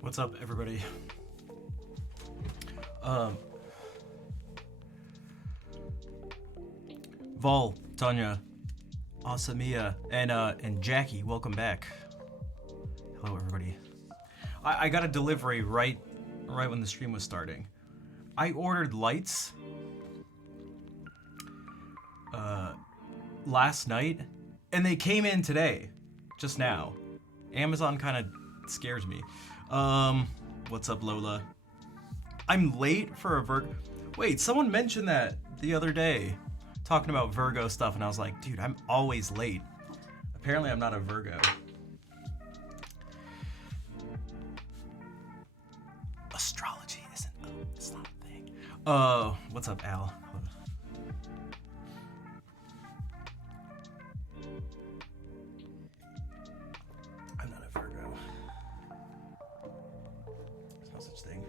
What's up, everybody? Vol, Tanya, Asamia, and Jackie, welcome back. Hello, everybody. I got a delivery right when the stream was starting. I ordered lights last night, and they came in today, just now. Amazon kind of scares me. What's up, Lola? I'm late for a Virgo. Wait, someone mentioned that the other day, talking about Virgo stuff, and I was like, dude, I'm always late. Apparently, I'm not a Virgo. Astrology isn't. It's not a thing. What's up, Al? I'm not a Virgo. There's no such thing.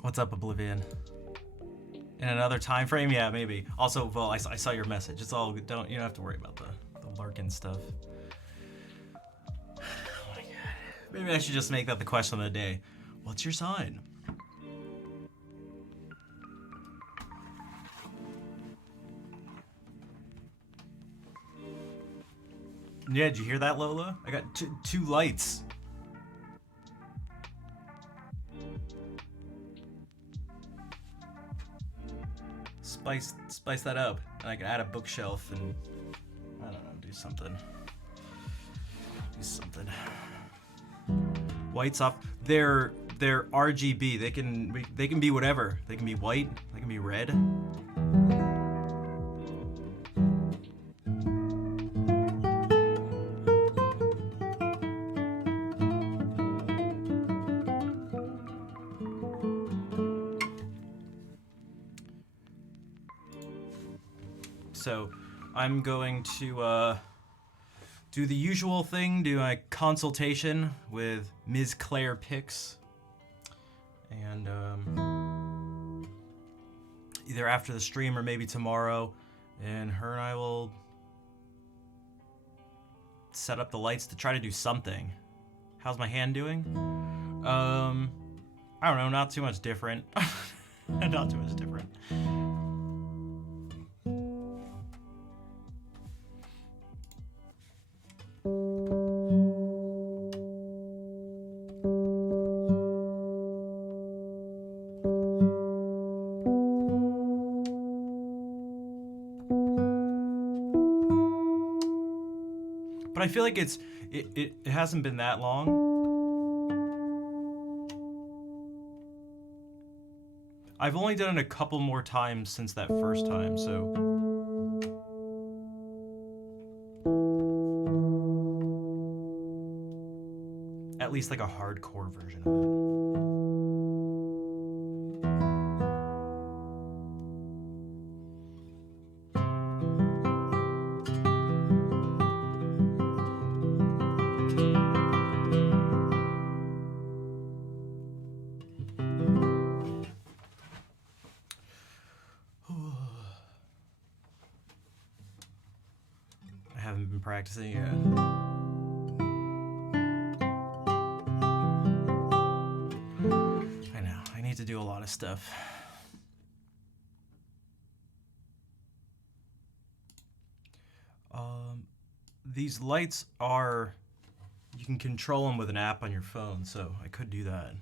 What's up, Oblivion? In another time frame? Yeah, maybe. Also, Vol, I saw your message. It's all good. You don't have to worry about the Larkin stuff. Oh my god. Maybe I should just make that the question of the day. What's your sign? Yeah, did you hear that, Lola? I got two lights. Spice that up, and I can add a bookshelf and I don't know, do something. White's off. They're RGB. They can be whatever. They can be white. They can be red. So I'm going to do the usual thing, do a consultation with Ms. Claire Pix. And either after the stream or maybe tomorrow. And her and I will set up the lights to try to do something. How's my hand doing? I don't know, not too much different. Not too much different. But I feel like it hasn't been that long. I've only done it a couple more times since that first time, so at least like a hardcore version of it. Practicing, yeah. I know, I need to do a lot of stuff. These lights are, you can control them with an app on your phone, so I could do that.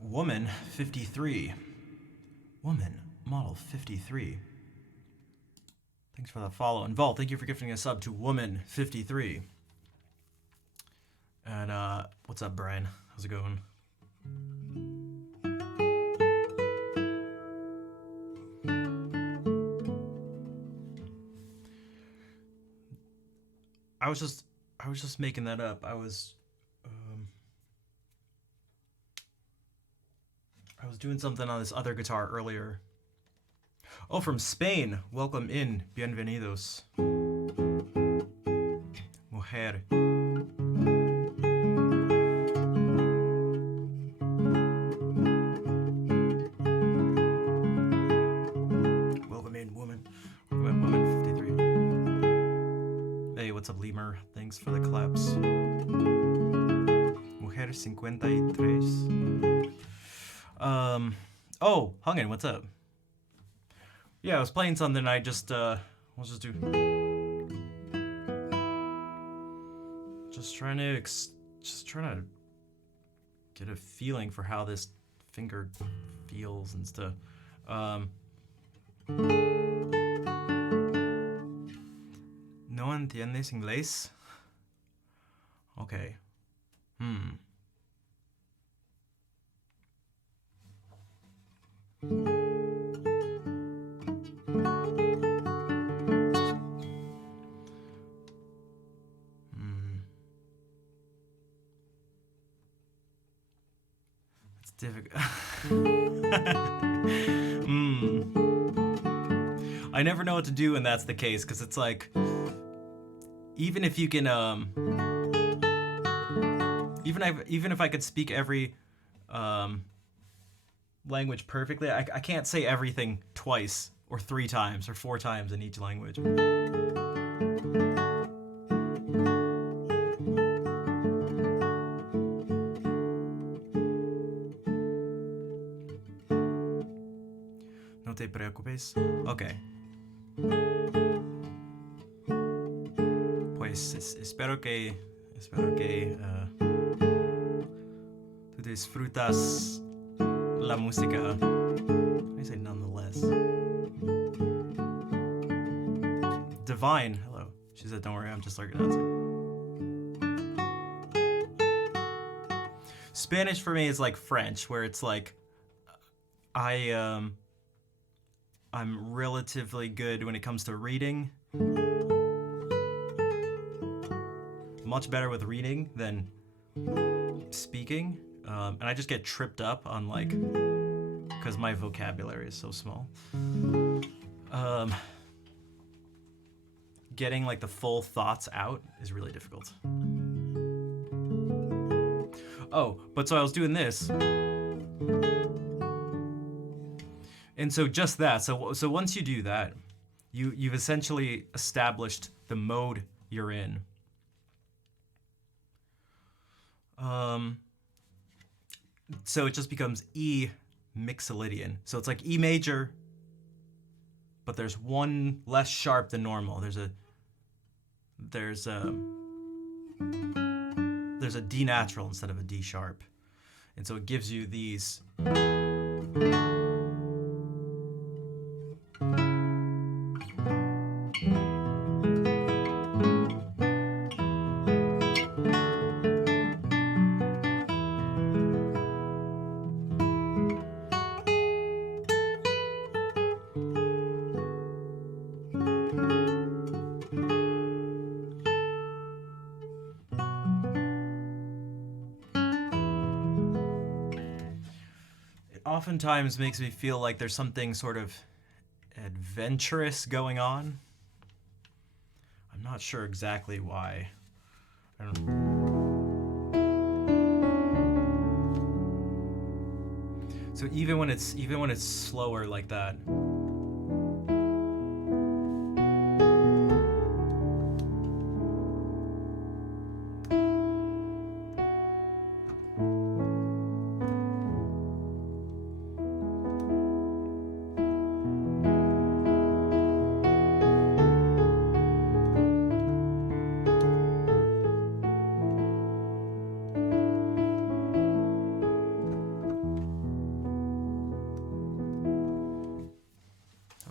Woman 53. Woman model 53. Thanks for that follow. And Vault, thank you for gifting a sub to Woman 53. And what's up, Brian? How's it going? I was just making that up. I was doing something on this other guitar earlier. Oh, from Spain. Welcome in. Bienvenidos. Mujer. Welcome in, woman. Welcome in, woman 53. Hey, what's up, Lemur? Thanks for the claps. Mujer 53. Oh, Hungin, what's up? Yeah, I was playing something. I just trying to get a feeling for how this finger feels and stuff. No entiendes inglés? Okay. It's difficult. I never know what to do when that's the case, because it's like, even if you can, even if I could speak every language perfectly, I can't say everything twice or 3 times or 4 times in each language. No te preocupes. Okay. Pues espero que tú disfrutas la música. I say nonetheless. Divine, hello. She said, don't worry, I'm just organizing. Spanish for me is like French, where it's like I'm relatively good when it comes to reading. Much better with reading than speaking. And I just get tripped up on like, because my vocabulary is so small. Getting like the full thoughts out is really difficult. Oh, but so I was doing this. And so just that, so once you do that, you've essentially established the mode you're in. So it just becomes E Mixolydian. So it's like E major, but there's one less sharp than normal. There's a D natural instead of a D sharp. And so it gives you these oftentimes makes me feel like there's something sort of adventurous going on. not sure exactly why. I don't. So even when it's slower like that.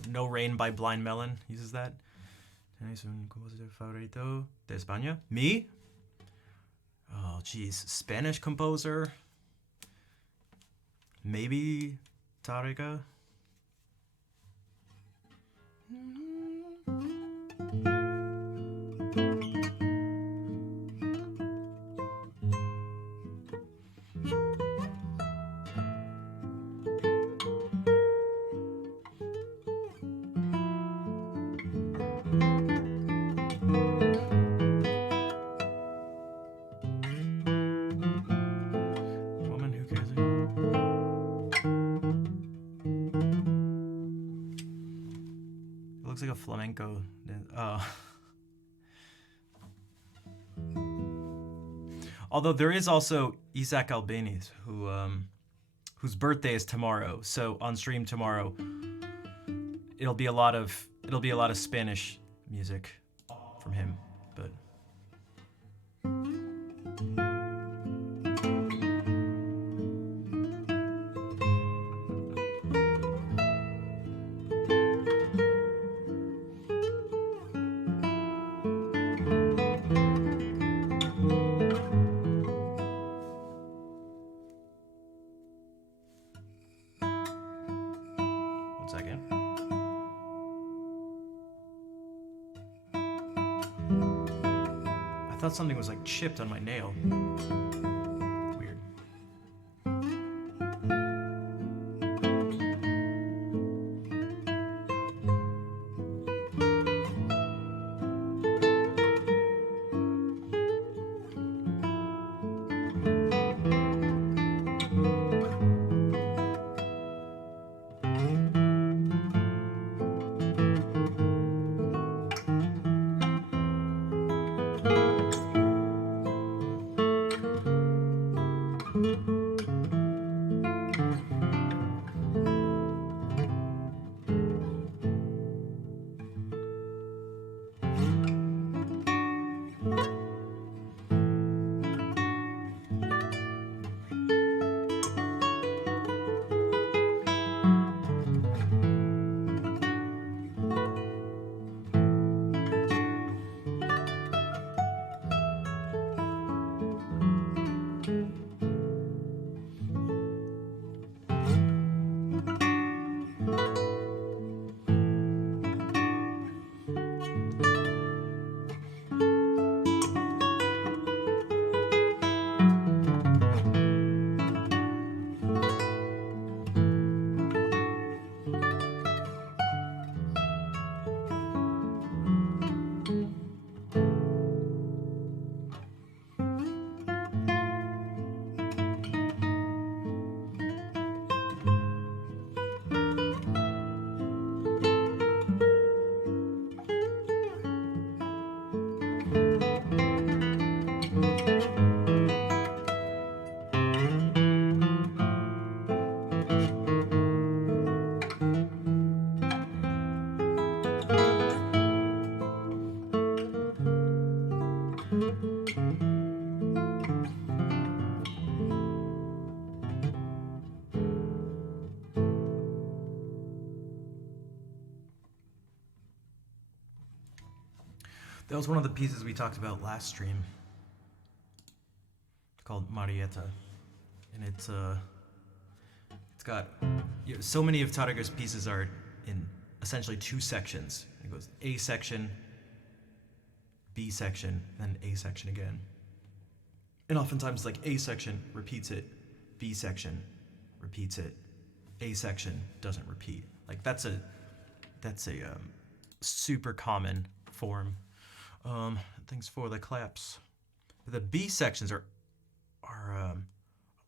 No Rain by Blind Melon uses that. ¿Tienes un compositor favorito de España? Me? Oh, geez. Spanish composer? Maybe Tárrega? Woman Who Cares. It looks like a flamenco. Oh. Although there is also Isaac Albeniz, whose birthday is tomorrow. So on stream tomorrow, it'll be a lot of Spanish music from him. But one second. I thought something was like chipped on my nail. Weird. That was one of the pieces we talked about last stream. It's called Marietta, and it's got so many of Tárrega's pieces are in essentially two sections. It goes A section, B section, then A section again. And oftentimes like A section repeats it, B section repeats it, A section doesn't repeat. Like that's a super common form. Thanks for the claps. The B sections are a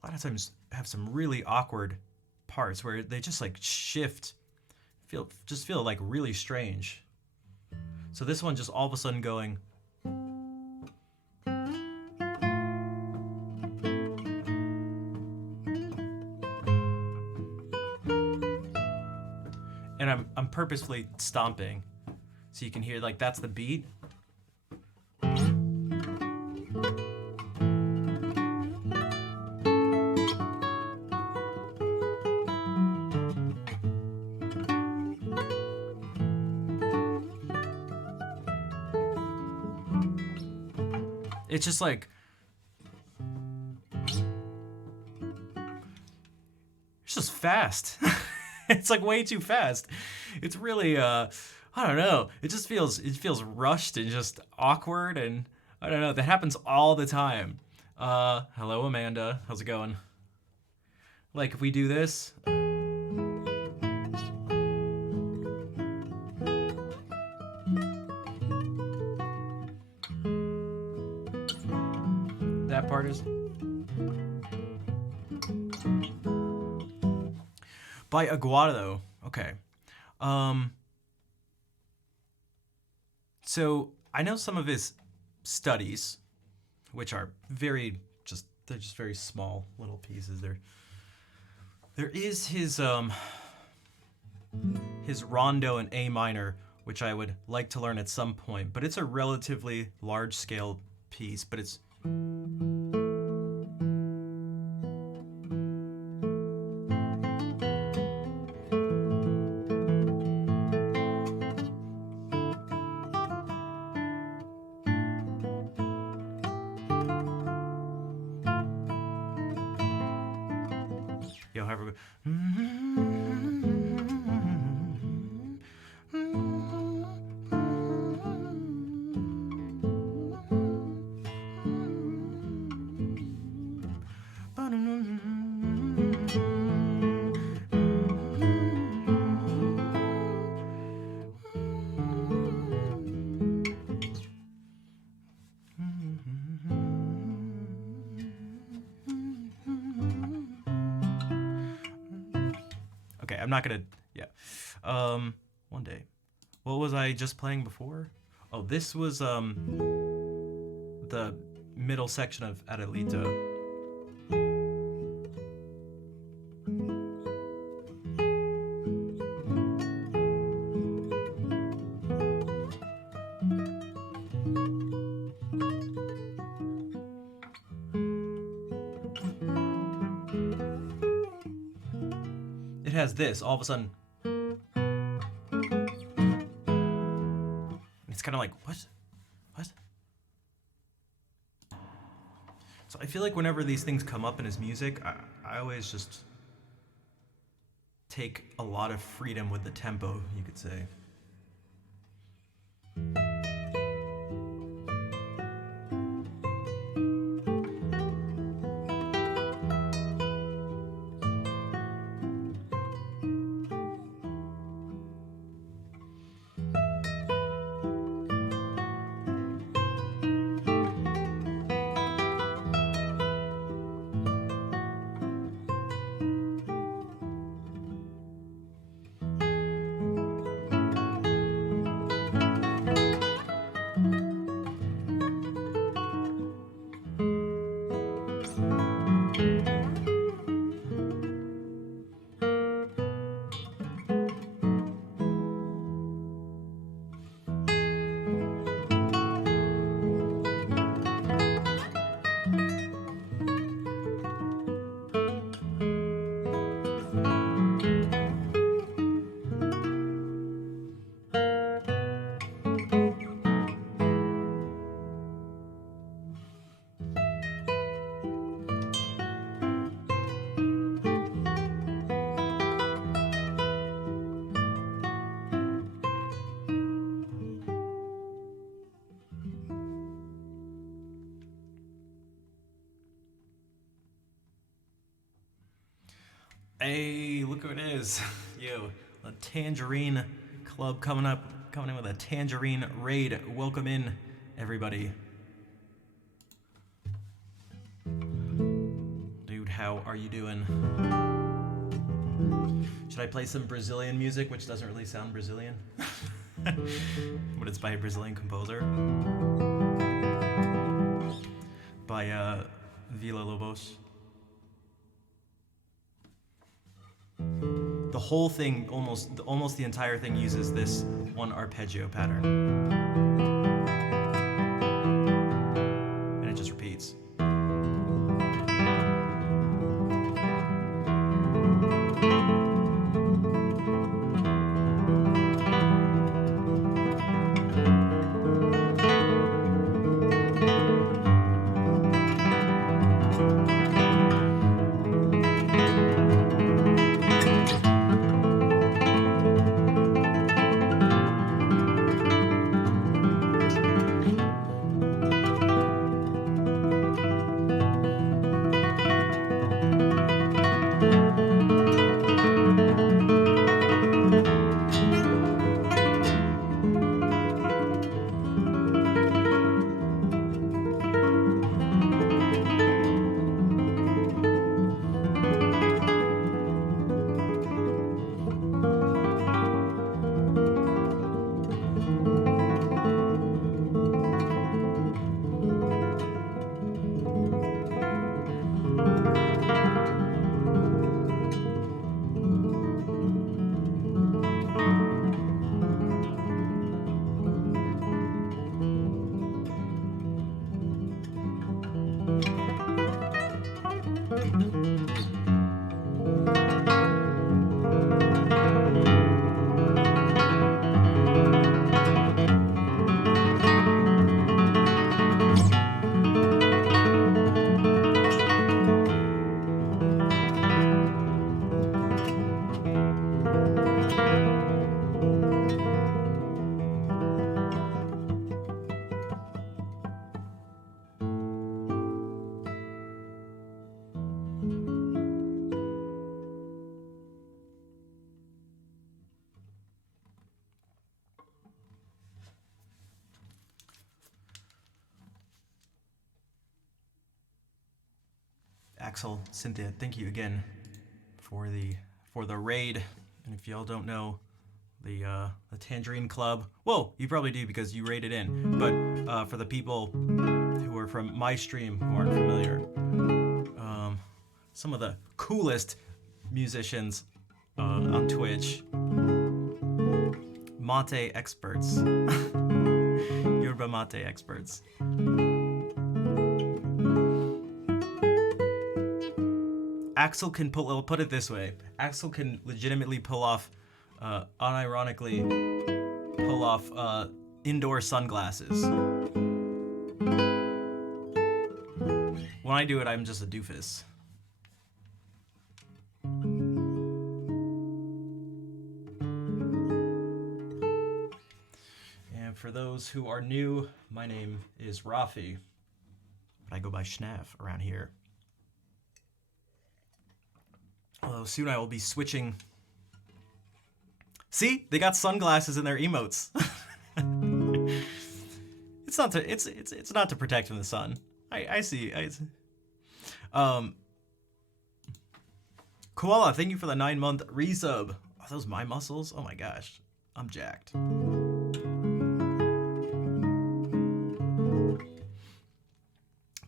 lot of times have some really awkward parts where they just like shift, feel like really strange. So this one just all of a sudden going, and I'm purposefully stomping so you can hear like that's the beat. It's just like it's just fast. It's like way too fast. It's really I don't know. It feels rushed and just awkward, and I don't know. That happens all the time. Hello Amanda. How's it going? Like if we do this, that part is by Aguado. Okay. Um so I know some of his studies, which are they're just very small little pieces. There is his rondo in A minor, which I would like to learn at some point, but it's a relatively large scale piece, but it's yo, however. Okay, I'm not gonna. Yeah. One day. What was I just playing before? Oh, this was the middle section of Adelito. It has this all of a sudden. It's kind of like what? So I feel like whenever these things come up in his music, I always just take a lot of freedom with the tempo, you could say. Hey, look who it is. Yo, a Tangerine Club coming in with a Tangerine raid. Welcome in. everybody. Dude, how are you doing? Should I play some Brazilian music, which doesn't really sound Brazilian? But it's by a Brazilian composer. By Villa Lobos. The whole thing, almost the entire thing uses this one arpeggio pattern. And it just repeats. Axel, Cynthia, thank you again for the raid. And if y'all don't know, the Tangerine Club, well, you probably do because you raided in. But for the people who are from my stream who aren't familiar, some of the coolest musicians on Twitch, mate experts, yerba mate experts. Axel can pull, I'll put it this way, Axel can legitimately pull off, unironically, pull off indoor sunglasses. When I do it, I'm just a doofus. And for those who are new, my name is Rafi, but I go by Schnaf around here. Although soon I will be switching. See, they got sunglasses in their emotes. It's not to protect from the sun. I see. Koala, thank you for the 9-month resub. Are those my muscles? Oh my gosh, I'm jacked.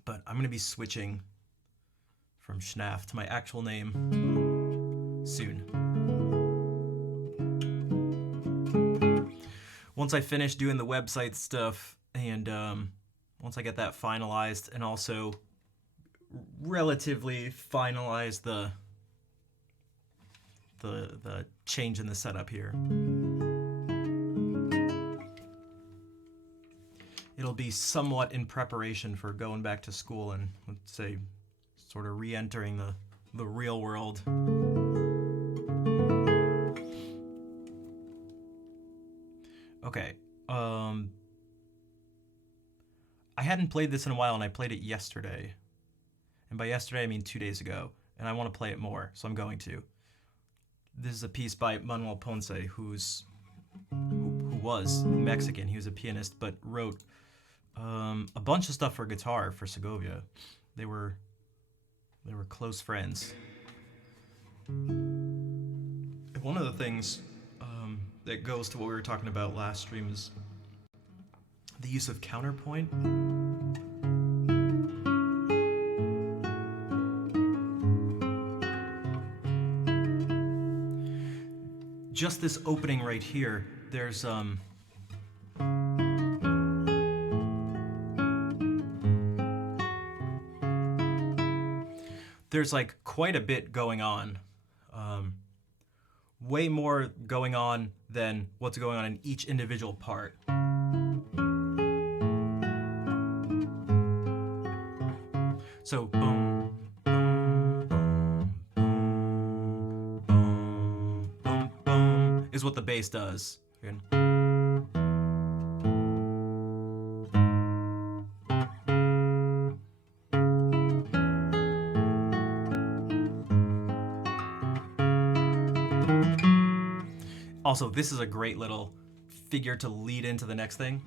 But I'm gonna be switching from Schnaf to my actual name soon. Once I finish doing the website stuff and once I get that finalized and also relatively finalize the change in the setup here, it'll be somewhat in preparation for going back to school and, let's say, sort of re-entering the real world. Okay. I hadn't played this in a while, and I played it yesterday. And by yesterday, I mean 2 days ago. And I want to play it more, so I'm going to. This is a piece by Manuel Ponce, who was Mexican. He was a pianist, but wrote A bunch of stuff for guitar for Segovia. They were close friends. And one of the things that goes to what we were talking about last stream is the use of counterpoint. Just this opening right here, there's like quite a bit going on. Way more going on than what's going on in each individual part. So boom, boom, boom, boom, boom, boom, boom is what the bass does. Again. Also, this is a great little figure to lead into the next thing.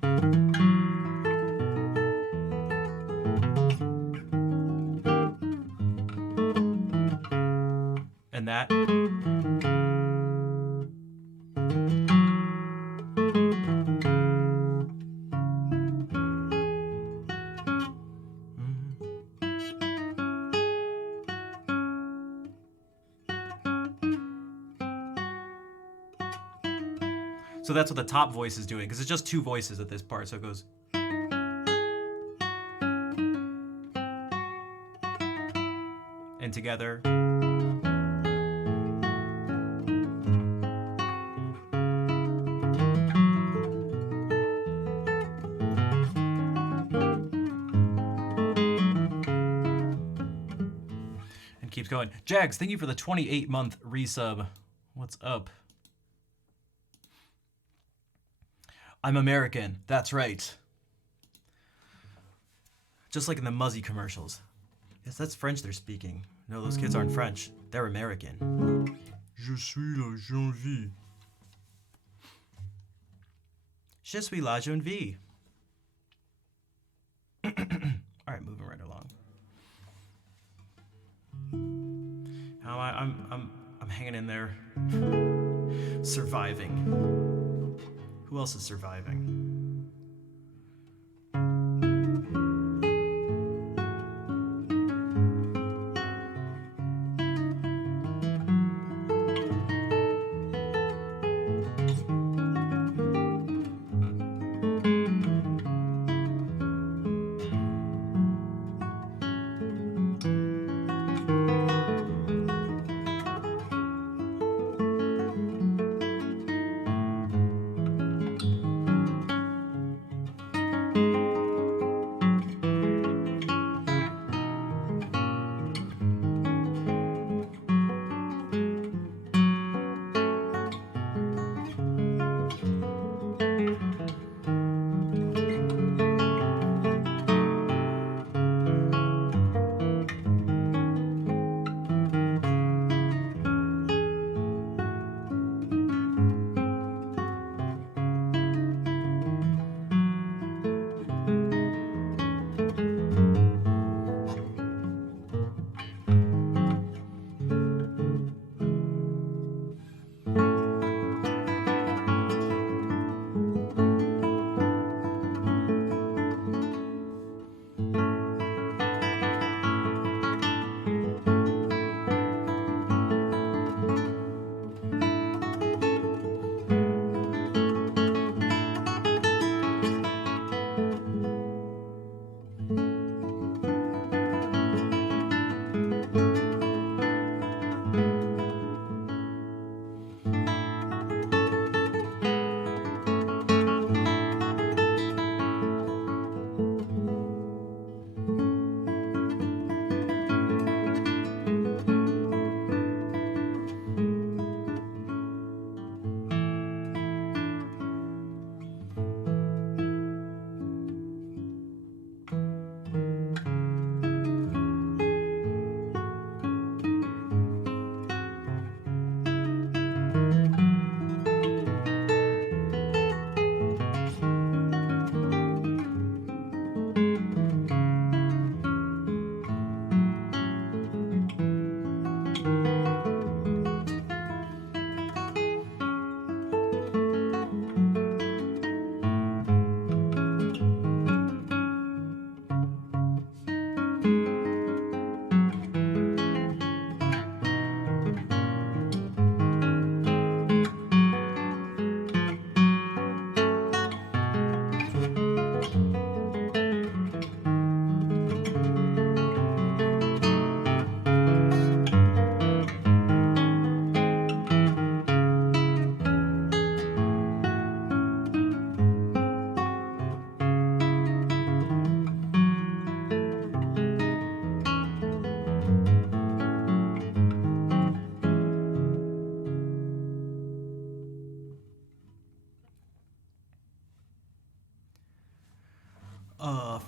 And that. So that's what the top voice is doing, because it's just two voices at this part, so it goes. And together. And keeps going. Jags, thank you for the 28-month resub. What's up? I'm American, that's right. Just like in the Muzzy commercials. Yes, that's French they're speaking. No, those kids aren't French. They're American. Je suis la jeune vie. Je suis la jeune vie. Alright, moving right along. I'm hanging in there. Surviving. Who else is surviving?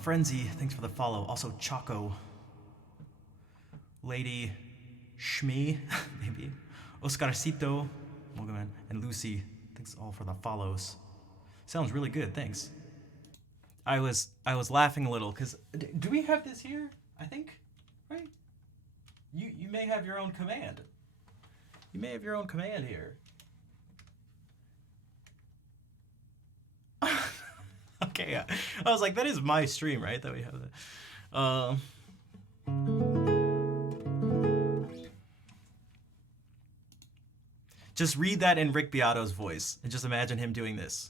Frenzy, thanks for the follow. Also, Choco. Lady Shmee, maybe. Oscarcito, welcome in. And Lucy, thanks all for the follows. Sounds really good, thanks. I was laughing a little, because... Do we have this here? I think, right? You may have your own command. You may have your own command here. Okay, yeah. I was like, that is my stream, right? That we have that. Just read that in Rick Beato's voice, and just imagine him doing this.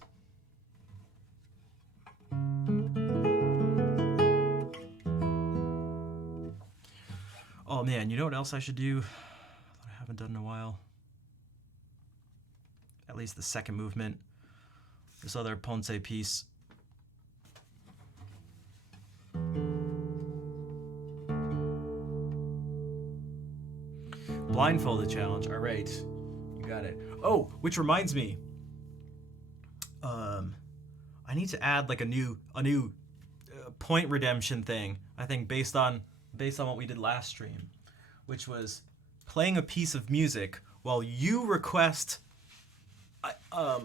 Oh man, you know what else I should do that I haven't done in a while? At least the second movement. This other Ponce piece. Blindfolded challenge. All right, you got it. Oh, which reminds me. I need to add like a new point redemption thing. I think based on what we did last stream, which was playing a piece of music while you request a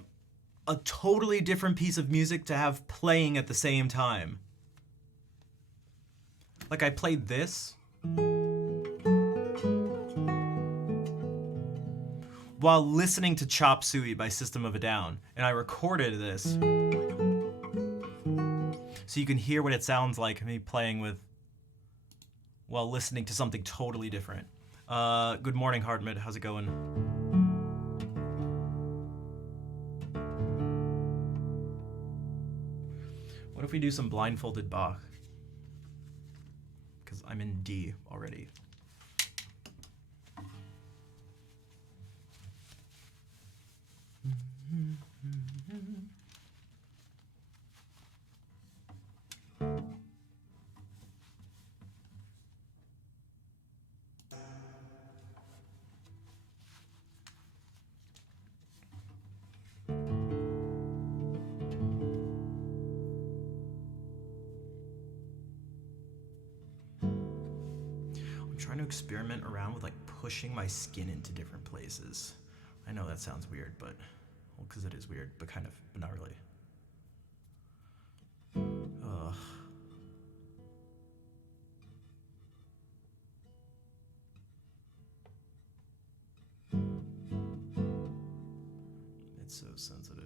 totally different piece of music to have playing at the same time. Like I played this while listening to Chop Suey by System of a Down, and I recorded this so you can hear what it sounds like me playing with while listening to something totally different. Good morning, Hartmut. How's it going? What if we do some blindfolded Bach? Because I'm in D already. Trying to experiment around with like pushing my skin into different places. I know that sounds weird, but well, because it is weird, but kind of, but not really. Ugh. It's so sensitive.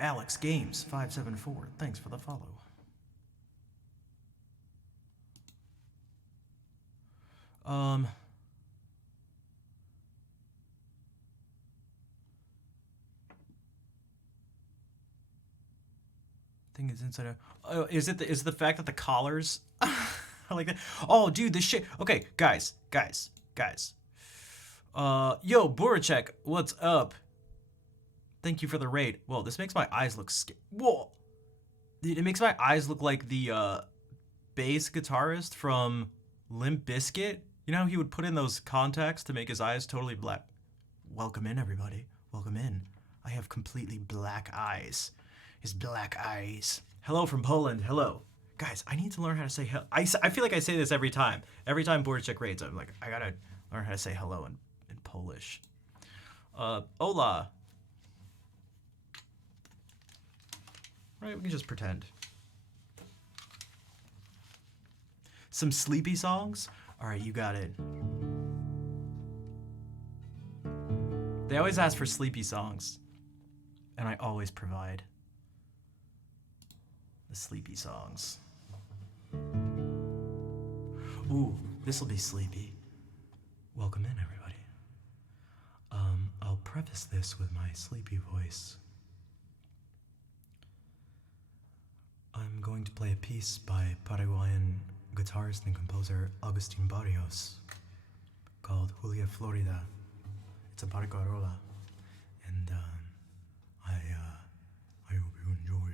Alex Games 574. Thanks for the follow. Thing is inside out. Oh, is it the fact that the collars I like that? Oh, dude, this shit. Okay, guys. Yo, Buracek, what's up? Thank you for the raid. Whoa, this makes my eyes look whoa. Dude, it makes my eyes look like the bass guitarist from Limp Bizkit. You know how he would put in those contacts to make his eyes totally black? Welcome in, everybody. Welcome in. I have completely black eyes. His black eyes. Hello from Poland. Hello. Guys, I need to learn how to say hello. I feel like I say this every time. Every time Boracek raids, I'm like, I gotta learn how to say hello in Polish. Hola. Right, we can just pretend. Some sleepy songs? Alright, you got it. They always ask for sleepy songs. And I always provide the sleepy songs. Ooh, this'll be sleepy. Welcome in, everybody. I'll preface this with my sleepy voice. I'm going to play a piece by Paraguayan guitarist and composer Agustin Barrios called Julia Florida. It's a barcarola, and I hope you enjoy.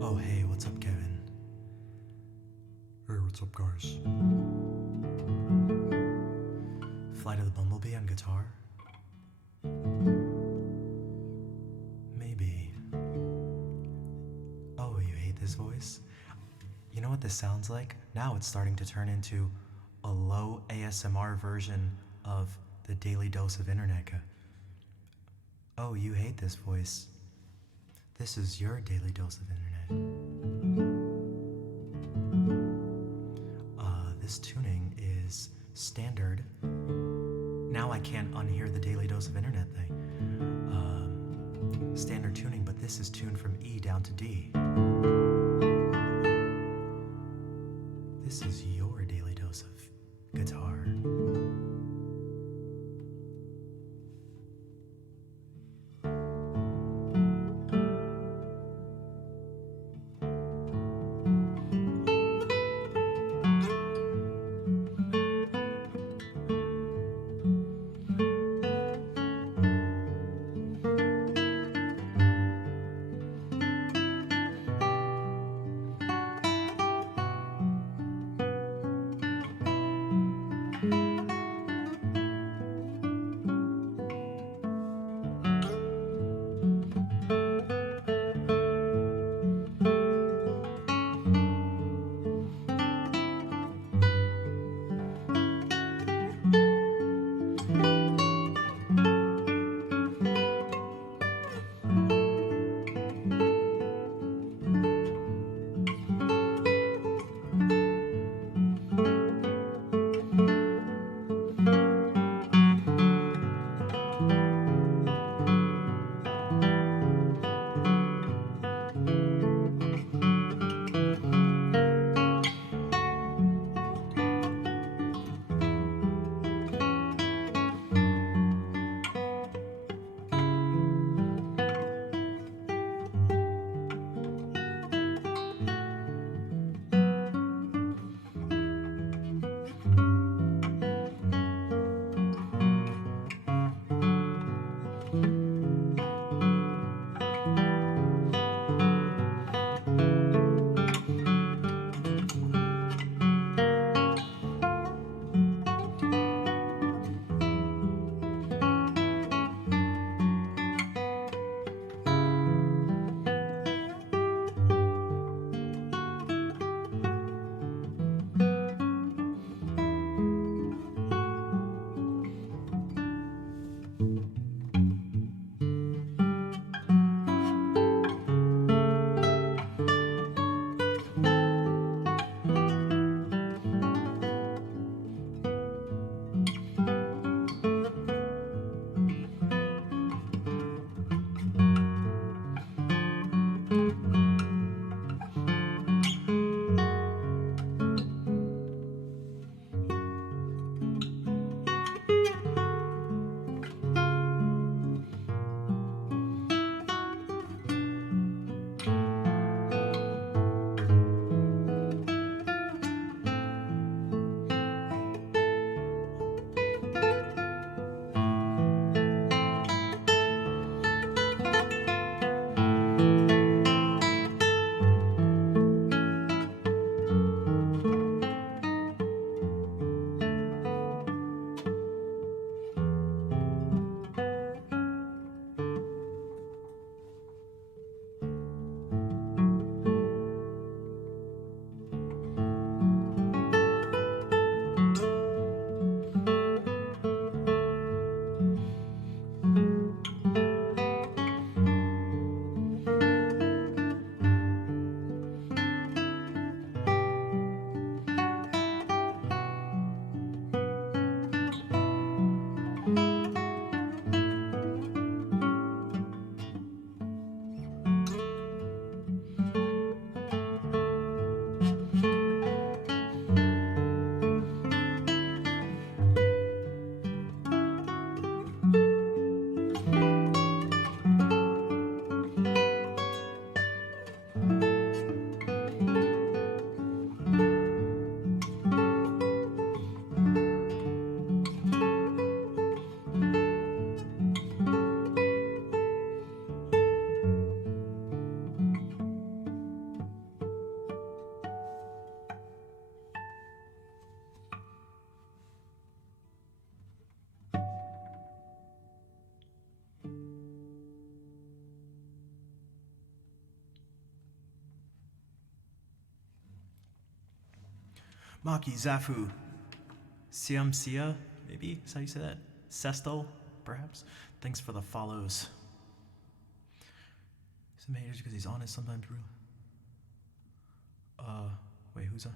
Oh, hey, what's up, Kevin? Hey, what's up, guys? Flight of the Bumblebee on guitar? Maybe. Oh, you hate this voice? You know what this sounds like? Now it's starting to turn into a low ASMR version of the Daily Dose of Internet. Oh, you hate this voice. This is your Daily Dose of Internet. This tuning is standard. Now I can't unhear the Daily Dose of Internet thing. Standard tuning, but this is tuned from E down to D. This is your Daily Dose of Guitar. Maki, Zafu, Siamsia, maybe? Is that how you say that? Sestel, perhaps? Thanks for the follows. Some haters because he's honest sometimes, bro. Wait, who's that?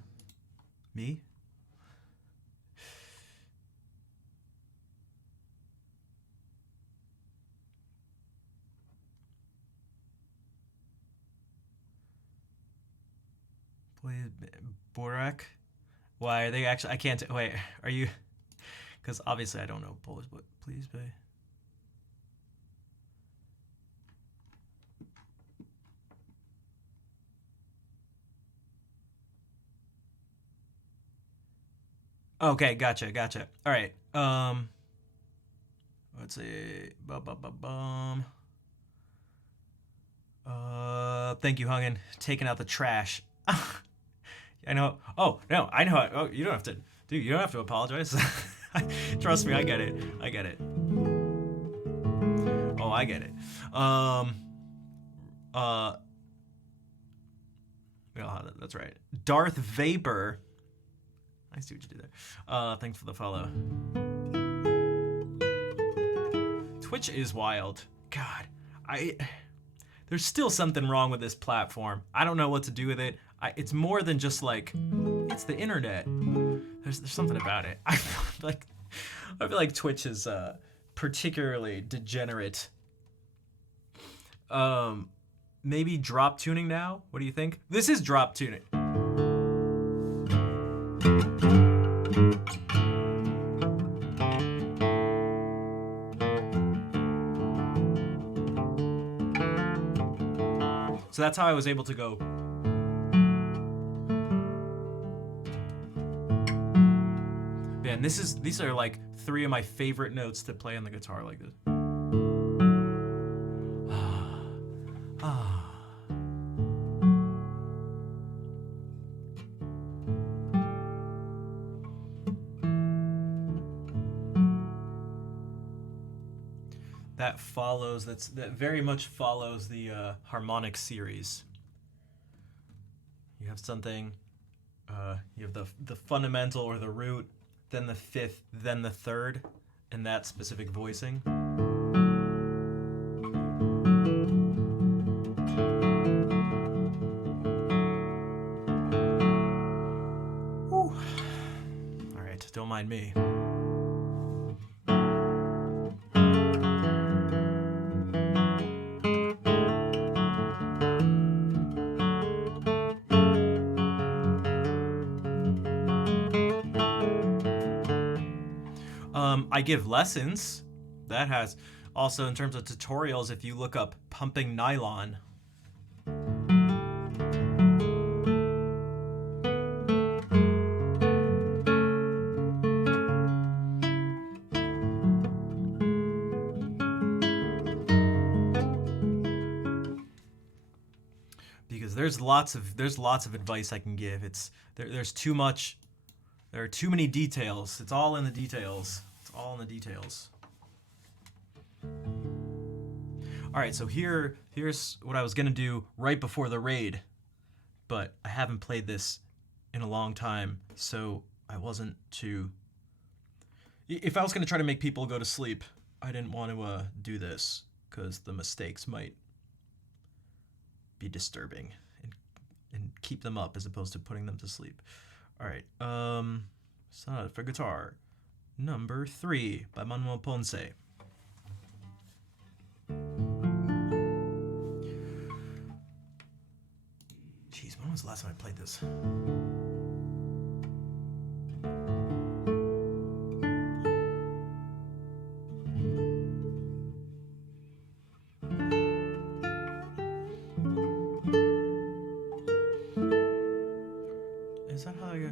Me? Please, Borak? Why are they actually? I can't. Wait, are you? Because obviously I don't know Polish, but please pay. Okay, gotcha. All right. Let's see. Thank you, Hungen. Taking out the trash. I know. Oh no, I know. Oh, you don't have to, dude. You don't have to apologize. Trust me, I get it. Oh, I get it. Yeah, that's right. Darth Vapor. I see what you did there. Thanks for the follow. Twitch is wild. God, there's still something wrong with this platform. I don't know what to do with it. It's more than just like, it's the internet. There's something about it. I feel like Twitch is particularly degenerate. Maybe drop tuning now? What do you think? This is drop tuning. So that's how I was able to go. Man, these are like 3 of my favorite notes to play on the guitar like this. That very much follows the harmonic series. You have something, you have the fundamental or the root, then the fifth, then the third, in that specific voicing. Whew. All right, don't mind me. I give lessons. That has also, in terms of tutorials, if you look up pumping nylon. Because there's lots of advice I can give. There's too much. There are too many details. It's all in the details. All in the details. All right, so here's what I was gonna do right before the raid, but I haven't played this in a long time, so I wasn't too. If I was gonna try to make people go to sleep, I didn't want to do this because the mistakes might be disturbing and keep them up as opposed to putting them to sleep. All right, Sonata for guitar. Number 3 by Manuel Ponce. Jeez, when was the last time I played this? Is that how I go?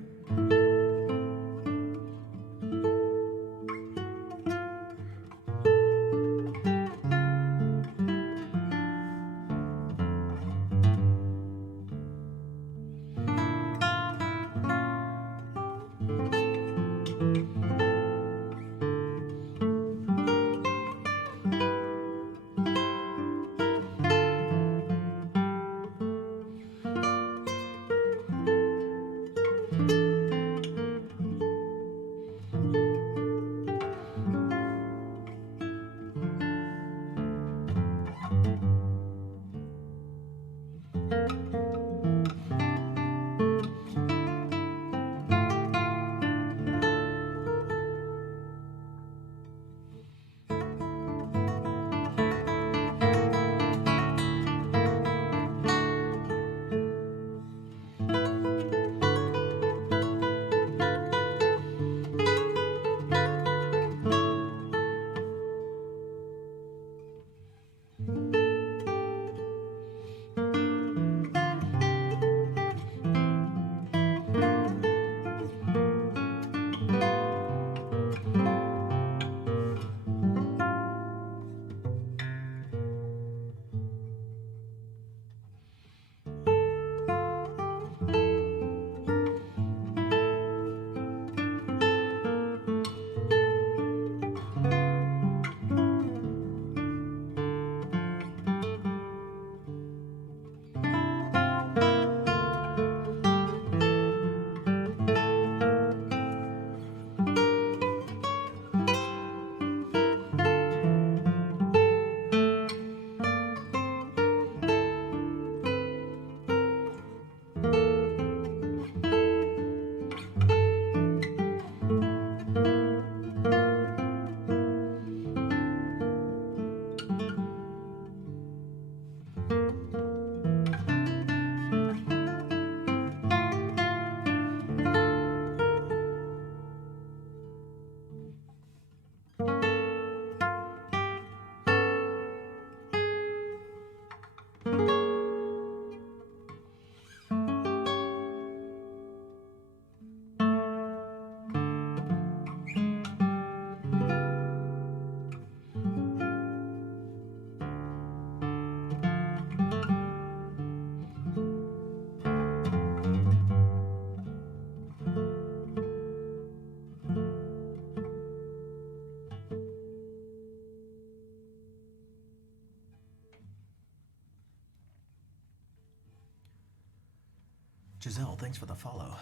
Giselle, thanks for the follow.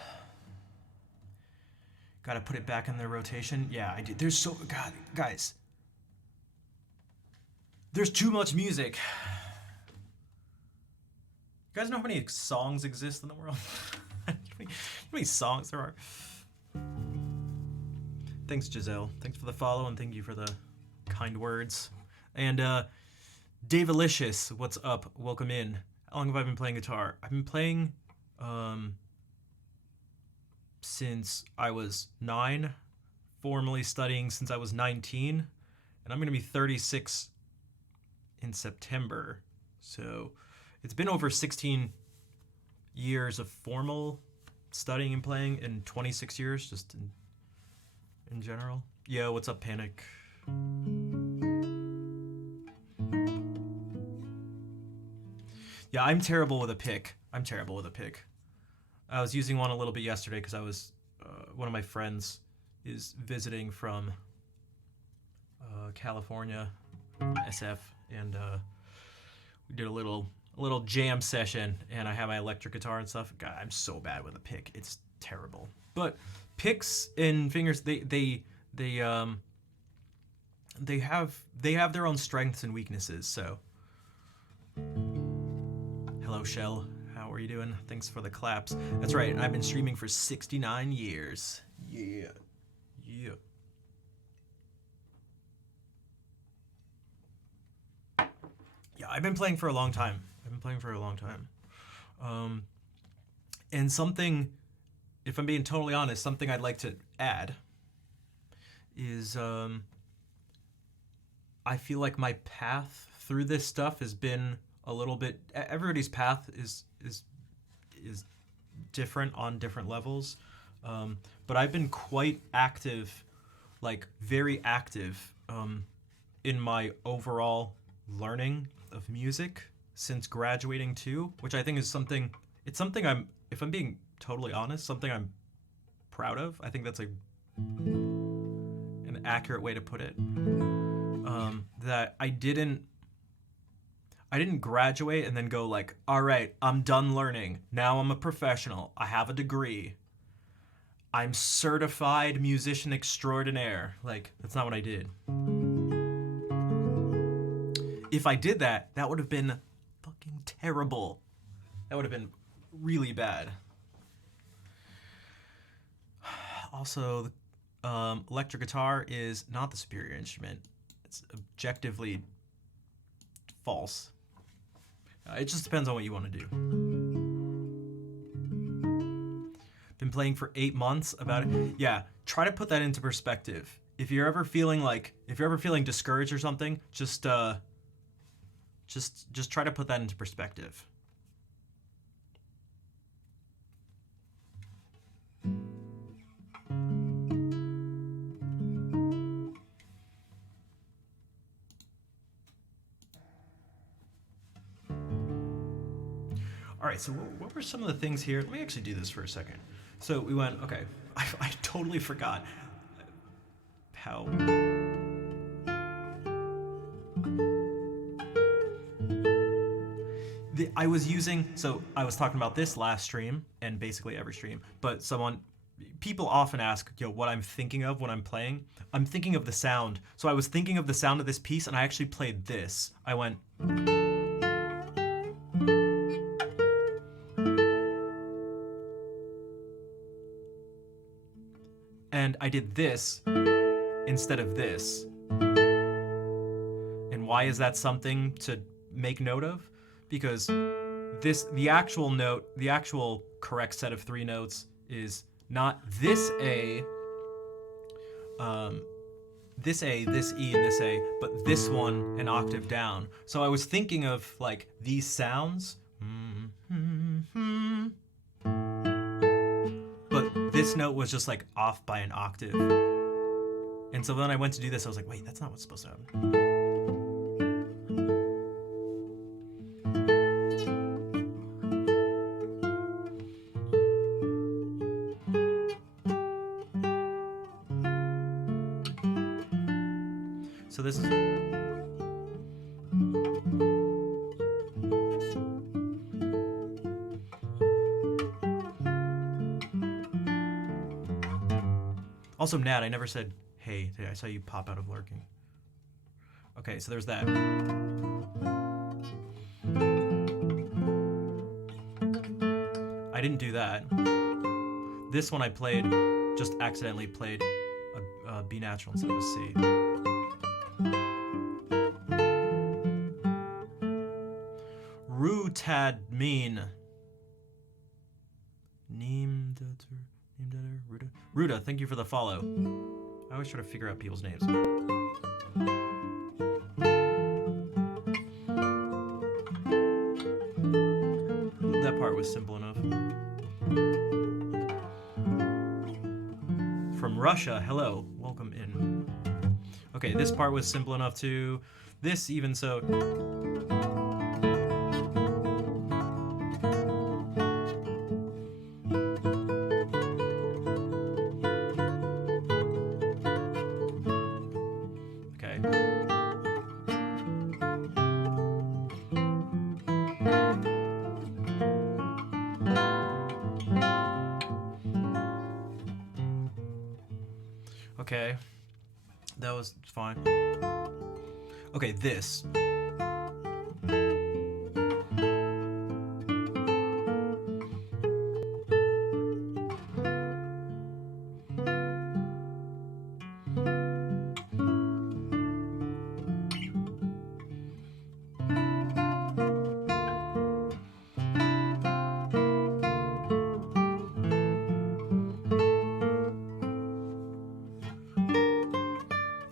Gotta put it back in the rotation. Yeah, I do. There's so... God, guys. There's too much music. You guys know how many songs exist in the world? How many songs there are? Thanks, Giselle. Thanks for the follow, and thank you for the kind words. And Dave Alicious, what's up? Welcome in. How long have I been playing guitar? I've been playing since I was 9, formally studying since I was 19, and I'm going to be 36 in September. So it's been over 16 years of formal studying and playing, and 26 years just in general. Yo, what's up, Panic? Yeah, I'm terrible with a pick. I was using one a little bit yesterday because I was one of my friends is visiting from California, SF, and we did a little jam session, and I have my electric guitar and stuff. God, I'm so bad with a pick. It's terrible. But picks and fingers, they have their own strengths and weaknesses. So, hello, Shell. How are you doing? Thanks for the claps. That's right. I've been streaming for 69 years. Yeah. Yeah, I've been playing for a long time. And something, if I'm being totally honest, something I'd like to add is I feel like my path through this stuff has been a little bit... Everybody's path is different on different levels. But I've been quite active, like very active in my overall learning of music since graduating too, which I think is something, it's something I'm, if I'm being totally honest, something I'm proud of. I think that's an accurate way to put it. That I didn't graduate and then go like, all right, I'm done learning. Now I'm a professional. I have a degree. I'm certified musician extraordinaire. Like, that's not what I did. If I did that, that would have been fucking terrible. That would have been really bad. Also, electric guitar is not the superior instrument. It's objectively false. It just depends on what you want to do. Been playing for 8 months about it. Yeah, try to put that into perspective. If you're ever feeling discouraged or something, just try to put that into perspective. All right, so what were some of the things here? Let me actually do this for a second. So we went, okay, I totally forgot how... I was talking about this last stream, and basically every stream, but people often ask, what I'm thinking of when I'm playing. I'm thinking of the sound. So I was thinking of the sound of this piece, and I actually played this. I went... And I did this instead of this. And why is that something to make note of? Because the actual correct set of 3 notes is not this A, this E, and this A, but this one an octave down. So I was thinking of like these sounds, but this note was just like off by an octave. And so then I went to do this, I was like, wait, that's not what's supposed to happen. So this is... Also, Nat, I never said hey. I saw you pop out of lurking. Okay, so there's that. I didn't do that. This one I played, just accidentally played a B natural instead of a C. Rutadmin. Ruda, thank you for the follow. I always try to figure out people's names. That part was simple enough. From Russia, hello, welcome in. Okay, this part was simple enough too. This even so. Okay, that was fine. Okay, this.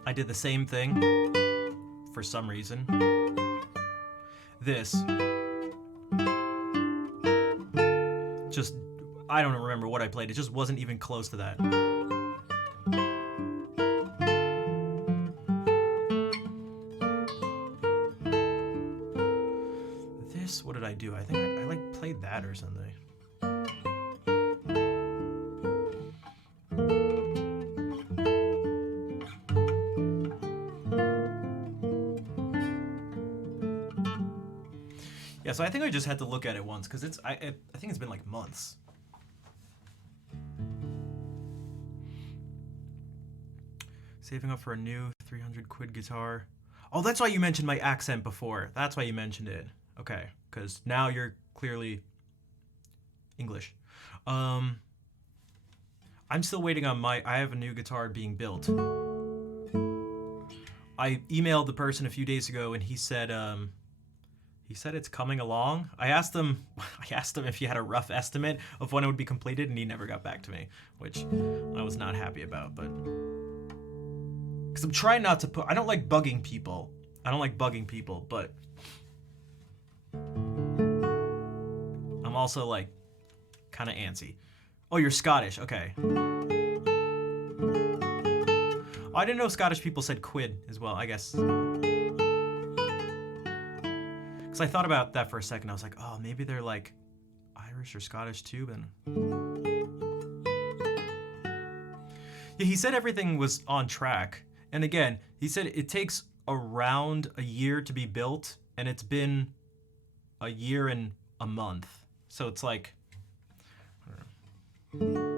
I did the same thing for some reason. This. Just, I don't remember what I played. It just wasn't even close to that. This, what did I do? I think I like played that or something. Yeah, so I think I just had to look at it once because I think it's been like months. Saving up for a new 300 quid guitar. Oh, that's why you mentioned my accent before. That's why you mentioned it. Okay, because now you're clearly English. I'm still waiting on I have a new guitar being built. I emailed the person a few days ago and he said it's coming along. I asked him if he had a rough estimate of when it would be completed, and he never got back to me, which I was not happy about. But because I'm trying not to I don't like bugging people. But I'm also like kind of antsy. Oh, you're Scottish. Okay. Oh, I didn't know Scottish people said quid as well. I guess. So I thought about that for a second. I was like, oh, maybe they're like Irish or Scottish too. But yeah, he said everything was on track. And again, he said it takes around a year to be built, and it's been a year and a month. So it's like, I don't know.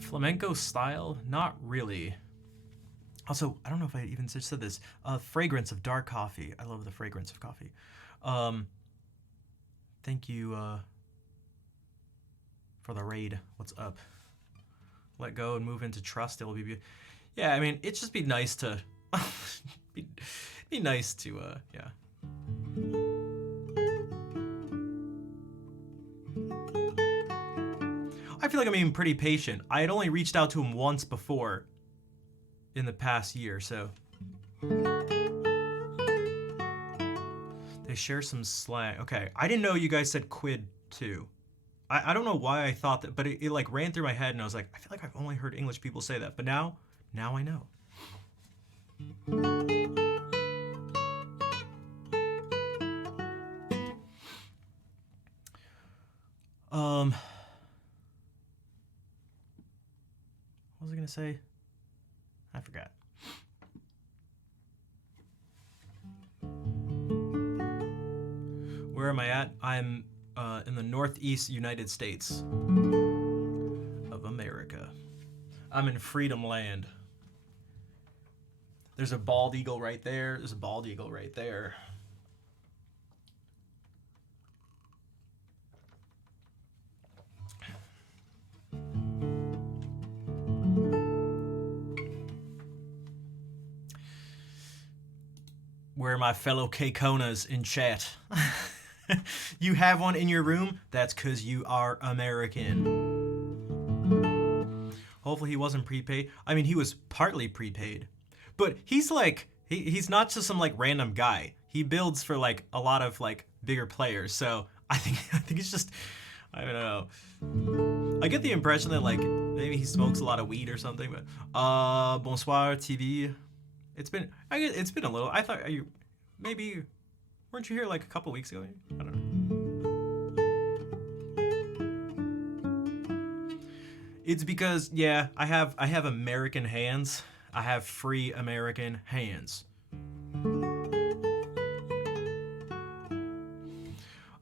Flamenco style? Not really. Also, I don't know if I even said this. Fragrance of dark coffee. I love the fragrance of coffee. Thank you for the raid. What's up? Let go and move into trust. It will be. Yeah, I mean, it'd just be nice to. be nice to. Yeah. I feel like I'm being pretty patient. I had only reached out to him once before in the past year, so. They share some slang. Okay, I didn't know you guys said quid too. I don't know why I thought that, but it like ran through my head and I was like, I feel like I've only heard English people say that, but now I know. say? I forgot. Where am I at? I'm in the Northeast United States of America. I'm in Freedom Land. There's a bald eagle right there. There's a bald eagle right there. Where are my fellow K-Konas in chat? You have one in your room? That's because you are American. Hopefully he wasn't prepaid. I mean, he was partly prepaid. But he's like, he's not just some like random guy. He builds for like a lot of like bigger players. So I think it's just, I don't know. I get the impression that like maybe he smokes a lot of weed or something. But bonsoir TV. It's been a little. I thought maybe weren't you here like a couple weeks ago? I don't know. It's because I have American hands. I have free American hands.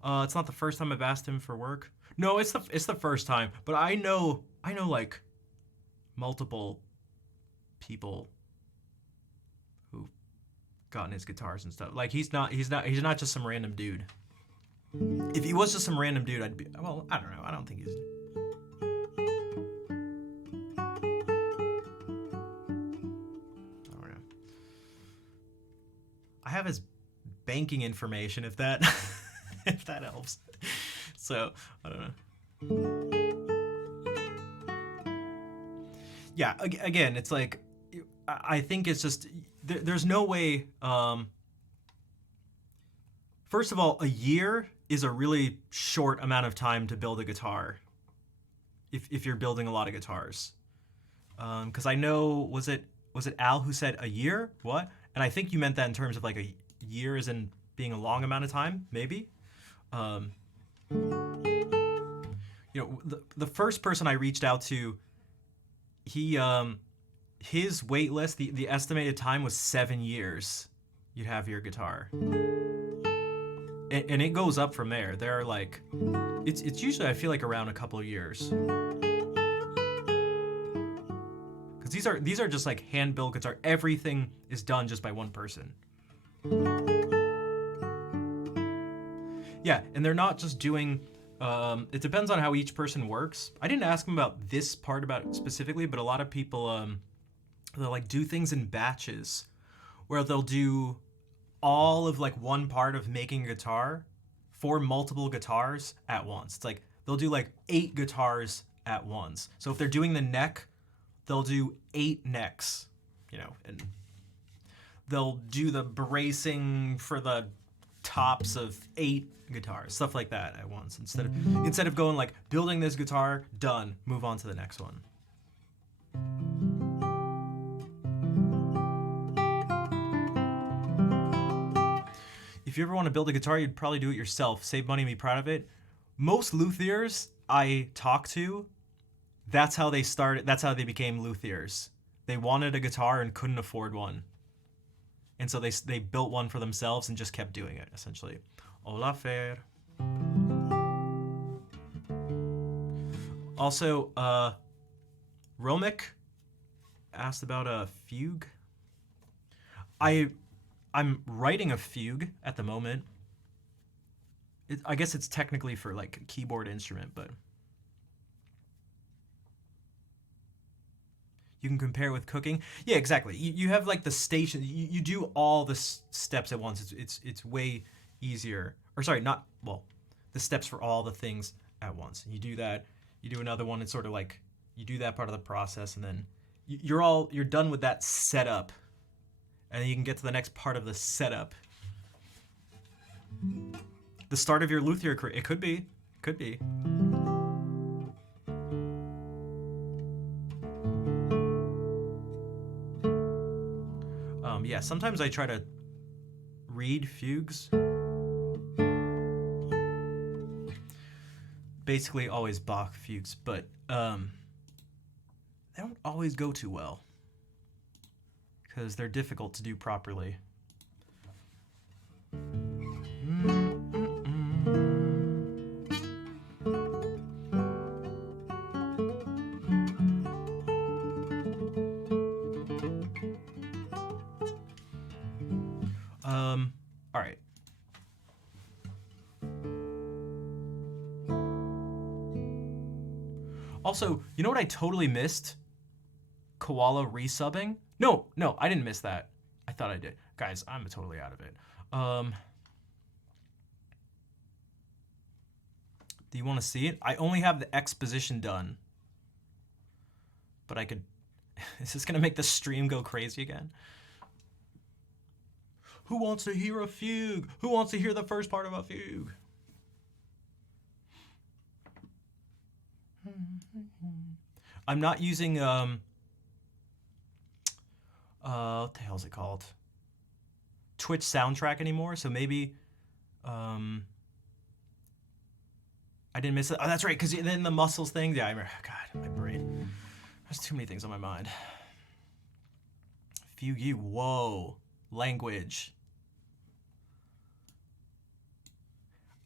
It's not the first time I've asked him for work. No, it's the first time. But I know like multiple people who've gotten his guitars and stuff. Like he's not just some random dude. If he was just some random dude, I'd be, well, I don't know. I don't think he's. I have his banking information, if that if that helps. So I don't know. Yeah, again, it's like I think it's just there's no way. First of all, a year is a really short amount of time to build a guitar. If you're building a lot of guitars, because I know was it Al who said a year? What? And I think you meant that in terms of like a year as in being a long amount of time, maybe. The first person I reached out to, he his wait list, the estimated time was 7 years. You'd have your guitar, and it goes up from there. There are like, it's usually I feel like around a couple of years. These are just like hand-built guitar. Everything is done just by one person. Yeah, and they're not just doing. It depends on how each person works. I didn't ask them about this part about it specifically, but a lot of people they'll like do things in batches, where they'll do all of like one part of making a guitar for multiple guitars at once. It's like they'll do like 8 guitars at once. So if they're doing the neck, they'll do 8 necks, and they'll do the bracing for the tops of 8 guitars, stuff like that at once. Instead of going like building this guitar, done, move on to the next one. If you ever want to build a guitar, you'd probably do it yourself. Save money and be proud of it. Most luthiers I talk to, that's how they started. That's how they became luthiers. They wanted a guitar and couldn't afford one, and so they built one for themselves and just kept doing it. Essentially, Hola Fer. Also, Romic asked about a fugue. I'm writing a fugue at the moment. I guess it's technically for like a keyboard instrument, but you can compare with cooking. Yeah, exactly. You have like the station. You do all the steps at once. It's way easier. Or sorry, not well. The steps for all the things at once. You do that. You do another one. It's sort of like you do that part of the process, and then you're done with that setup, and then you can get to the next part of the setup. The start of your luthier career. It could be. Could be. Yeah, sometimes I try to read fugues. Basically always Bach fugues, but they don't always go too well because they're difficult to do properly. All right. Also, you know what I totally missed? Koala resubbing? No, I didn't miss that. I thought I did. Guys, I'm totally out of it. Do you want to see it? I only have the exposition done. But I could... Is this going to make the stream go crazy again? Who wants to hear a fugue? Who wants to hear the first part of a fugue? I'm not using what the hell is it called? Twitch soundtrack anymore, so maybe I didn't miss it. Oh, that's right, because then the muscles thing. Yeah, I remember. God, my brain. There's too many things on my mind. Fugue, whoa, language.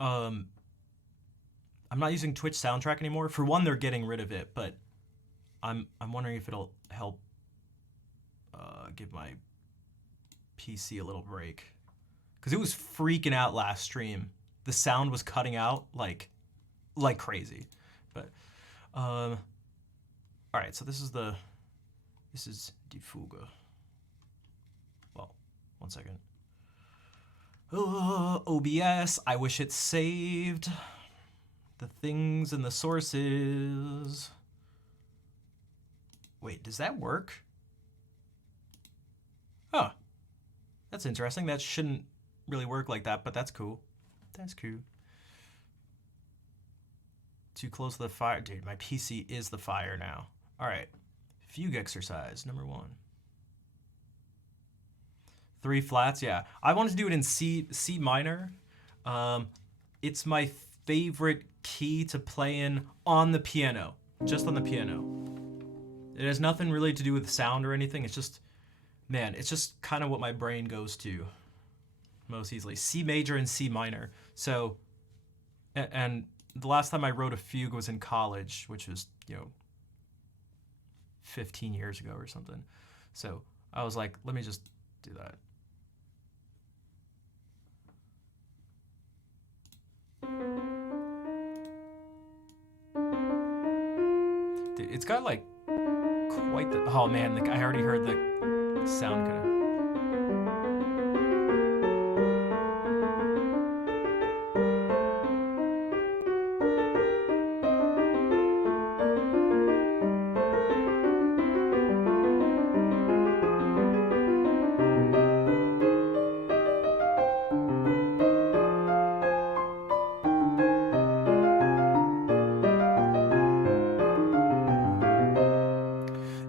I'm not using Twitch soundtrack anymore. For one, they're getting rid of it, but I'm wondering if it'll help give my PC a little break, because it was freaking out last stream. The sound was cutting out like crazy. But all right, so this is Die Fuge. Well, one second. OBS, I wish it saved the things and the sources. Wait, does that work? Oh, that's interesting. That shouldn't really work like that, but that's cool. That's cool. Too close to the fire. Dude, my PC is the fire now. All right, fugue exercise number 1. 3 flats, yeah. I wanted to do it in C minor. It's my favorite key to play in on the piano, just on the piano. It has nothing really to do with sound or anything. It's just, man, it's just kind of what my brain goes to most easily. C major and C minor. So, and the last time I wrote a fugue was in college, which was, 15 years ago or something. So I was like, let me just do that. Dude, it's got like quite the... Oh man, I already heard the sound kind of...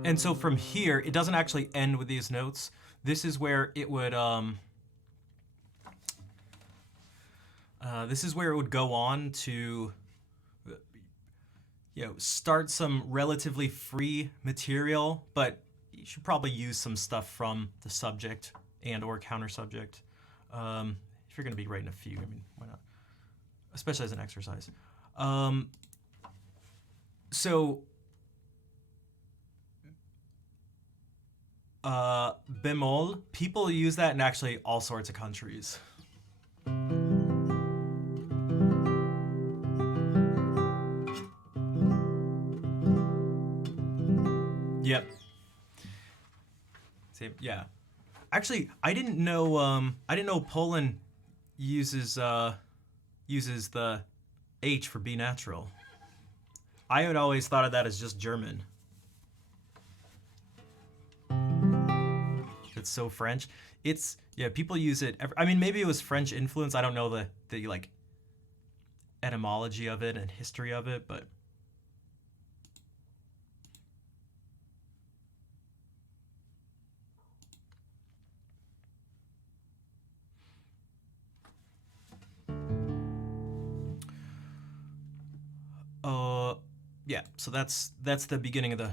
And so from here, it doesn't actually end with these notes. This is where it would go on to start some relatively free material, but you should probably use some stuff from the subject and or counter subject. If you're going to be writing a fugue, I mean, why not? Especially as an exercise. Bemol, people use that in actually all sorts of countries. Yep. Same, yeah. Actually, I didn't know Poland uses the H for B natural. I had always thought of that as just German. It's so French. It's, yeah, people use it. I mean, maybe it was French influence. I don't know the like etymology of it and history of it, but yeah. So that's the beginning of the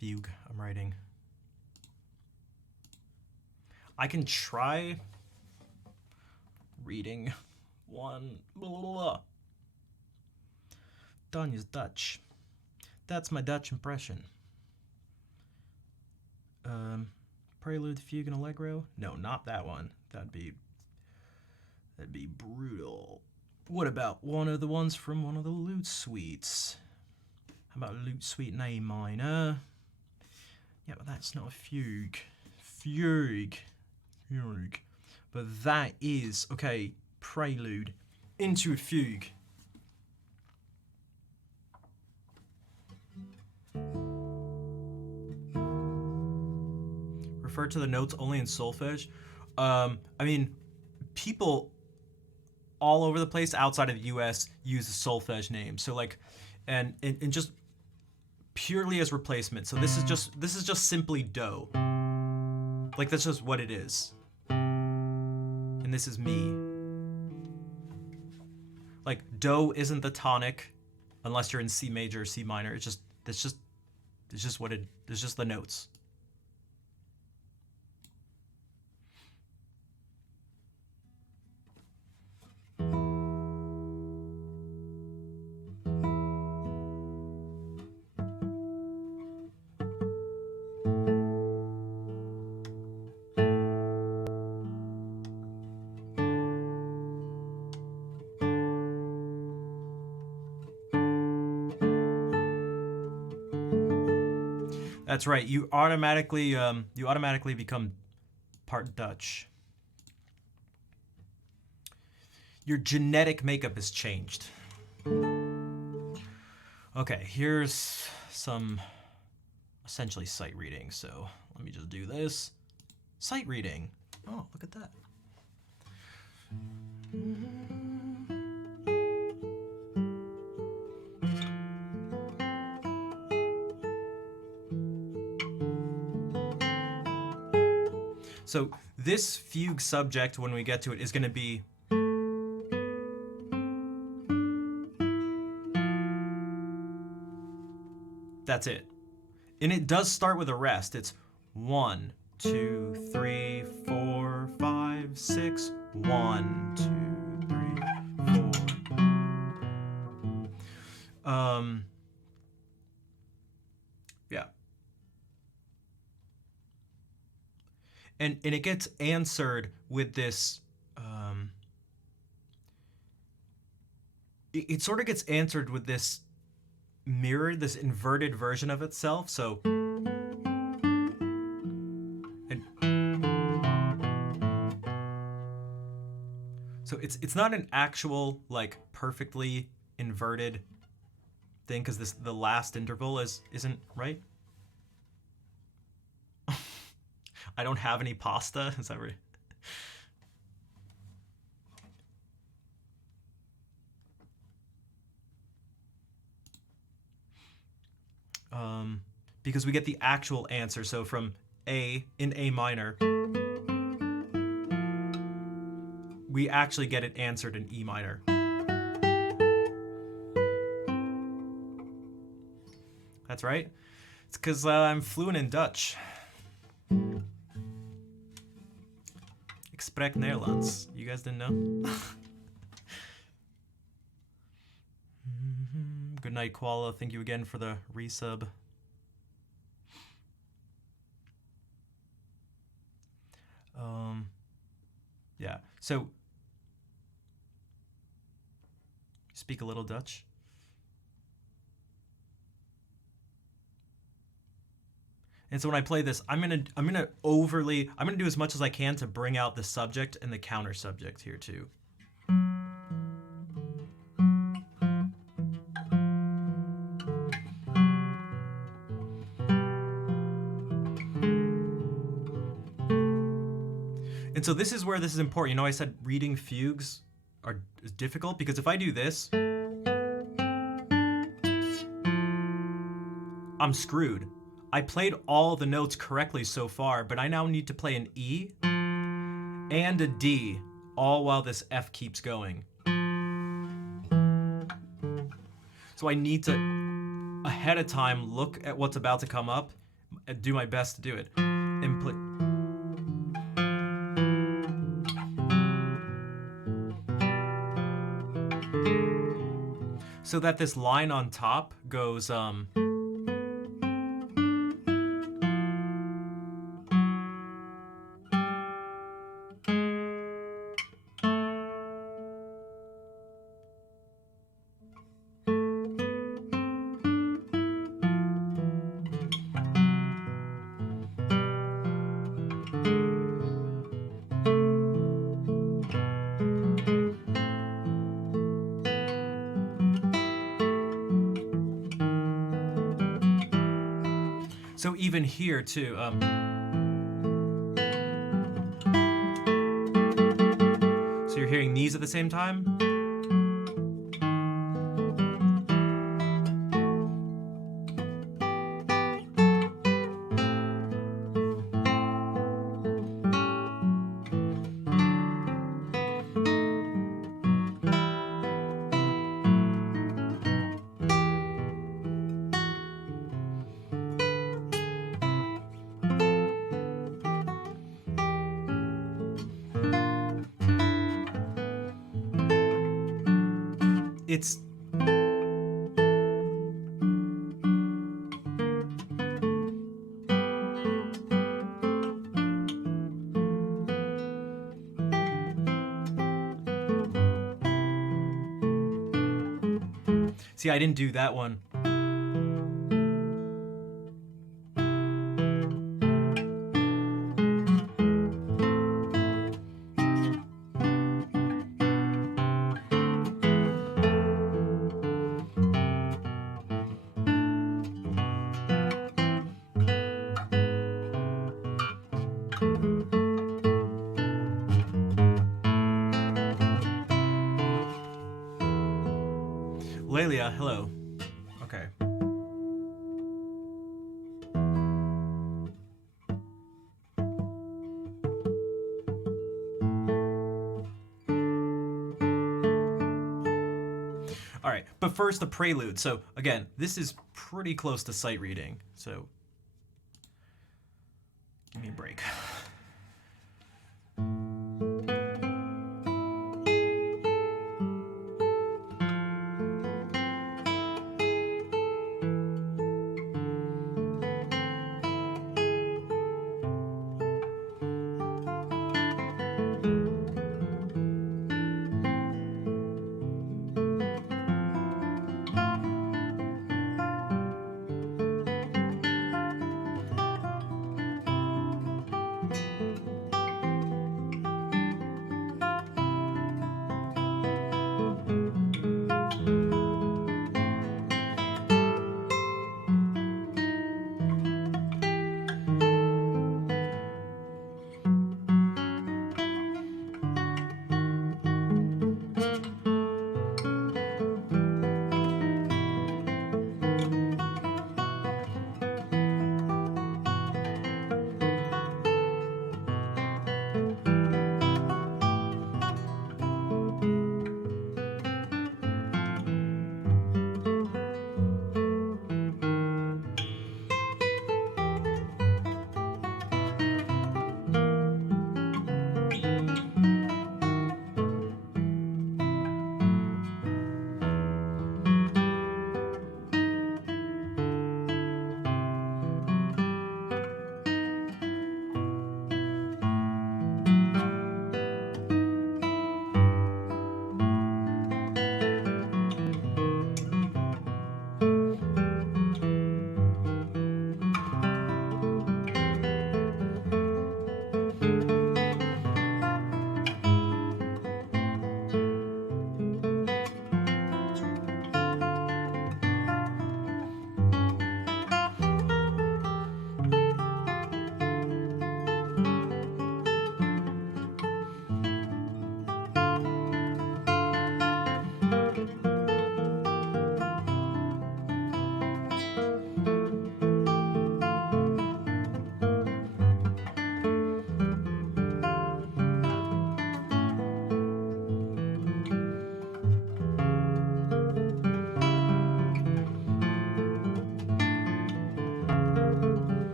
fugue I'm writing. I can try reading one. Danya's Dutch. That's my Dutch impression. Prelude, fugue, and allegro. No, not that one. That'd be brutal. What about one of the ones from one of the lute suites? How about lute suite in A minor? Yeah, but that's not a fugue. Fugue. But that is, okay, prelude into a fugue. Refer to the notes only in solfege. I mean, people all over the place outside of the US use the solfege name. So like, and just purely as replacement. So this is just simply do. Like that's just what it is. And this is me. Like do isn't the tonic unless you're in C major or C minor. It's just what it, it's just the notes. That's right. You automatically become part Dutch. Your genetic makeup has changed. Okay, here's some essentially sight reading. So let me just do this. Sight reading. Oh, look at that. So this fugue subject, when we get to it, is going to be that's it. And it does start with a rest. It's 1, 2, 3, 4, 5, 6. 1, 2, 3, 4. Yeah. And it gets answered with this, it sort of gets answered with this mirror, this inverted version of itself. So, it's not an actual like perfectly inverted thing because the last interval isn't right. I don't have any pasta. Is that right? Because we get the actual answer. So from A in A minor, we actually get it answered in E minor. That's right. It's because I'm fluent in Dutch. Ik spreek Nederlands. You guys didn't know? Good night, Koala. Thank you again for the resub. Yeah. So, speak a little Dutch. And so when I play this, I'm gonna do as much as I can to bring out the subject and the counter subject here too. And so this is where this is important. You know, I said reading fugues is difficult because if I do this, I'm screwed. I played all the notes correctly so far, but I now need to play an E and a D, all while this F keeps going. So I need to, ahead of time, look at what's about to come up do my best to do it. And play. So that this line on top goes so even here too. So you're hearing these at the same time. It's see, I didn't do that one. Lelia, hello. Okay. All right, but first the prelude. So again, this is pretty close to sight reading. So give me a break.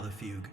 now the fugue.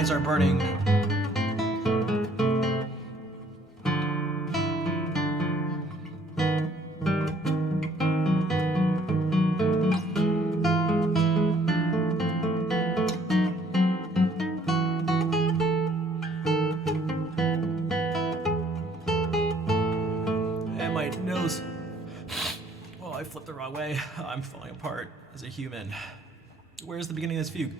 eyes are burning. And my nose. Oh, I flipped the wrong way. I'm falling apart as a human. Where's the beginning of this fugue?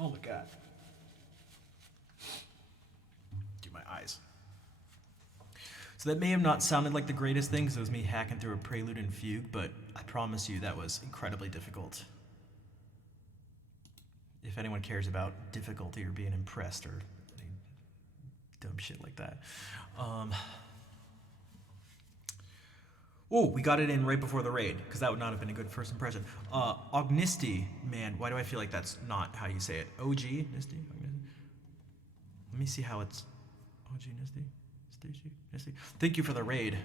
Oh my god. Do my eyes. So that may have not sounded like the greatest thing because it was me hacking through a prelude and fugue, but I promise you that was incredibly difficult. If anyone cares about difficulty or being impressed or any dumb shit like that. Oh, we got it in right before the raid, because that would not have been a good first impression. Ognisty, man, why do I feel like that's not how you say it? OG, Nisty? Let me see how it's... OG, Nisty? Nisty? Thank you for the raid.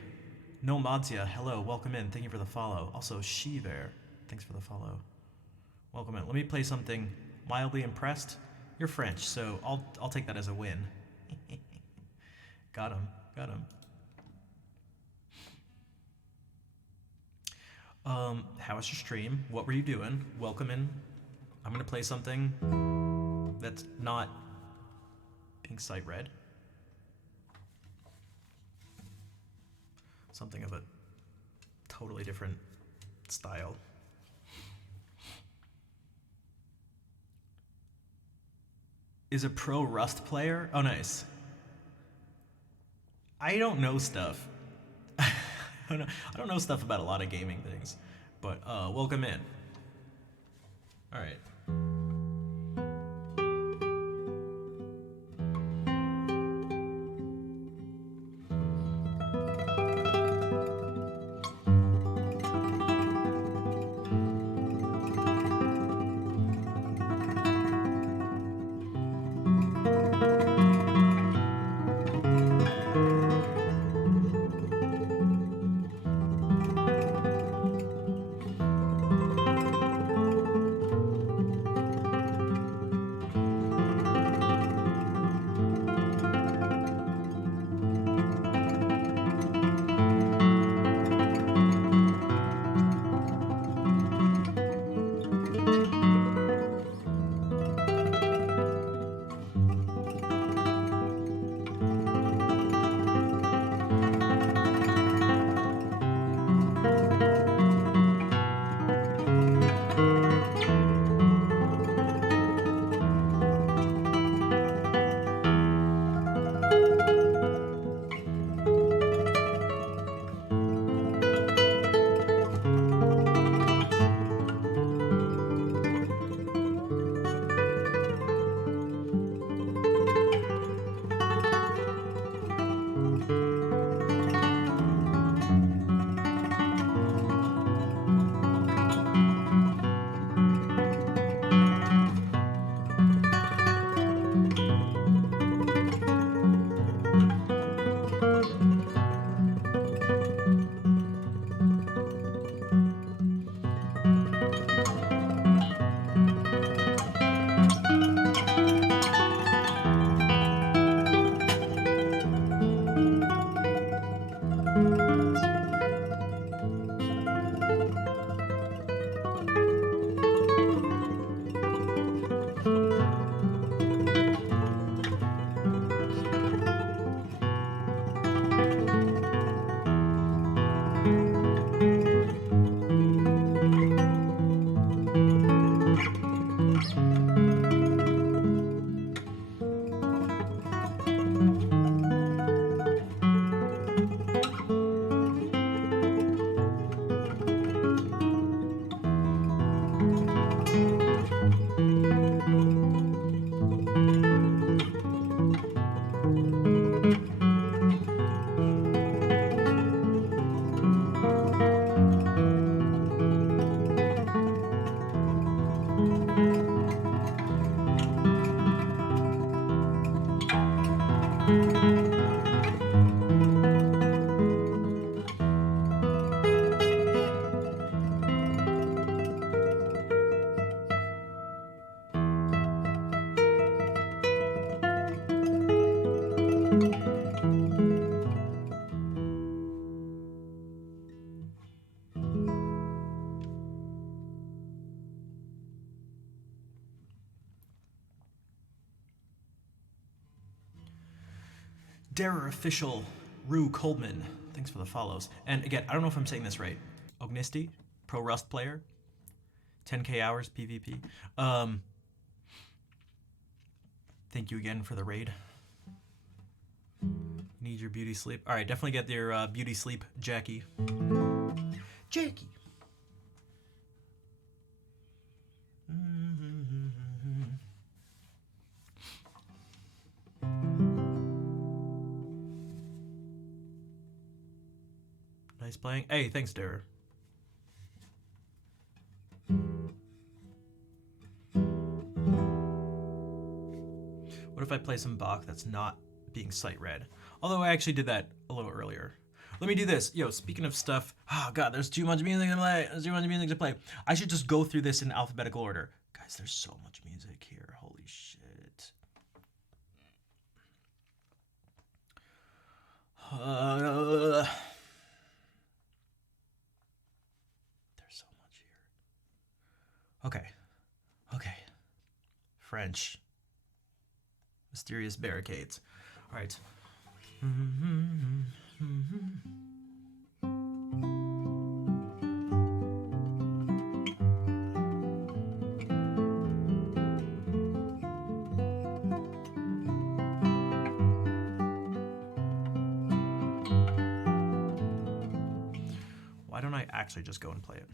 No Madzia, hello, welcome in, thank you for the follow. Also, Shiver, thanks for the follow. Welcome in. Let me play something mildly impressed. You're French, so I'll take that as a win. Got him. How was your stream? What were you doing? Welcome in. I'm gonna play something that's not pink sight red. Something of a totally different style. Is a pro Rust player? Oh, nice. I don't know stuff. I don't know stuff about a lot of gaming things, but welcome in. All right. Darer official Rue Coleman, thanks for the follows. And again, I don't know if I'm saying this right. Ognisti, pro Rust player, 10k hours PvP. Thank you again for the raid. Need your beauty sleep. All right, definitely get your beauty sleep, Jackie. Jackie. Nice playing. Hey, thanks, Darer. What if I play some Bach that's not being sight read? Although I actually did that a little earlier. Let me do this. Yo, speaking of stuff, oh god, there's too much music to play. There's too much music to play. I should just go through this in alphabetical order. Guys, there's so much music here. Holy shit. There's so much here. Okay. French. Mysterious barricades. All right. Why don't I actually just go and play it?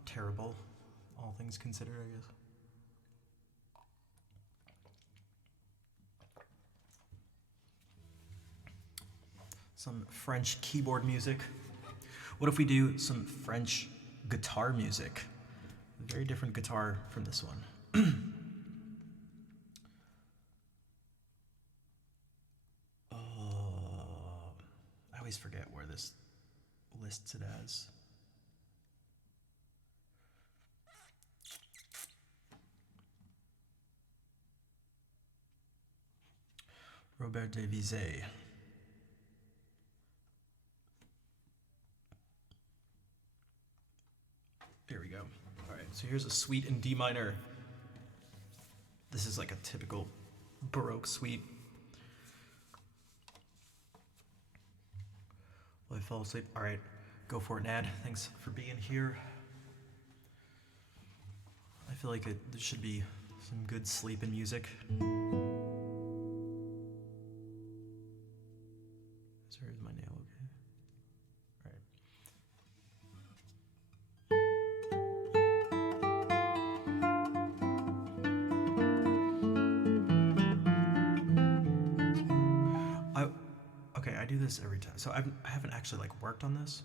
not terrible, all things considered, I guess. Some French keyboard music. What if we do some French guitar music? Very different guitar from this one. I always forget where this lists it as. Robert de Vizet. Here we go. All right, so here's a suite in D minor. This is like a typical Baroque suite. Will I fall asleep? All right, go for it, Nad. Thanks for being here. I feel like there should be some good sleep and music. So here's my nail, okay? All right. Okay, I do this every time. So I haven't actually like worked on this.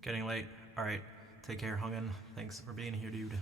Getting late. All right. Take care, Hungen. Thanks for being here, dude.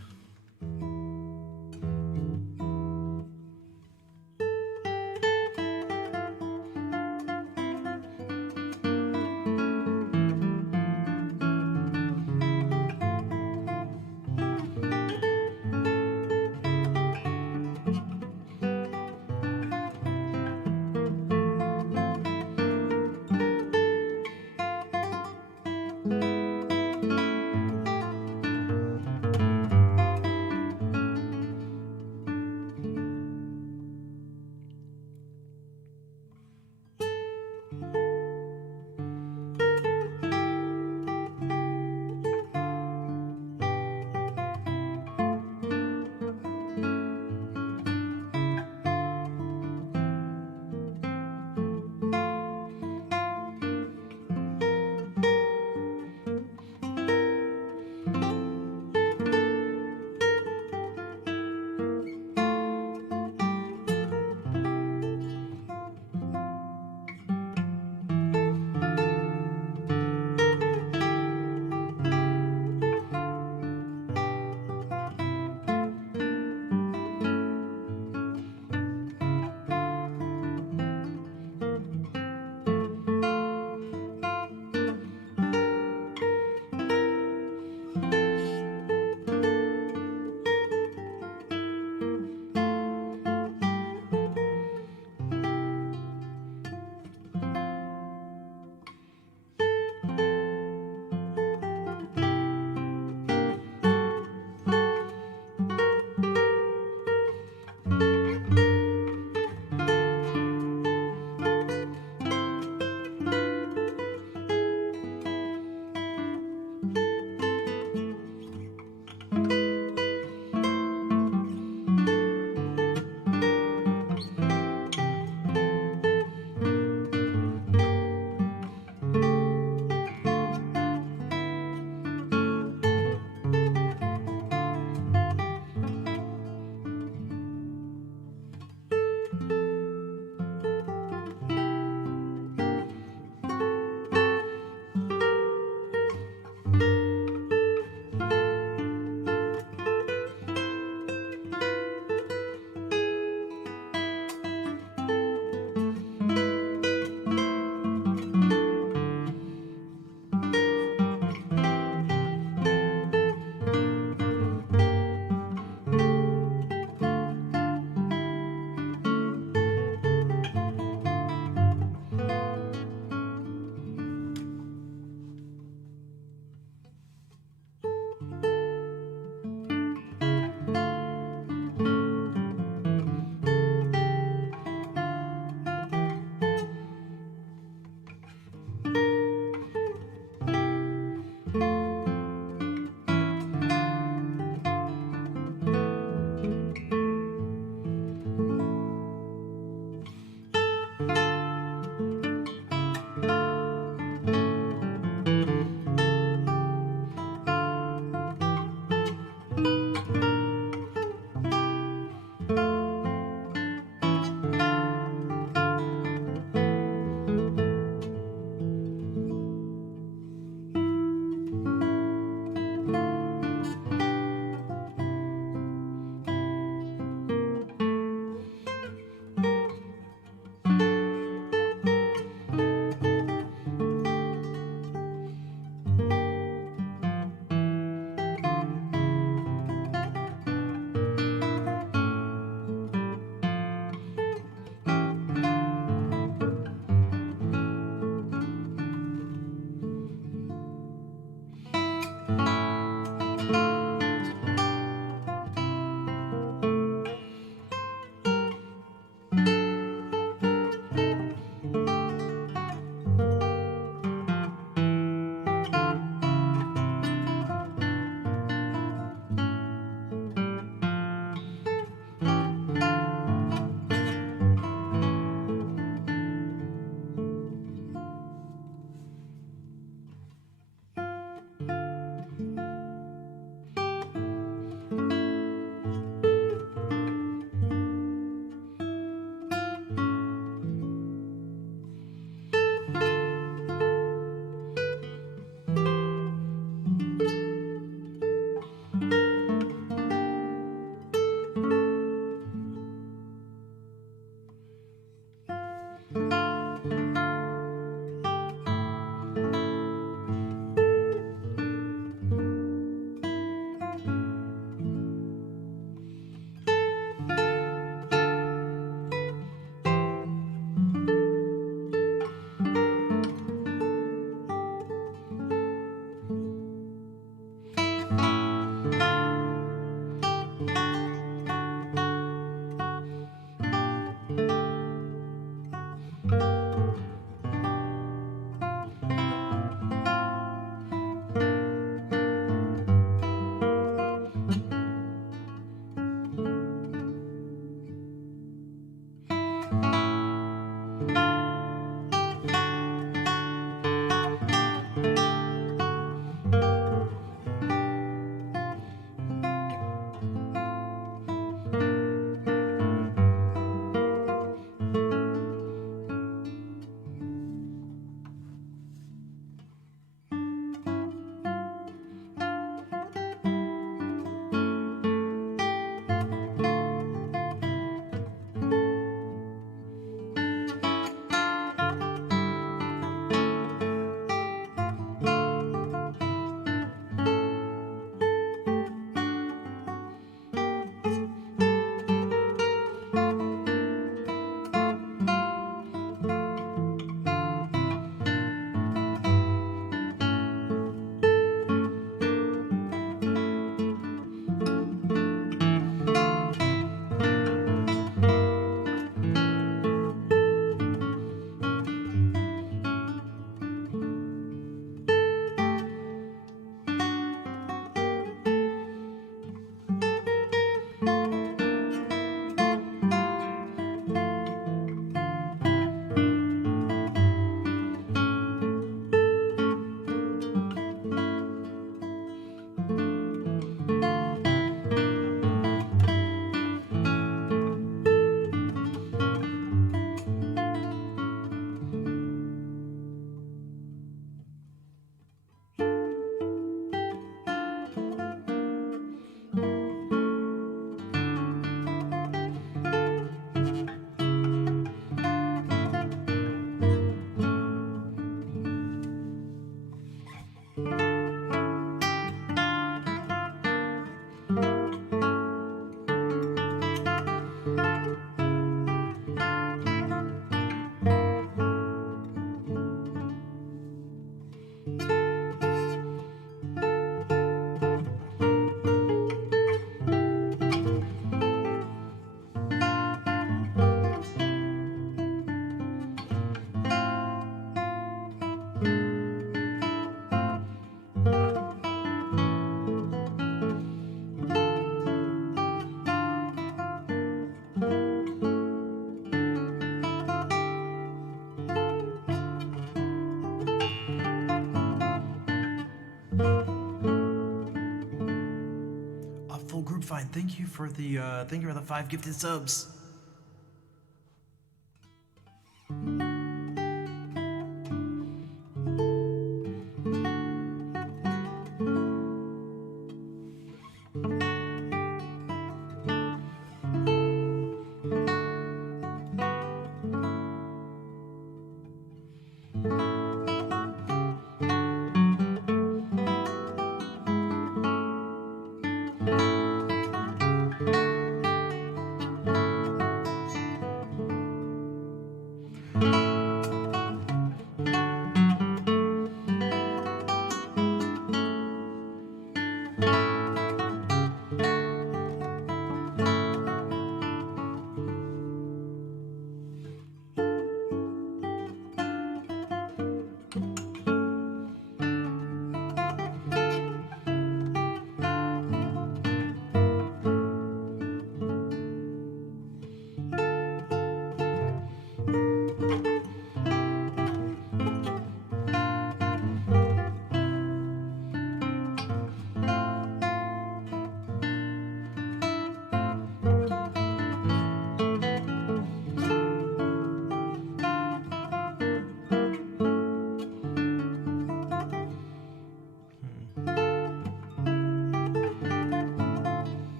full group find. Thank you for the 5 gifted subs.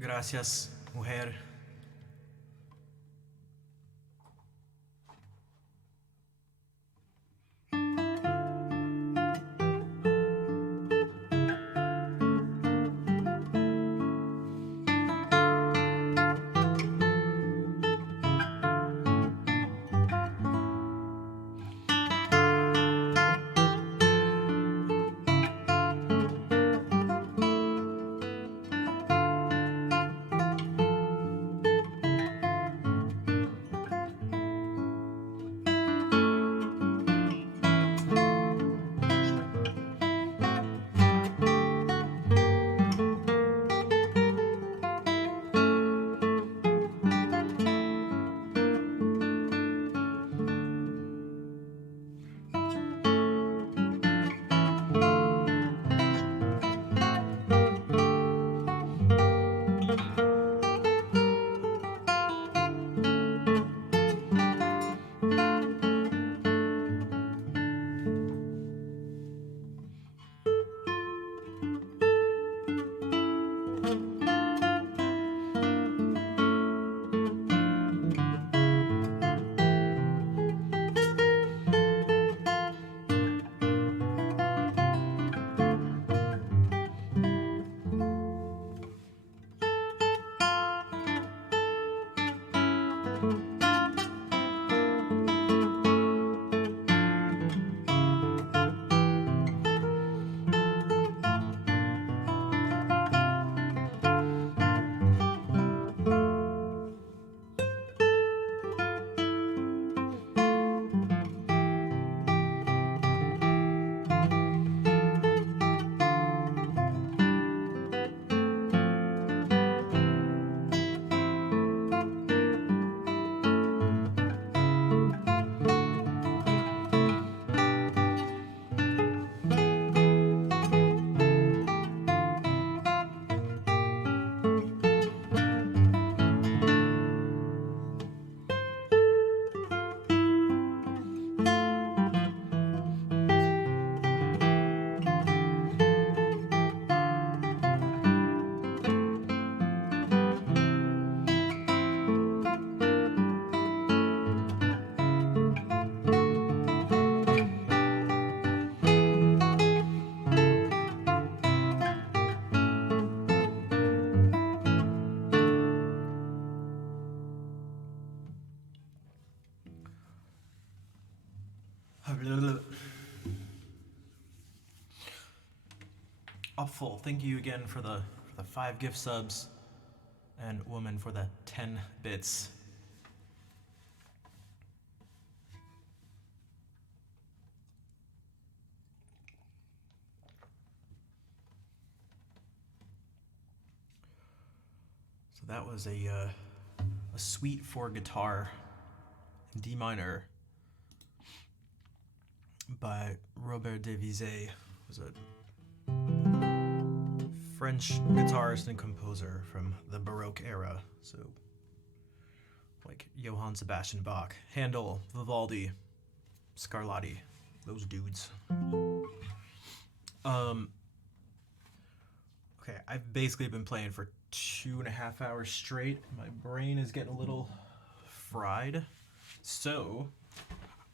Gracias, mujer. Full. Thank you again for the 5 gift subs, and woman for the 10 bits. So that was a suite for guitar in D minor. by Robert Devisay, who's a French guitarist and composer from the Baroque era. So, like Johann Sebastian Bach, Handel, Vivaldi, Scarlatti, those dudes. Okay, I've basically been playing for 2.5 hours straight. My brain is getting a little fried. So,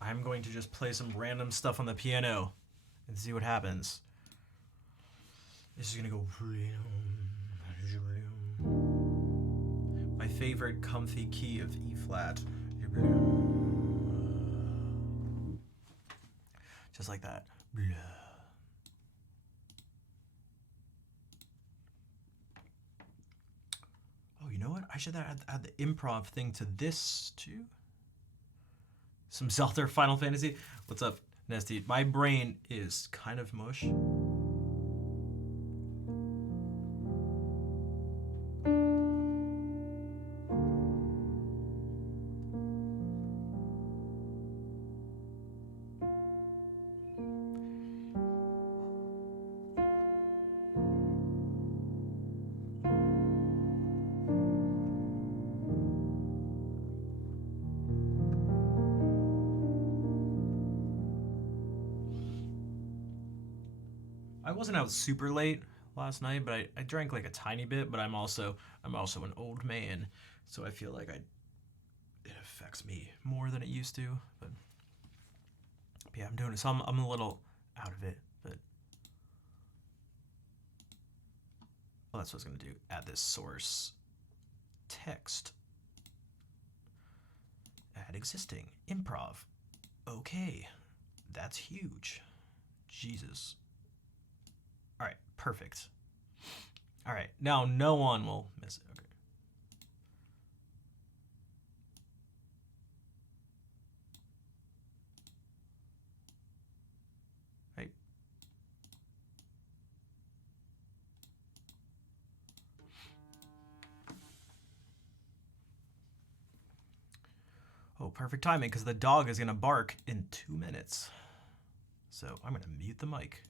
I'm going to just play some random stuff on the piano and see what happens. This is gonna go. My favorite comfy key of E flat. Just like that. Oh, you know what? I should add the improv thing to this too. Some Zelda Final Fantasy. What's up, Nesty? My brain is kind of mush. I wasn't out super late last night, but I drank like a tiny bit. But I'm also an old man, so I feel like it affects me more than it used to. But yeah, I'm doing it. So I'm a little out of it. But well, that's what I was gonna do. Add this source text. Add existing improv. Okay, that's huge. Jesus. All right, perfect. All right, now no one will miss it. Okay. Right. Oh, perfect timing because the dog is gonna bark in 2 minutes. So I'm gonna mute the mic.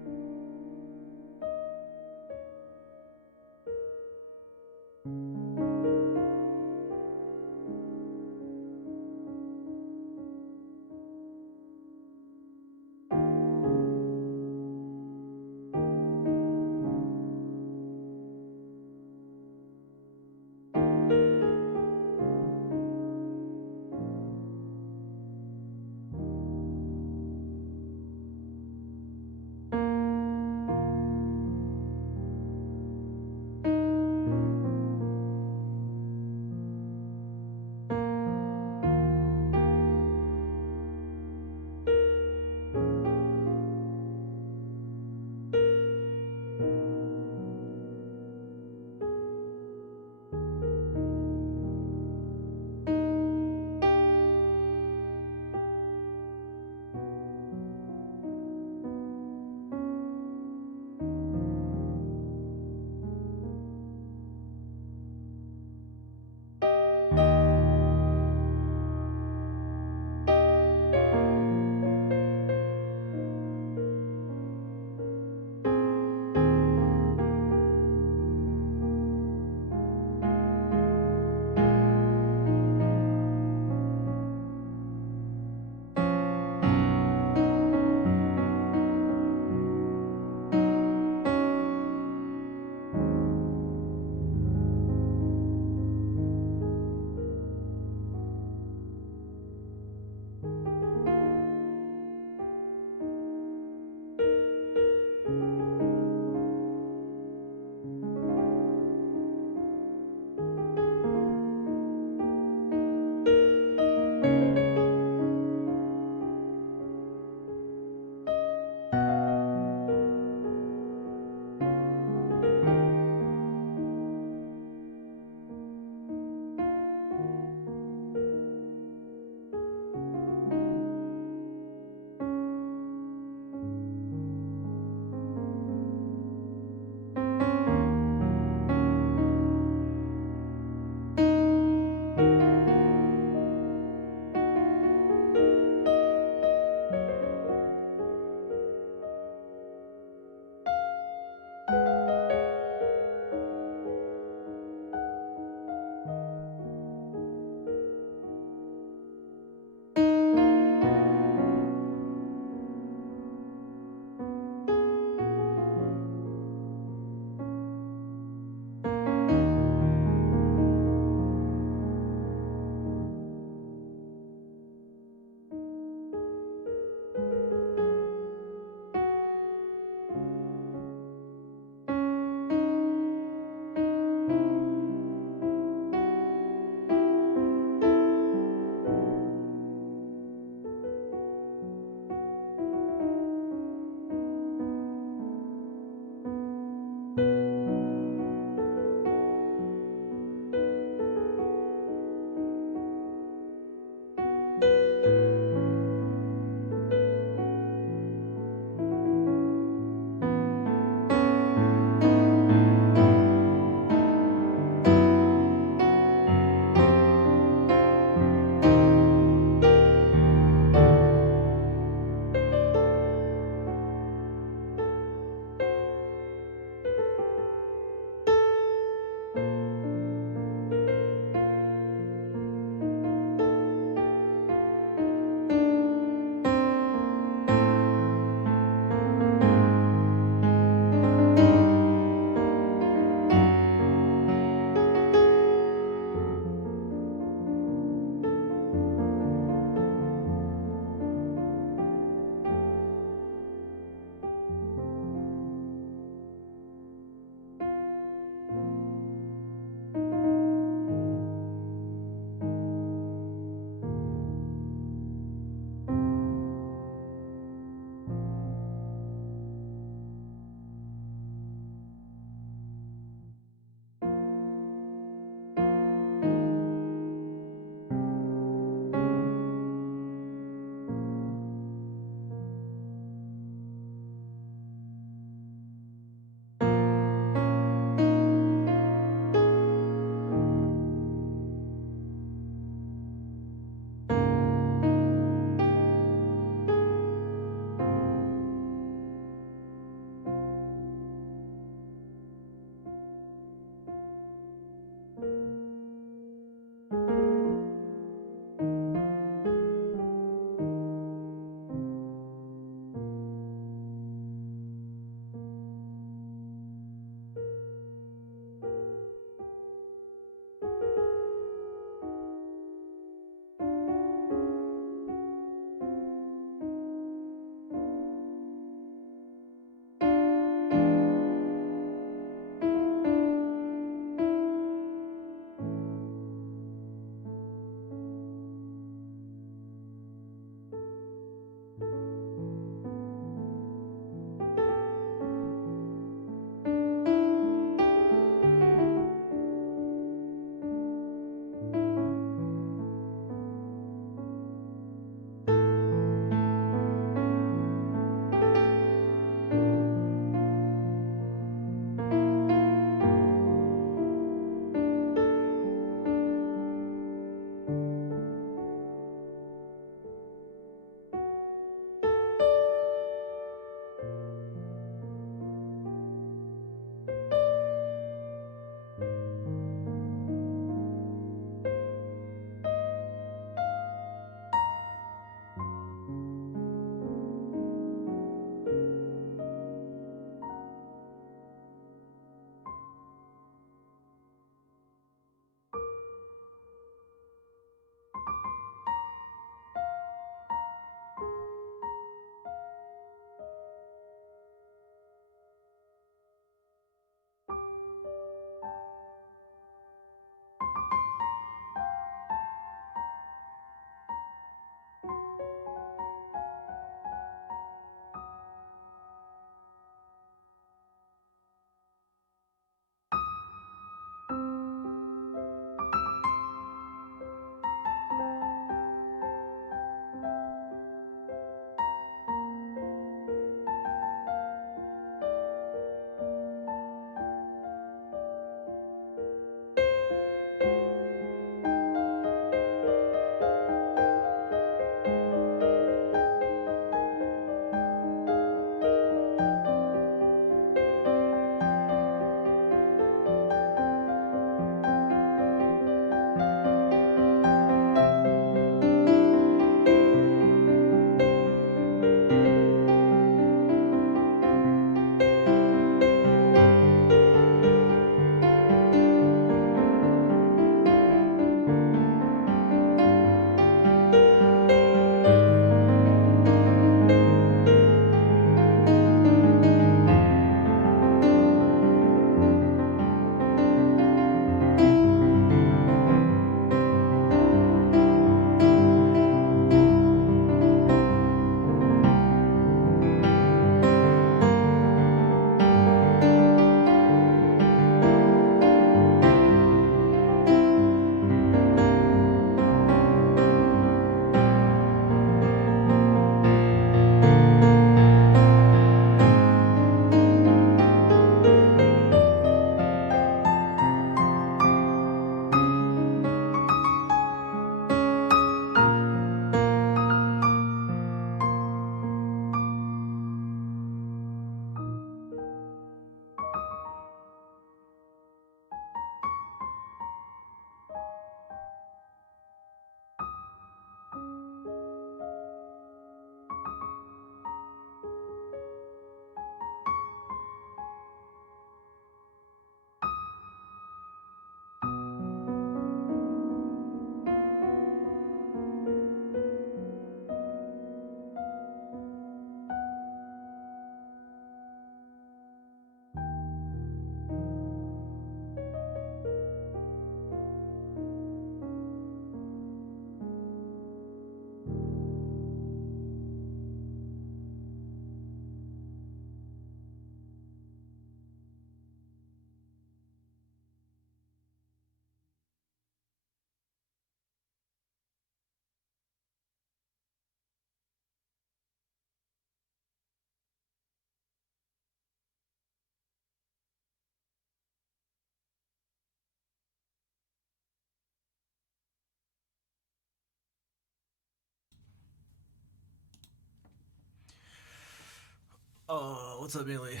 Oh, what's up, Millie?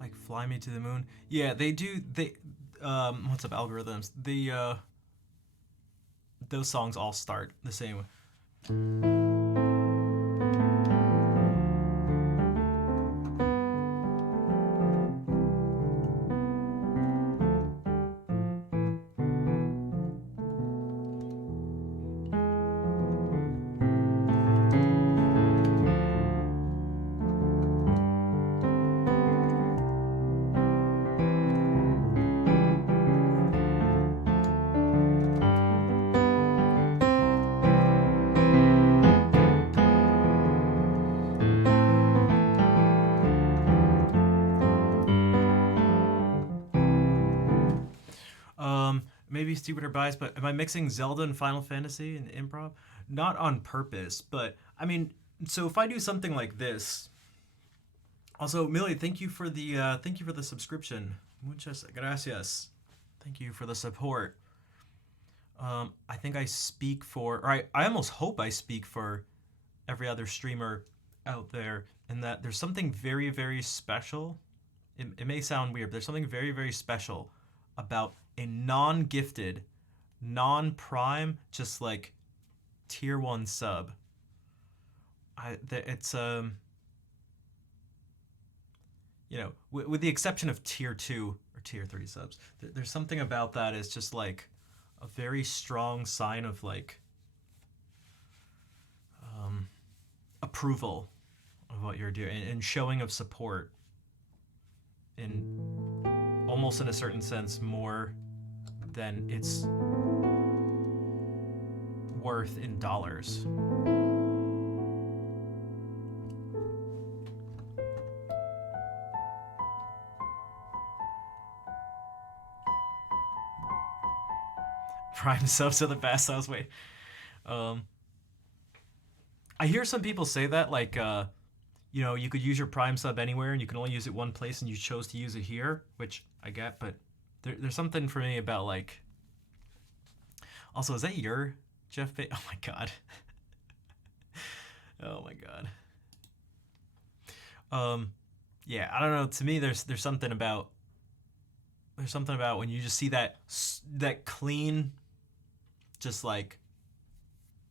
Like Fly Me to the Moon. Yeah, they do. They what's up, algorithms? The those songs all start the same way. Maybe stupid or biased, but am I mixing Zelda and Final Fantasy and improv? Not on purpose, but I mean, so if I do something like this. Also, Millie, thank you for the subscription. Muchas gracias. Thank you for the support. I think I speak for, or I almost hope I speak for every other streamer out there, in that there's something very, very special. It may sound weird, but there's something very, very special about a non-gifted, non-prime, just like tier one sub. It's you know, with the exception of tier two or tier three subs, there's something about that is just like a very strong sign of like approval of what you're doing and showing of support in almost in a certain sense more than it's worth in dollars. Prime subs are the best. I was waiting. Um, I hear some people say that, like, you know, you could use your Prime sub anywhere and you can only use it one place and you chose to use it here, which I get, but there's something for me about, like. Also, is that your Jeff Ba- Oh my god. Oh my god. Yeah, I don't know. To me, there's something about when you just see that clean, just like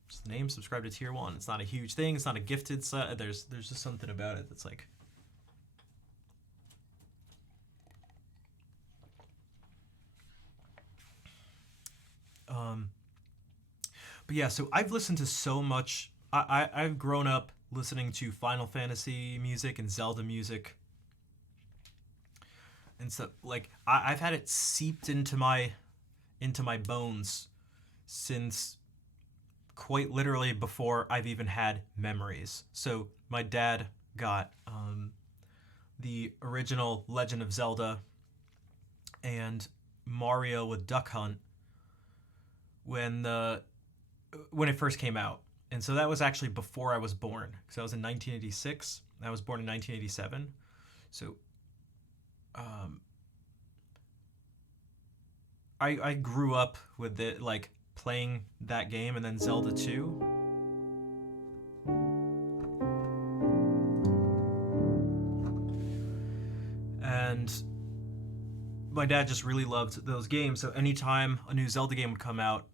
just name, subscribe to tier one. It's not a huge thing. It's not a gifted set. There's just something about it that's like. But yeah, so I've listened to so much. I've grown up listening to Final Fantasy music and Zelda music, and so like I've had it seeped into my bones since quite literally before I've even had memories. So my dad got the original Legend of Zelda and Mario with Duck Hunt when it first came out. And so that was actually before I was born, because I was in 1986. I was born in 1987. So I grew up with it, like playing that game, and then Zelda 2. And my dad just really loved those games. So anytime a new Zelda game would come out,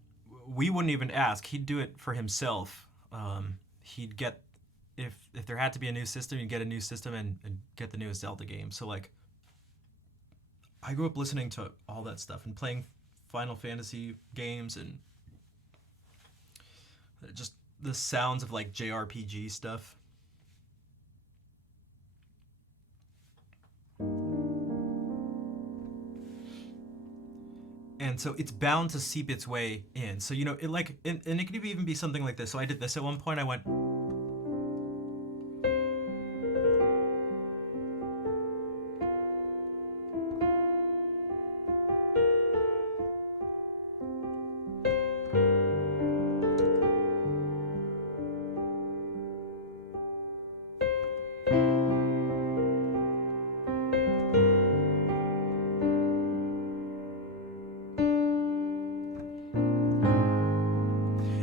we wouldn't even ask. He'd do it for himself. He'd get, if there had to be a new system, he'd get a new system and get the newest Zelda game. So like, I grew up listening to all that stuff and playing Final Fantasy games and Just the sounds of like JRPG stuff. And so it's bound to seep its way in. So, you know, it like, and it could even be something like this. So I did this at one point. I went,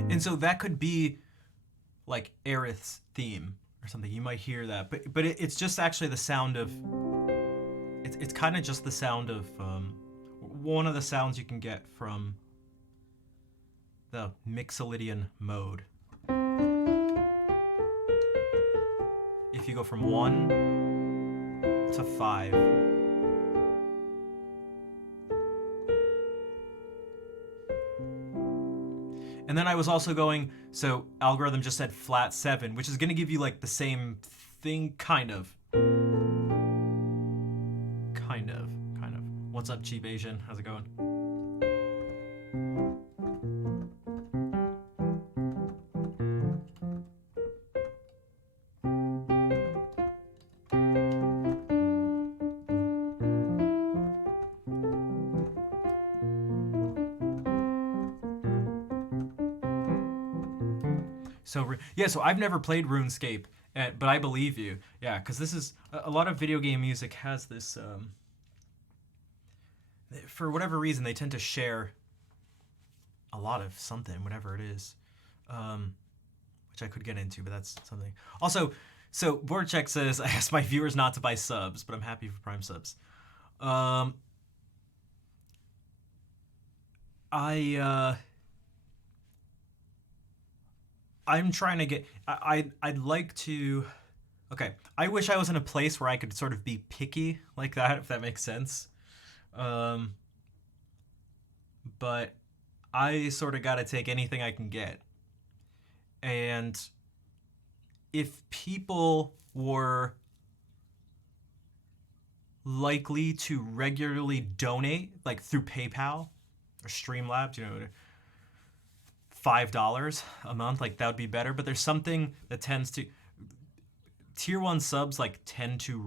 and so that could be like Aerith's theme or something. You might hear that, but it's just actually the sound of. It's kind of just the sound of one of the sounds you can get from the Mixolydian mode. If you go from 1 to 5. And then I was also going, so algorithm just said flat 7, which is going to give you like the same thing, kind of. Kind of. What's up, Cheap Asian? How's it going? So yeah, so I've never played RuneScape, but I believe you. Yeah, because this is a lot of video game music has this. For whatever reason, they tend to share a lot of something, whatever it is, which I could get into, but that's something. Also, so Borchek says, I asked my viewers not to buy subs, but I'm happy for Prime subs. I'm trying to get. I'd like to. Okay, I wish I was in a place where I could sort of be picky like that, if that makes sense. But I sort of got to take anything I can get. And if people were likely to regularly donate, like through PayPal or Streamlabs, you know, $5 a month, like that would be better. But there's something that tends to tier 1 subs like tend to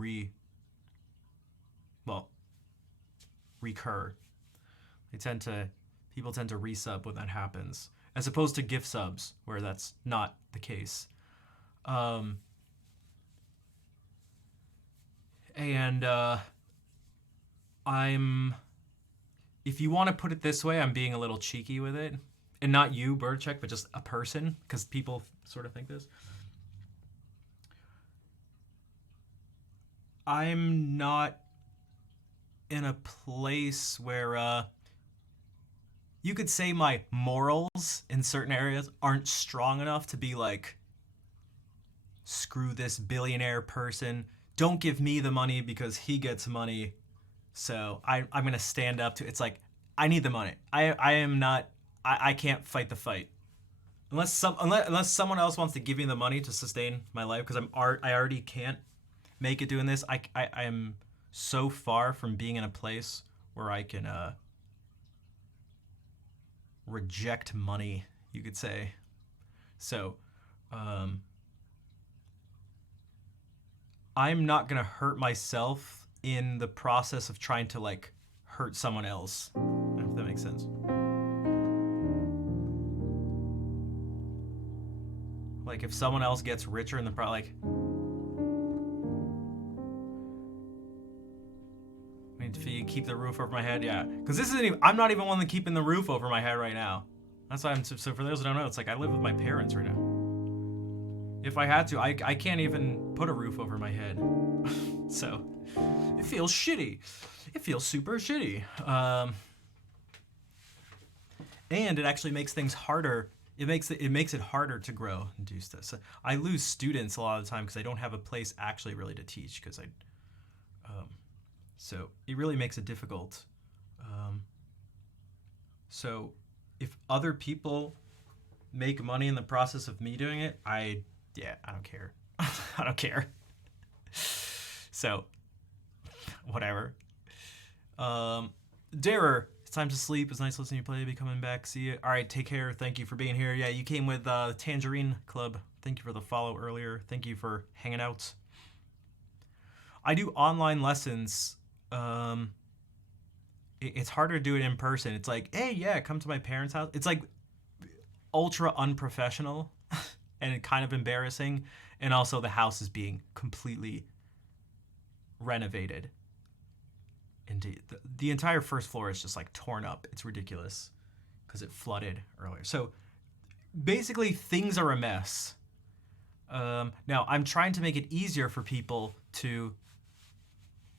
recur. People tend to resub when that happens, as opposed to gift subs where that's not the case. If you want to put it this way, I'm being a little cheeky with it. And not you, Birdcheck, but just a person, because people sort of think this. I'm not in a place where you could say my morals in certain areas aren't strong enough to be like, screw this billionaire person, don't give me the money because he gets money, so I'm gonna stand up to. It's like, I need the money. I can't fight the fight unless someone else wants to give me the money to sustain my life, because I already can't make it doing this. I am so far from being in a place where I can reject money, you could say. So I'm not gonna hurt myself in the process of trying to like hurt someone else, if that makes sense. Like if someone else gets richer in the like, I need to keep the roof over my head, yeah. Because this isn't even, I'm not even one that keeping the roof over my head right now. That's why so for those who don't know, it's like I live with my parents right now. If I had to, I can't even put a roof over my head. So it feels shitty. It feels super shitty. And it actually makes things harder. It makes it harder to grow and do stuff. So I lose students a lot of the time because I don't have a place actually really to teach, because so it really makes it difficult. So if other people make money in the process of me doing it, I don't care. I don't care. So, whatever. Darer, it's time to sleep. It's nice listening to you play. Be coming back. See you. All right, take care. Thank you for being here. Yeah, you came with Tangerine Club. Thank you for the follow earlier. Thank you for hanging out. I do online lessons. It's harder to do it in person. It's like, hey, yeah, come to my parents' house. It's like ultra unprofessional and kind of embarrassing. And also the house is being completely renovated. Indeed. The entire first floor is just like torn up. It's ridiculous because it flooded earlier. So basically things are a mess. Now I'm trying to make it easier for people to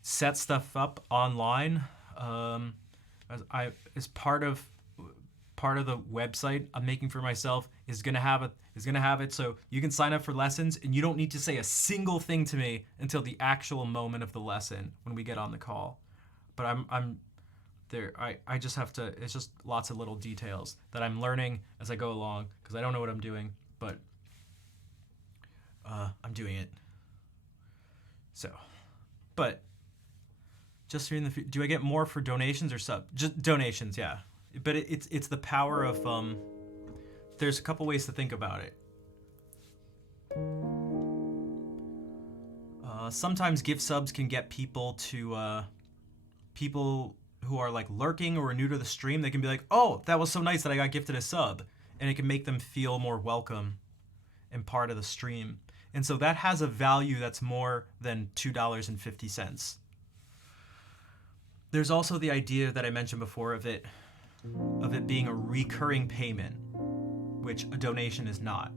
set stuff up online. As part of the website I'm making for myself is gonna have it so you can sign up for lessons and you don't need to say a single thing to me until the actual moment of the lesson when we get on the call. But I'm there. I just have to. It's just lots of little details that I'm learning as I go along because I don't know what I'm doing, but I'm doing it. So, but just in the do I get more for donations or sub? Just donations, yeah. But it's the power of there's a couple ways to think about it. Sometimes gift subs can get people to people who are like lurking or are new to the stream. They can be like, oh, that was so nice that I got gifted a sub, and it can make them feel more welcome and part of the stream. And so that has a value that's more than $2.50. There's also the idea that I mentioned before of it being a recurring payment, which a donation is not.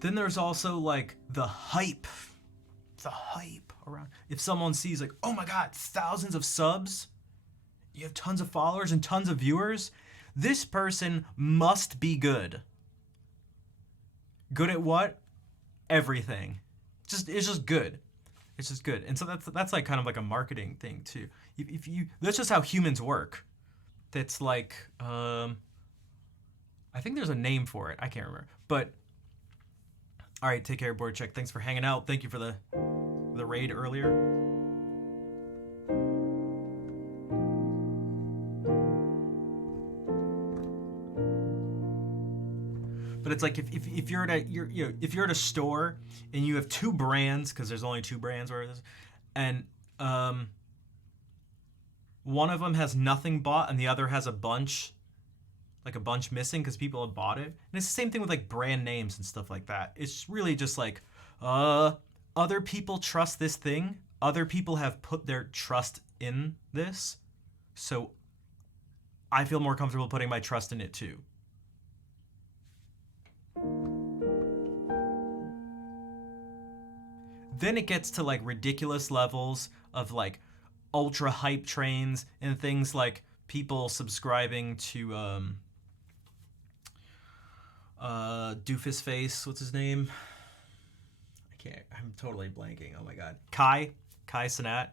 Then there's also like the hype around. If someone sees like, oh my God, thousands of subs, you have tons of followers and tons of viewers, this person must be good. Good at what? Everything. It's just good. It's just good. And so that's like kind of like a marketing thing too. If you that's just how humans work. That's like I think there's a name for it. I can't remember. But all right, take care, Board Check. Thanks for hanging out. Thank you for the raid earlier. But it's like if you're at a store and you have two brands, because there's only two brands where it is, and one of them has nothing bought and the other has a bunch missing because people have bought it. And it's the same thing with like brand names and stuff like that. It's really just like other people trust this thing. Other people have put their trust in this. So I feel more comfortable putting my trust in it too. Then it gets to like ridiculous levels of like ultra hype trains and things like people subscribing to Doofus Face, what's his name? I'm totally blanking. Oh my God. Kai Cenat.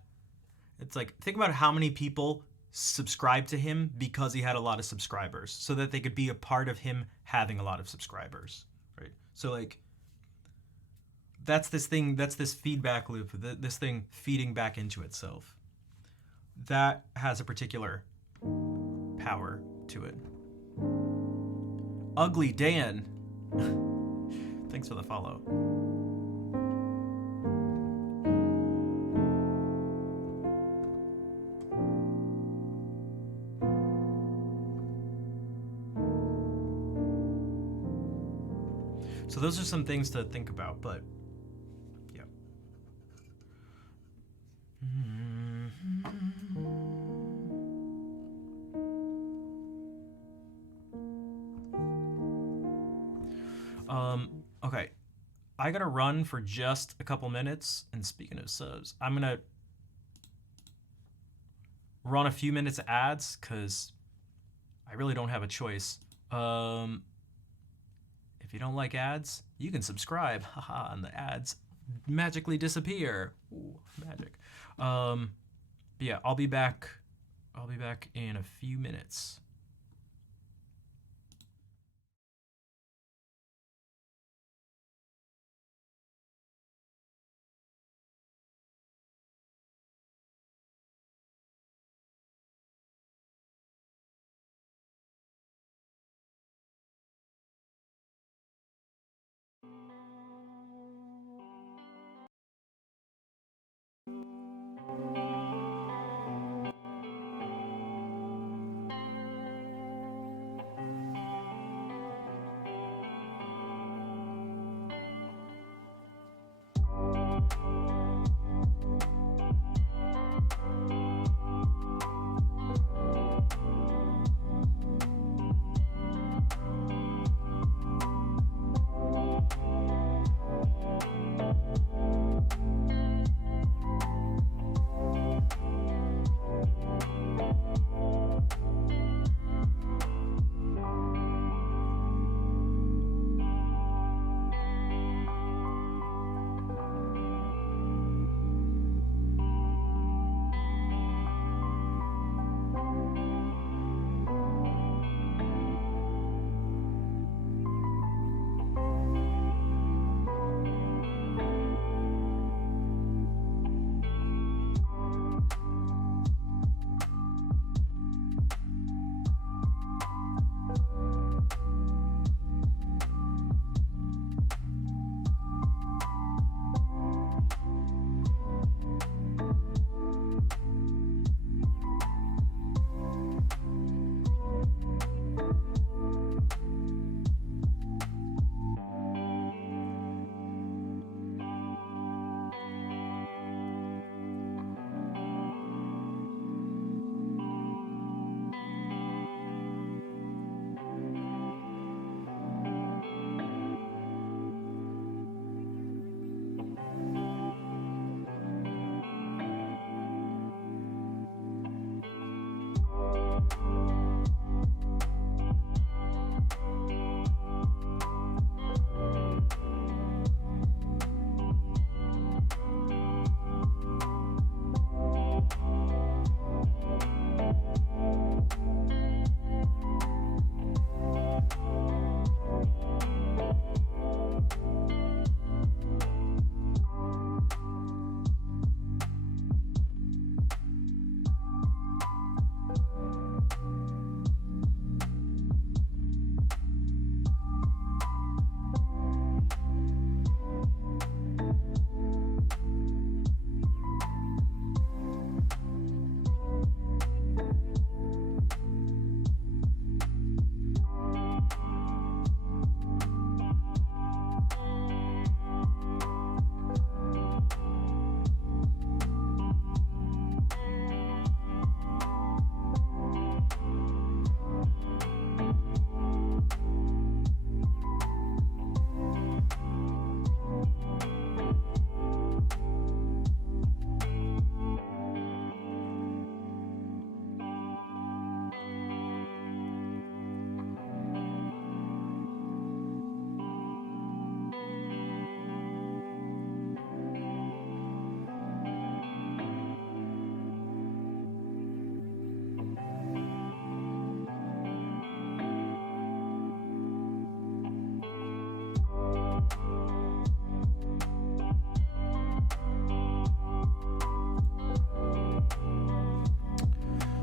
It's like, think about how many people subscribed to him because he had a lot of subscribers so that they could be a part of him having a lot of subscribers, right? So like, that's this feedback loop, this thing feeding back into itself. That has a particular power to it. Ugly Dan. Thanks for the follow. So those are some things to think about, but yeah. Okay. I gotta run for just a couple minutes, and speaking of subs, I'm gonna run a few minutes of ads because I really don't have a choice. If you don't like ads, you can subscribe. Haha, and the ads magically disappear. Ooh, magic. But yeah, I'll be back. I'll be back in a few minutes.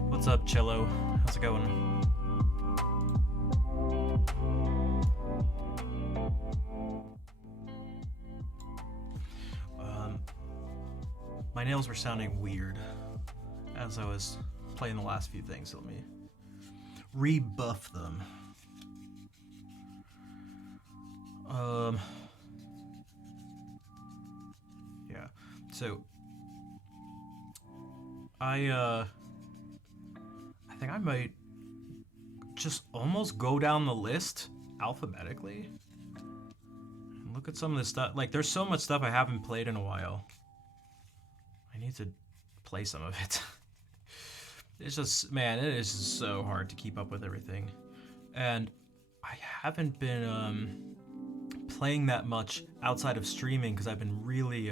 What's up, Cello? How's it going? My nails were sounding weird as I was playing the last few things. So let me rebuff them. Yeah. So I think I might just almost go down the list alphabetically and look at some of this stuff. Like, there's so much stuff I haven't played in a while. I need to play some of it. It's just, man, it is just so hard to keep up with everything. And I haven't been playing that much outside of streaming because I've been really,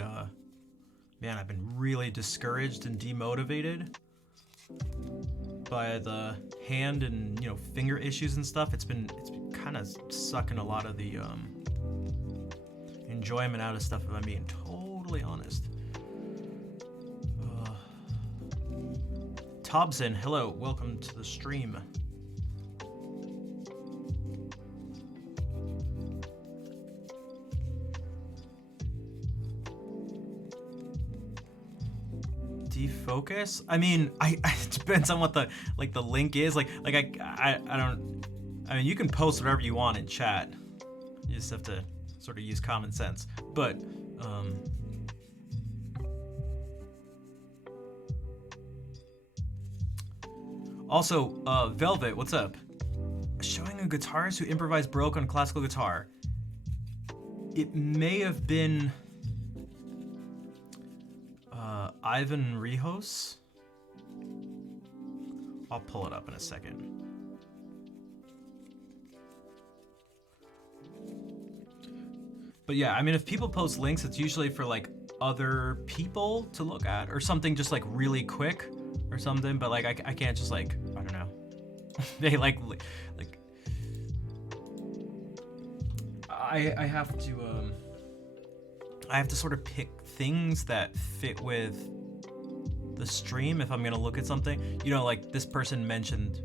man, I've been really discouraged and demotivated by the hand and, you know, finger issues and stuff. It's been kind of sucking a lot of the enjoyment out of stuff, if I'm being totally honest. Tobson, hello, welcome to the stream. Defocus? I mean, it depends on what the link is. I mean, you can post whatever you want in chat. You just have to sort of use common sense. But also, Velvet, what's up? Showing a guitarist who improvised Baroque on classical guitar. It may have been Ivan Rijos. I'll pull it up in a second. But yeah, I mean, if people post links, it's usually for like other people to look at or something just like really quick or something. But like, I can't just like, I don't know. They I have to sort of pick things that fit with the stream if I'm gonna look at something. You know, like this person mentioned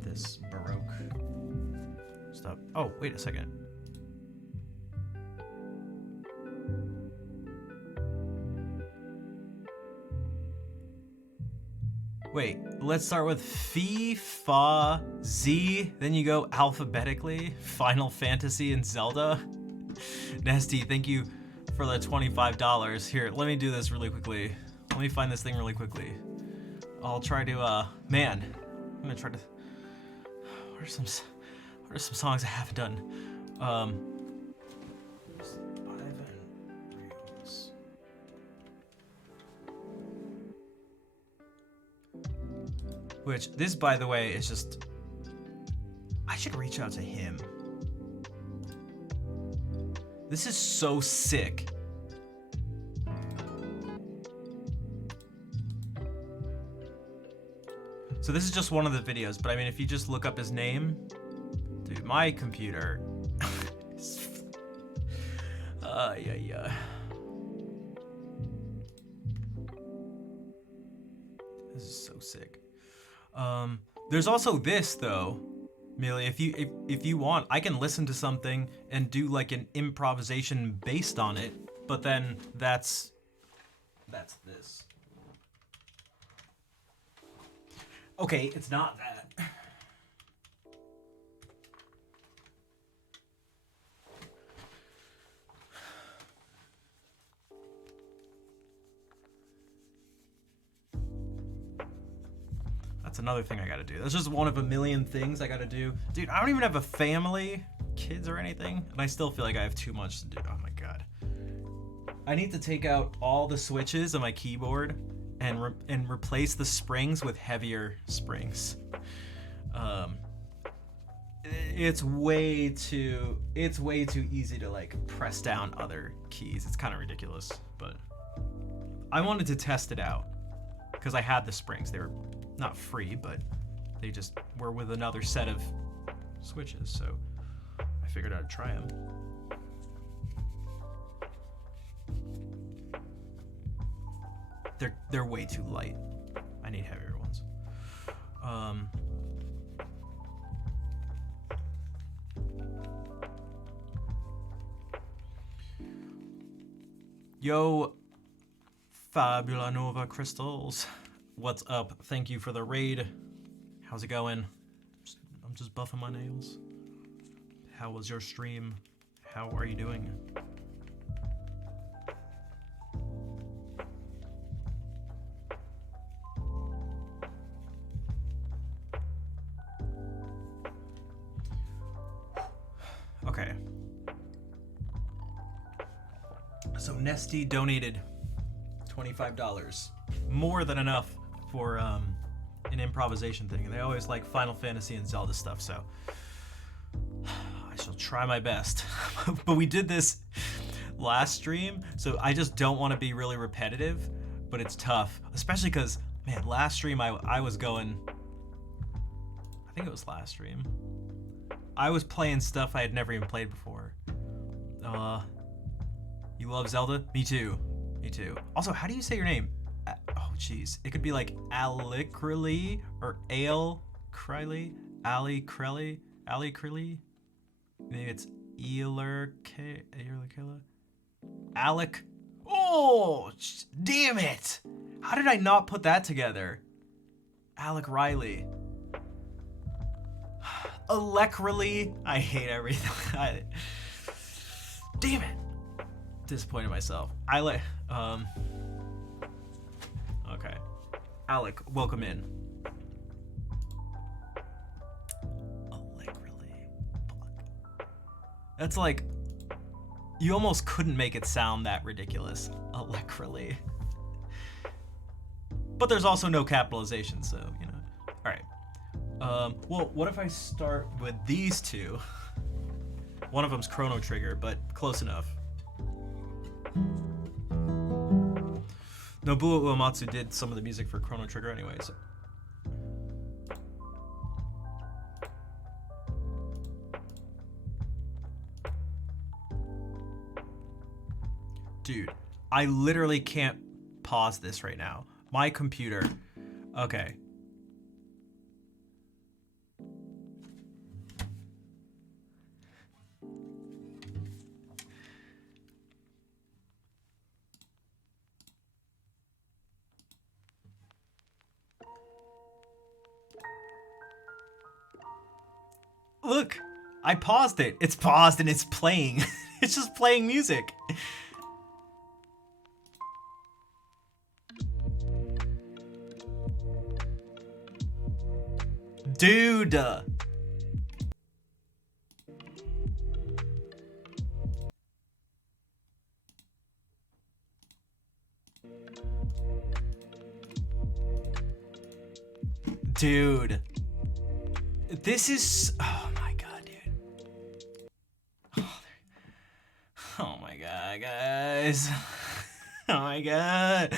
this Baroque stuff. Oh, wait a second. Wait, let's start with Fi, Fa, Z, then you go alphabetically. Final Fantasy and Zelda. Nesty, thank you for the $25. Here, let me do this really quickly. Let me find this thing really quickly. I'll try to, man, I'm gonna try to, what are some songs I haven't done? Which, this, by the way, is just... I should reach out to him. This is so sick. So this is just one of the videos, but I mean, if you just look up his name... Dude, my computer... yeah. This is so sick. There's also this though, Millie. If you want, I can listen to something and do like an improvisation based on it. But then that's this. Okay, it's not that. That's another thing I gotta do. That's just one of a million things I gotta do. Dude, I don't even have a family, kids or anything, and I still feel like I have too much to do. Oh my god. I need to take out all the switches on my keyboard and replace the springs with heavier springs. It's way too easy to like press down other keys. It's kind of ridiculous, but I wanted to test it out because I had the springs. They were not free, but they just were with another set of switches, so I figured I'd try them. They're way too light. I need heavier ones. Yo, Fabula Nova Crystals. What's up? Thank you for the raid. How's it going? I'm just buffing my nails. How was your stream? How are you doing? Okay. So Nesty donated $25. More than enough for an improvisation thing. And they always like Final Fantasy and Zelda stuff, so try my best. But we did this last stream, so I just don't want to be really repetitive, but it's tough, especially because, man, last stream I was going, I think it was last stream, I was playing stuff I had never even played before. You love Zelda? Me too. Me too. Also, how do you say your name? Oh, jeez. It could be like Alicrily or Ale Criley, Ali Crelly, Ali Crilly. Maybe it's Ealerkilla. Alec. Oh, damn it! How did I not put that together? Alec Riley. Alecrily. I hate everything. Damn it. Disappointed myself. Okay. Alec, welcome in. Alecrily. That's like, you almost couldn't make it sound that ridiculous. Alecrily. But there's also no capitalization, so, you know. Alright. Well, what if I start with these two? One of them's Chrono Trigger, but close enough. Nobuo Uematsu did some of the music for Chrono Trigger anyways. Dude, I literally can't pause this right now. My computer. Okay. Look, I paused it. It's paused and it's playing. It's just playing music. Dude. Dude. This is... Oh my god, dude. Oh my god, guys. Oh my god.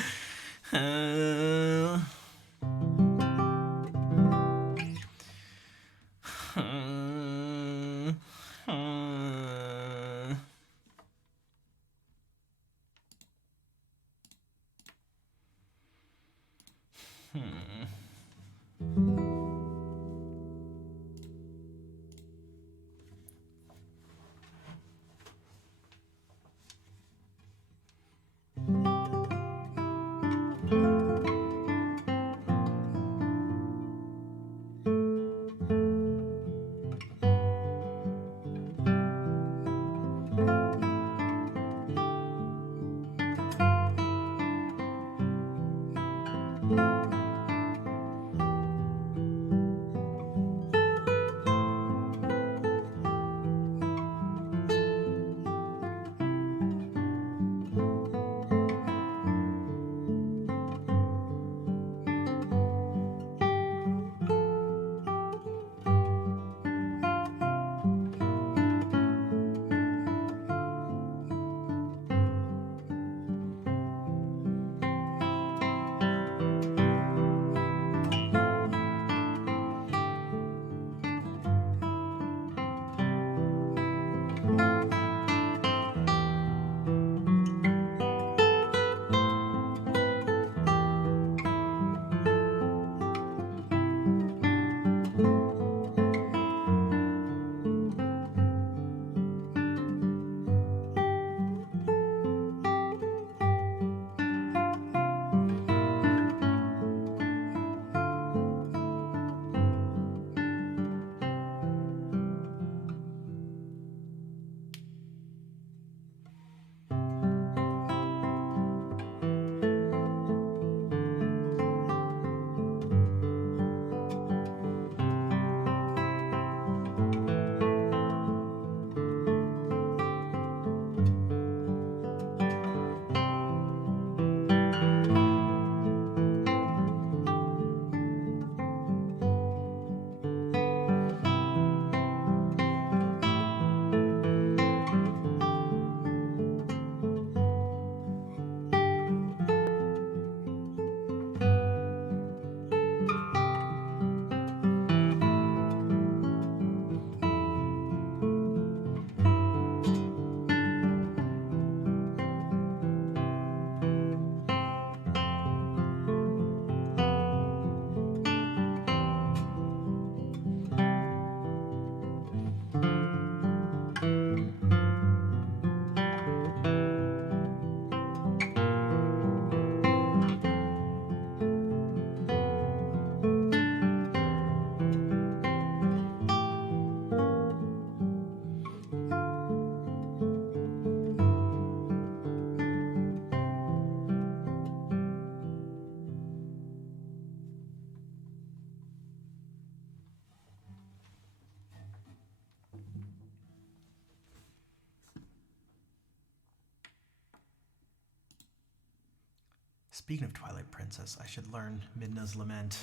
Speaking of Twilight Princess, I should learn Midna's Lament.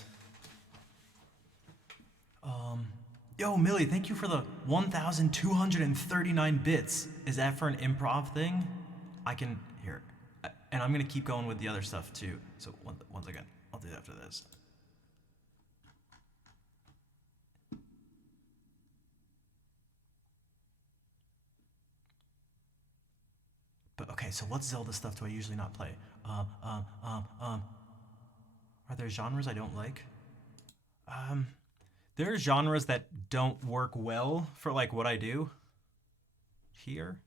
Yo, Millie, thank you for the 1,239 bits. Is that for an improv thing? I can hear. And I'm gonna keep going with the other stuff too. So once again, I'll do that after this. But okay, so what Zelda stuff do I usually not play? Are there genres I don't like? There are genres that don't work well for like what I do here.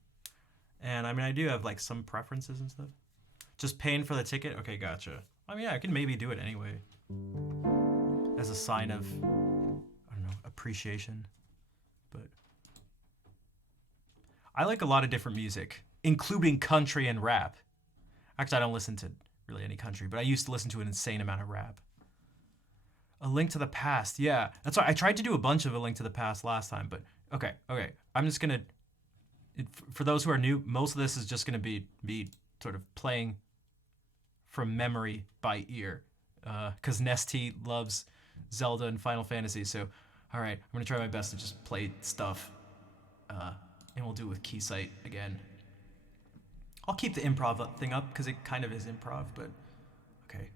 And I mean, I do have like some preferences and stuff. Just paying for the ticket? Okay, gotcha. I mean, yeah, I can maybe do it anyway. As a sign of, I don't know, appreciation. But I like a lot of different music, including country and rap. Actually, I don't listen to really any country, but I used to listen to an insane amount of rap. A Link to the Past, yeah. That's why I tried to do a bunch of A Link to the Past last time, but okay. I'm just gonna, for those who are new, most of this is just gonna be me sort of playing from memory by ear, because Nesty loves Zelda and Final Fantasy. So, all right, I'm gonna try my best to just play stuff, and we'll do it with Keysight again. I'll keep the improv thing up because it kind of is improv, but okay.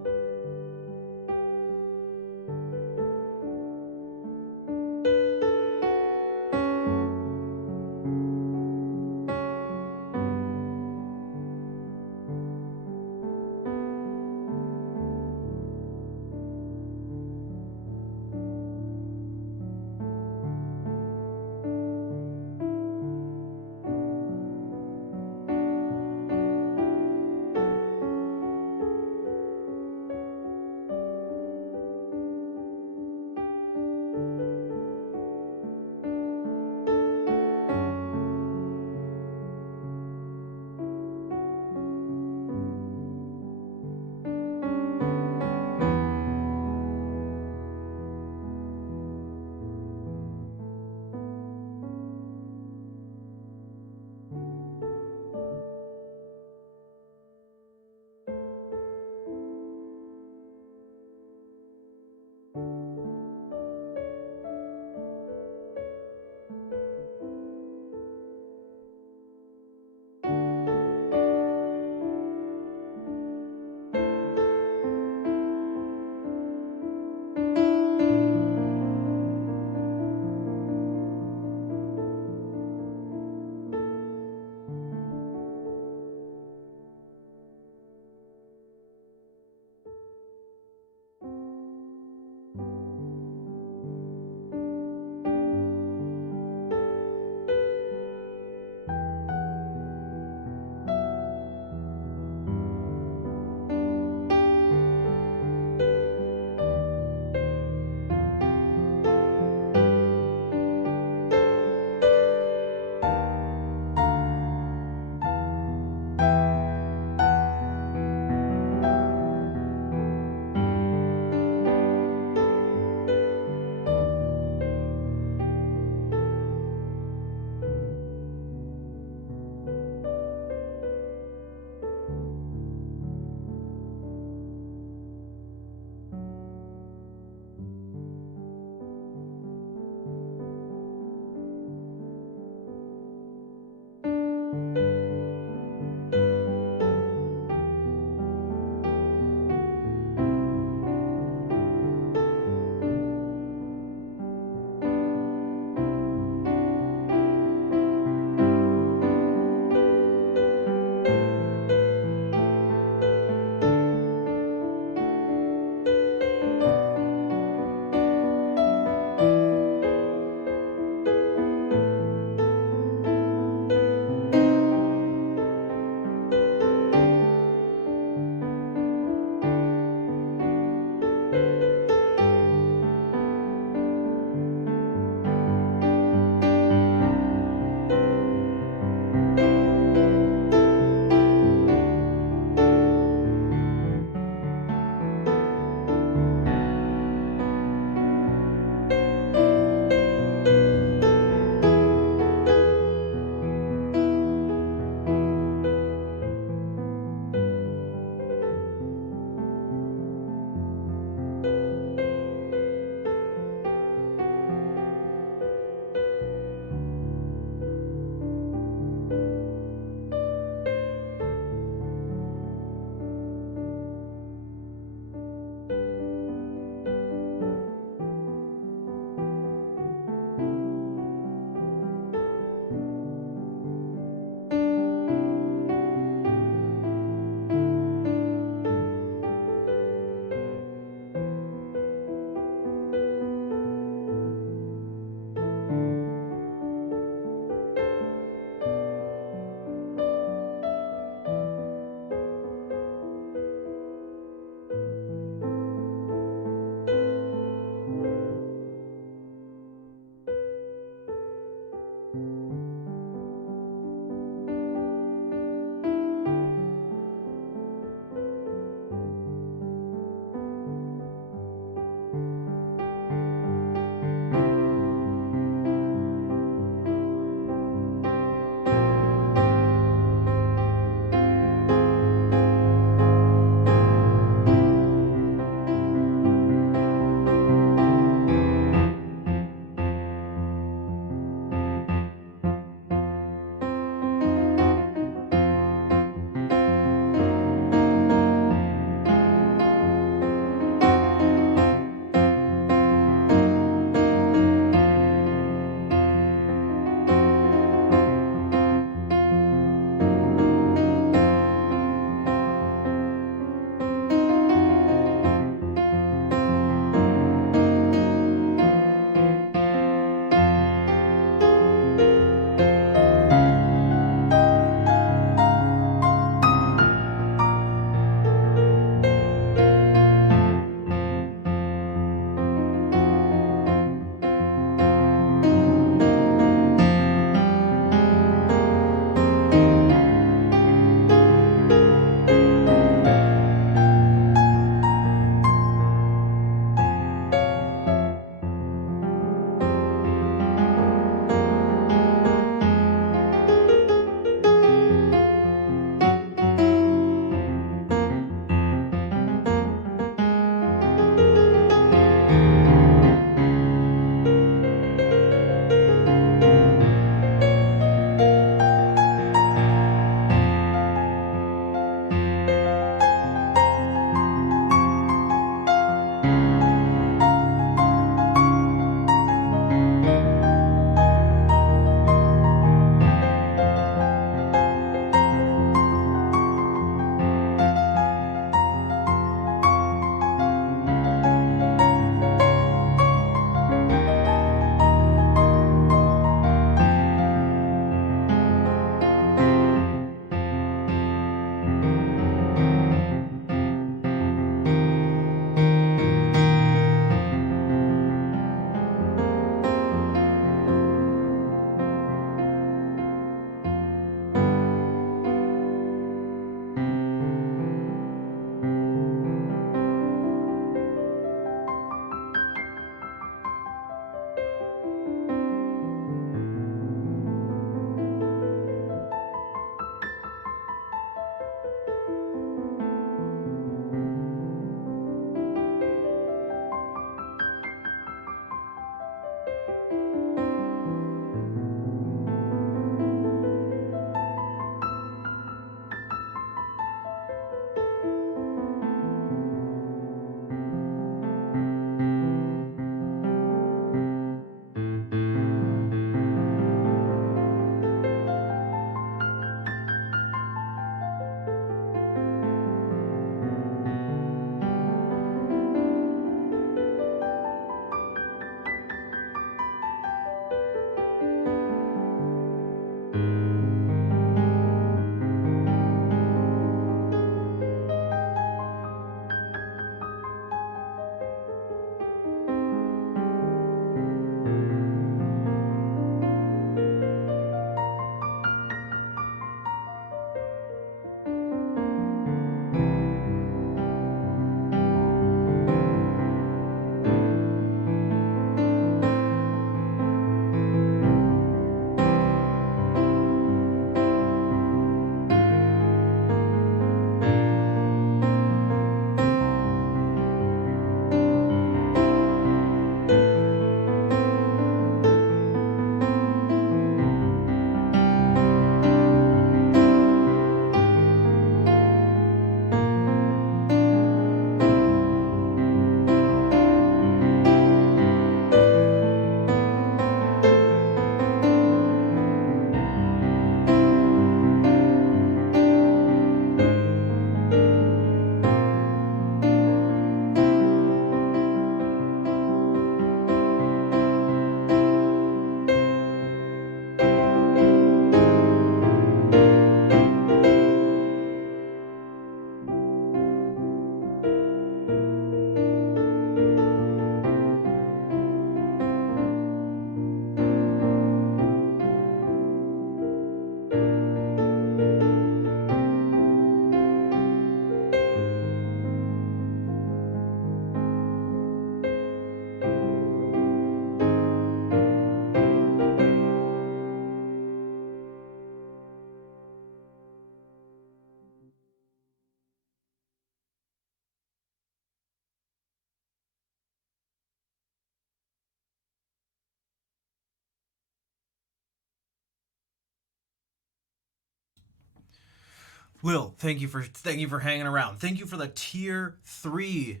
Will, thank you for hanging around. Thank you for the tier 3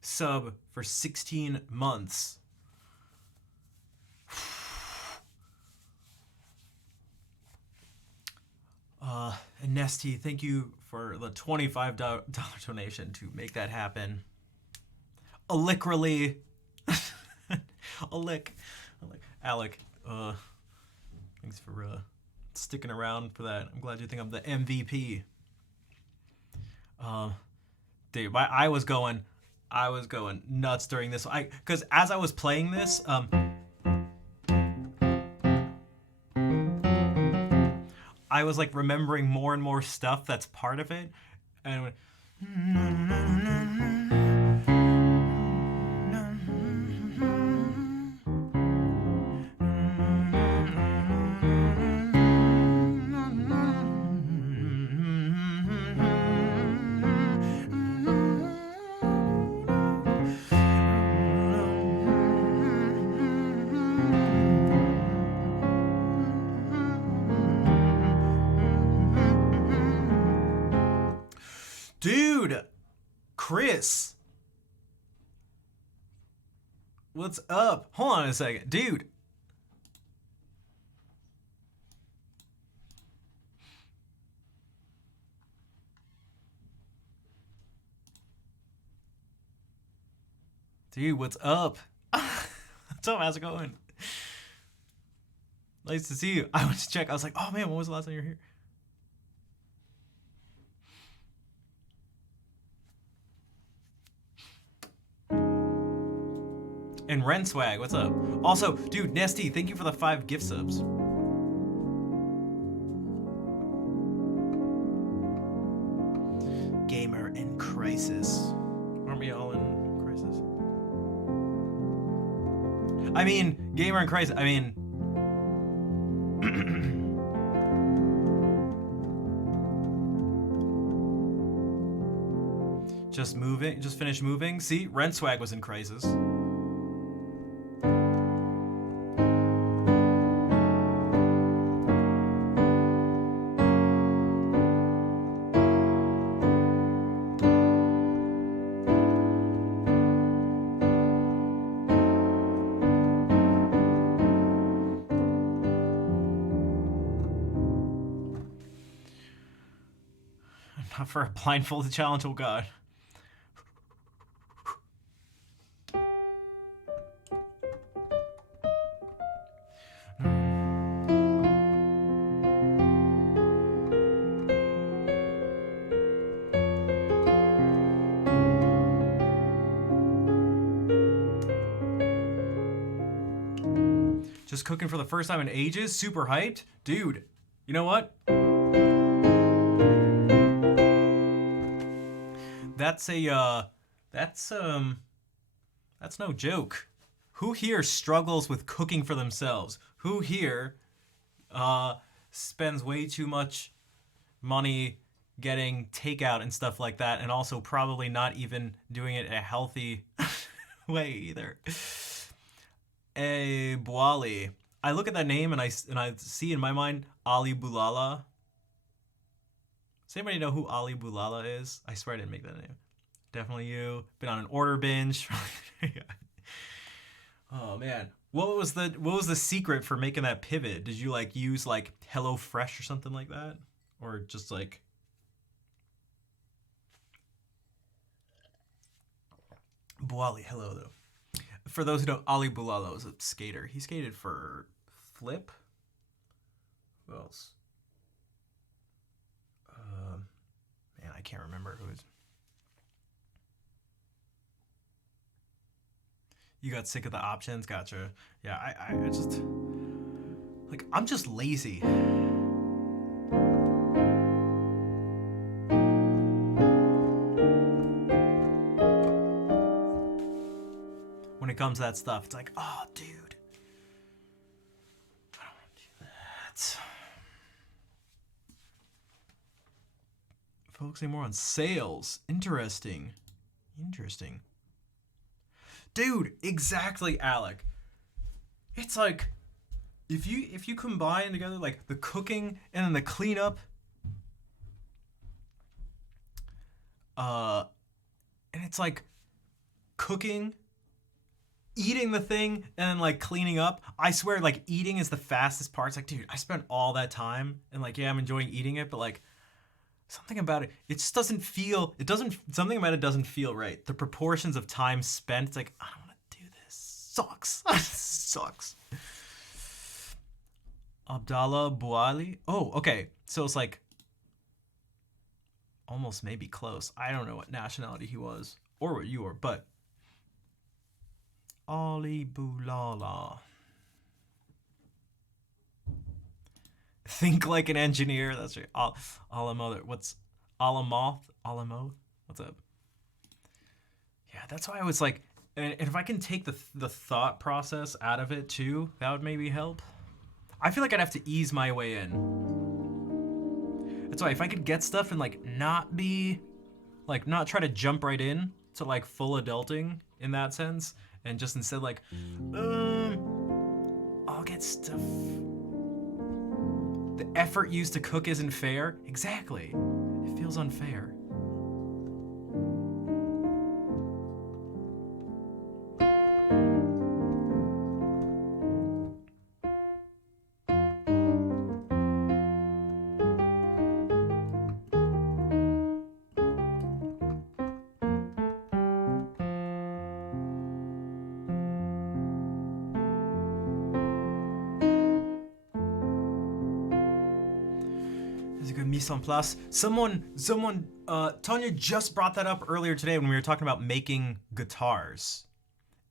sub for 16 months. And Nesty, thank you for the $25 donation to make that happen. Alickrally. Alec, thanks for sticking around for that. I'm glad you think I'm the MVP. Dude, I was going nuts during this. Because as I was playing this, I was like remembering more and more stuff that's part of it, and went, dude, Chris, what's up? Hold on a second, dude. Dude, what's up? What's up? How's it going? Nice to see you. I went to check. I was like, oh man, when was the last time you were here? And Renswag, what's up? Also, dude, Nesty, thank you for the 5 gift subs. Gamer in Crisis. Aren't we all in Crisis? I mean, Gamer in Crisis, I mean... just finished moving. See, Renswag was in Crisis. Not for a blindfolded challenge, oh god. Just cooking for the first time in ages, super hyped. Dude, you know what? That's no joke. Who here struggles with cooking for themselves? Who here spends way too much money getting takeout and stuff like that, and also probably not even doing it a healthy way either? Boali. I look at that name and I see in my mind Ali Boulala. Does anybody know who Ali Boulala is? I swear I didn't make that name. Definitely you. Been on an order binge. Oh man. What was the secret for making that pivot? Did you like use like HelloFresh or something like that? Or just like Boali, hello though. For those who don't, Ali Boulala was a skater. He skated for Flip. Who else? Man, I can't remember who is. You got sick of the options? Gotcha. Yeah, I just... Like, I'm just lazy. When it comes to that stuff, it's like, oh, dude. I don't want to do that. Focusing more on sales. Interesting. Dude, exactly, Alec. It's like if you combine together like the cooking and then the cleanup And it's like cooking, eating the thing, and then like cleaning up. I swear, like eating is the fastest part. It's like, dude, I spent all that time, and like, yeah, I'm enjoying eating it, but like something about it, it just doesn't feel. It doesn't. Something about it doesn't feel right. The proportions of time spent. It's like I don't want to do this. Sucks. Sucks. Abdallah Bouali. Oh, okay. So it's like almost maybe close. I don't know what nationality he was or what you were, but Ali Boulala. Think like an engineer. That's right. Alamoth. What's Alamoth? Alamoth? What's up? Yeah, that's why I was like, and if I can take the thought process out of it too, that would maybe help. I feel like I'd have to ease my way in. That's why if I could get stuff and like not be, like not try to jump right in to like full adulting in that sense, and just instead like, I'll get stuff. The effort used to cook isn't fair. Exactly. It feels unfair. Mise en place. Tonya just brought that up earlier today when we were talking about making guitars,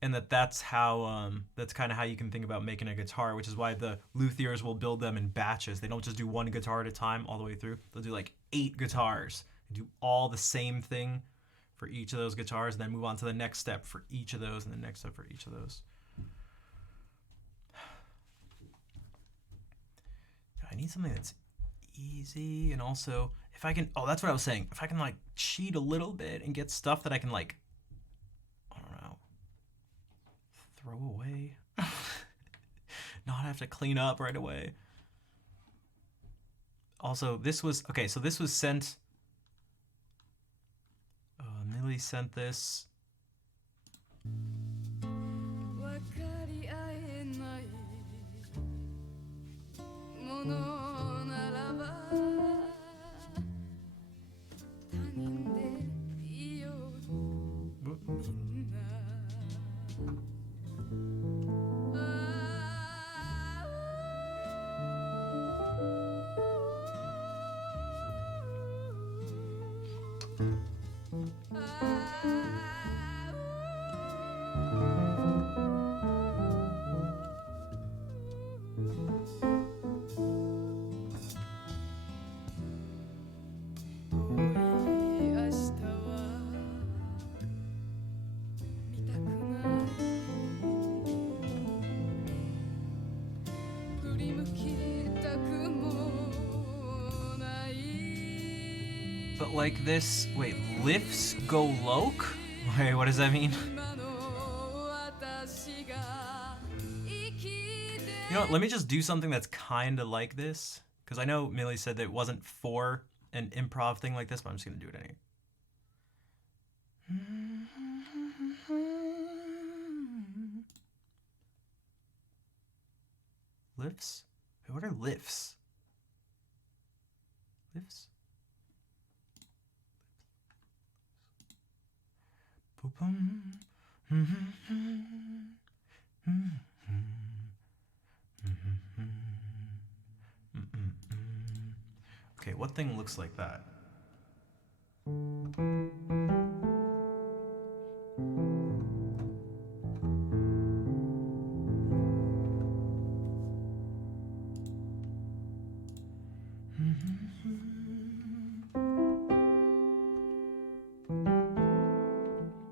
and that's how that's kind of how you can think about making a guitar, which is why the luthiers will build them in batches. They don't just do one guitar at a time all the way through. They'll do like 8 guitars and do all the same thing for each of those guitars, and then move on to the next step for each of those, and the next step for each of those. I need something that's easy, and also if I can, that's what I was saying, if I can like cheat a little bit and get stuff that I can like, I don't know, throw away, not have to clean up right away. Also, this was okay, so this was sent, Millie sent this. But like this, wait, lifts go loc? Wait, what does that mean? You know what, let me just do something that's kind of like this. Because I know Millie said that it wasn't for an improv thing like this, but I'm just going to do it anyway. Lifts? Wait, what are lifts? Lifts? Okay, what thing looks like that?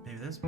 Maybe this?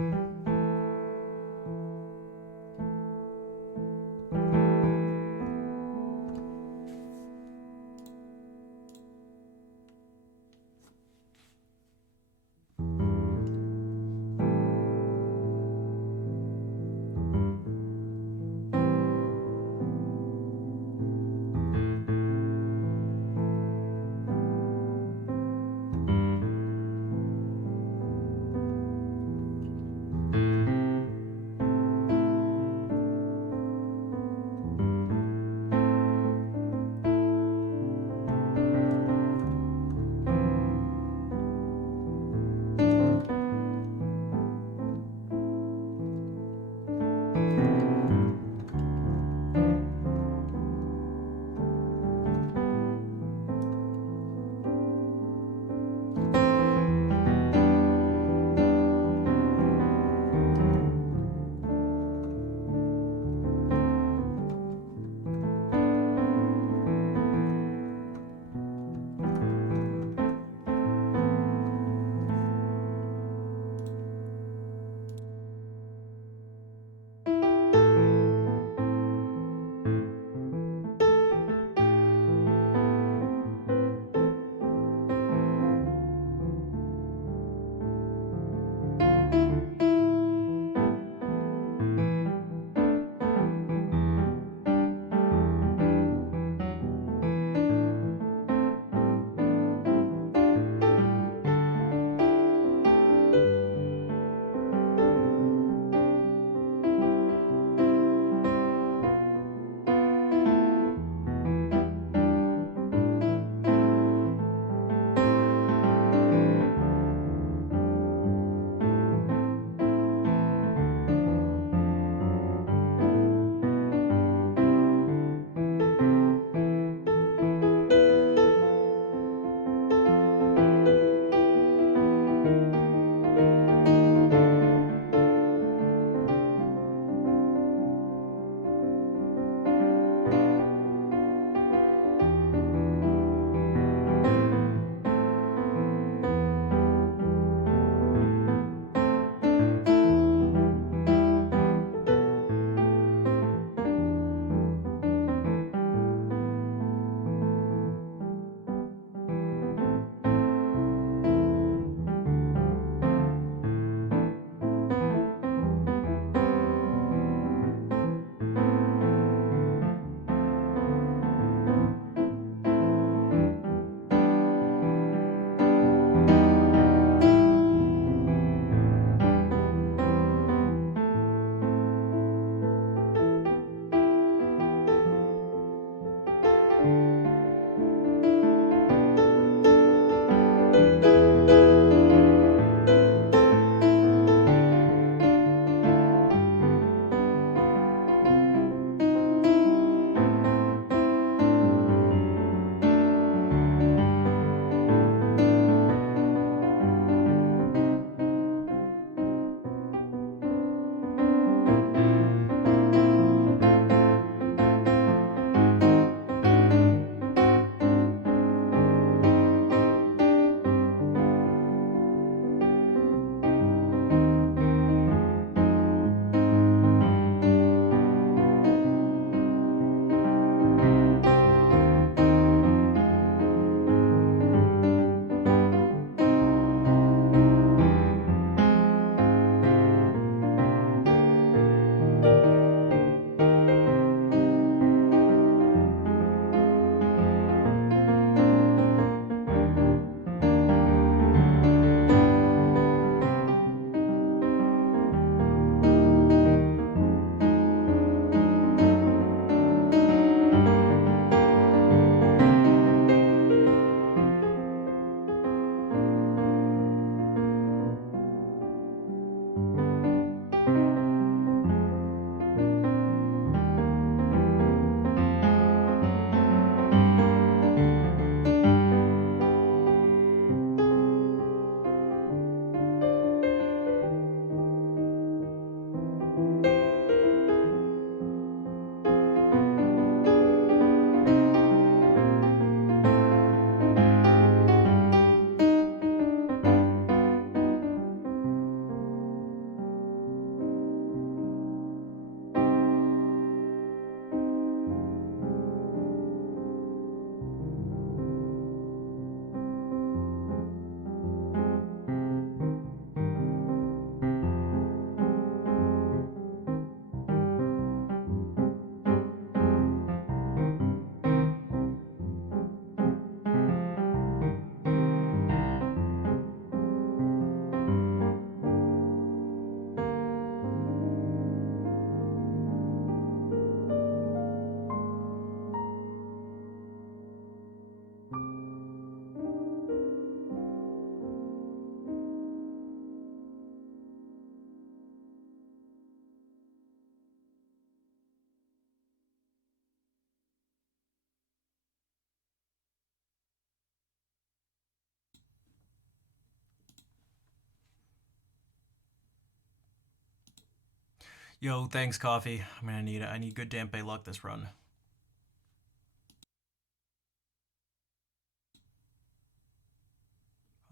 Yo, thanks, coffee. I need good Dampe luck this run.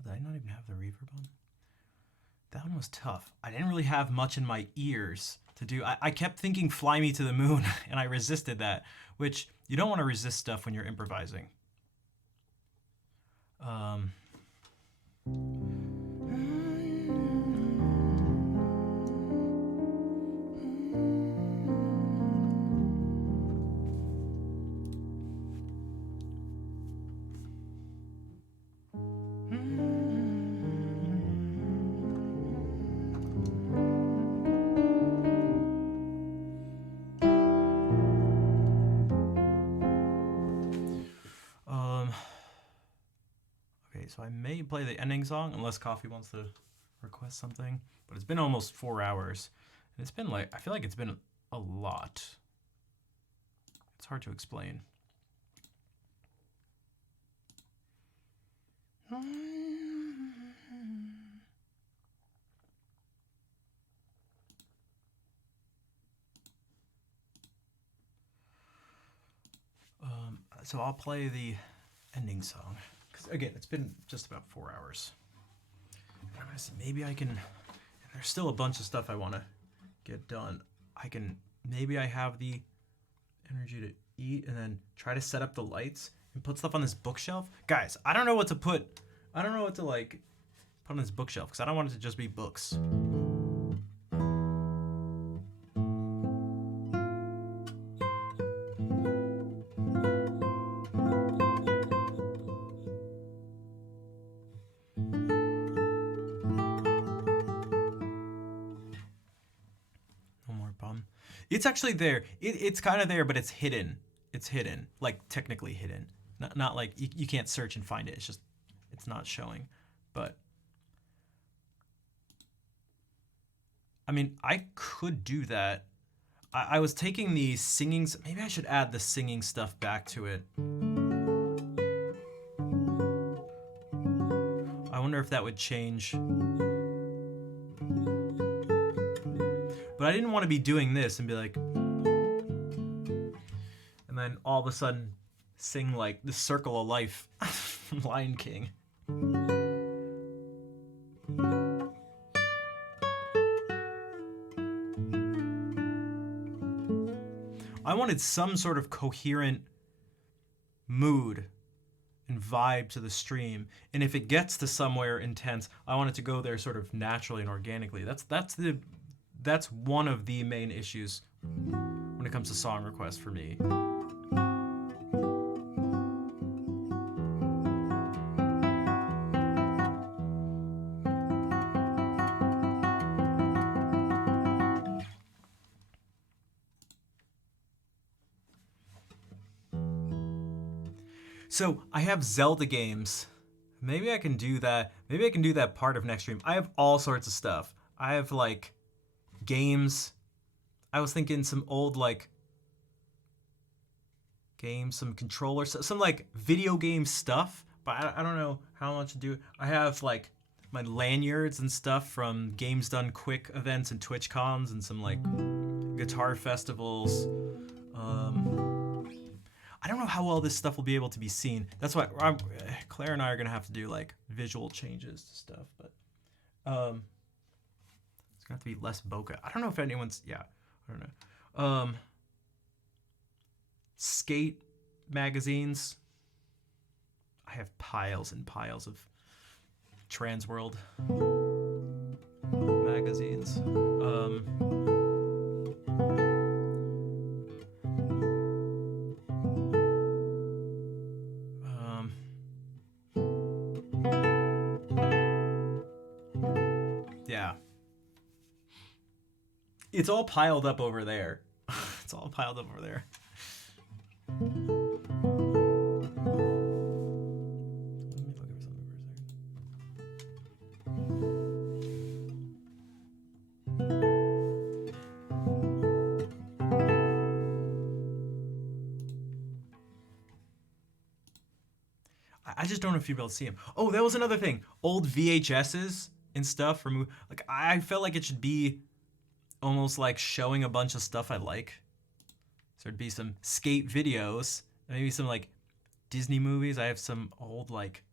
Oh, did I not even have the reverb on? That one was tough. I didn't really have much in my ears to do. I kept thinking Fly Me to the Moon, and I resisted that, which you don't want to resist stuff when you're improvising. Um, okay, so I may play the ending song unless Coffee wants to request something, but it's been almost 4 hours. And it's been like, I feel like it's been a lot. It's hard to explain. So I'll play the ending song. Because again, it's been just about 4 hours. And I'm gonna see, maybe I can, there's still a bunch of stuff I wanna get done. Maybe I have the energy to eat and then try to set up the lights and put stuff on this bookshelf. Guys, I don't know what to put. I don't know what to like put on this bookshelf because I don't want it to just be books. It's actually there. It's kind of there, but it's hidden. It's hidden, like technically hidden. Not like you can't search and find it. It's just, it's not showing. But I mean, I could do that. I was taking the singing. Maybe I should add the singing stuff back to it. I wonder if that would change. But I didn't want to be doing this and be like, and then all of a sudden sing like the Circle of Life from Lion King. I wanted some sort of coherent mood and vibe to the stream, and if it gets to somewhere intense, I want it to go there sort of naturally and organically. That's one of the main issues when it comes to song requests for me. So I have Zelda games. Maybe I can do that. Maybe I can do that part of next stream. I have all sorts of stuff. I have like games. I was thinking some old like games, some controllers, some like video game stuff, but I don't know how much to do. I have like my lanyards and stuff from Games Done Quick events and Twitch cons and some like guitar festivals. I don't know how well this stuff will be able to be seen. That's why Claire and I are gonna have to do like visual changes to stuff, but it's gonna have to be less bokeh. I don't know if anyone's, yeah, I don't know. Skate magazines. I have piles and piles of Transworld magazines. Yeah. It's all piled up over there. It's all piled up over there. Let me look at something for a second. I just don't know if you'll be able to see them. Oh, that was another thing. Old VHSs and stuff. Like I felt like it should be almost like showing a bunch of stuff I like. So there'd be some skate videos, maybe some like Disney movies. I have some old like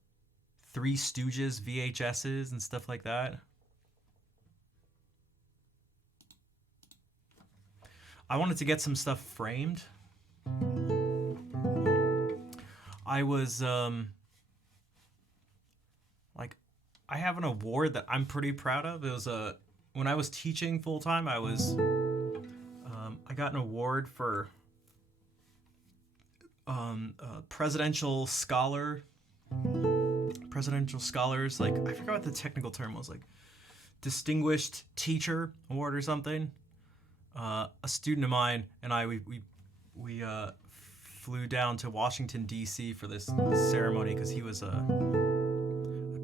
Three Stooges VHSs and stuff like that. I wanted to get some stuff framed. I was like, I have an award that I'm pretty proud of. It was when I was teaching full time, I got an award for presidential scholars. Like, I forgot what the technical term was, like distinguished teacher award or something. A student of mine and I, we flew down to Washington D.C. for this ceremony because he was a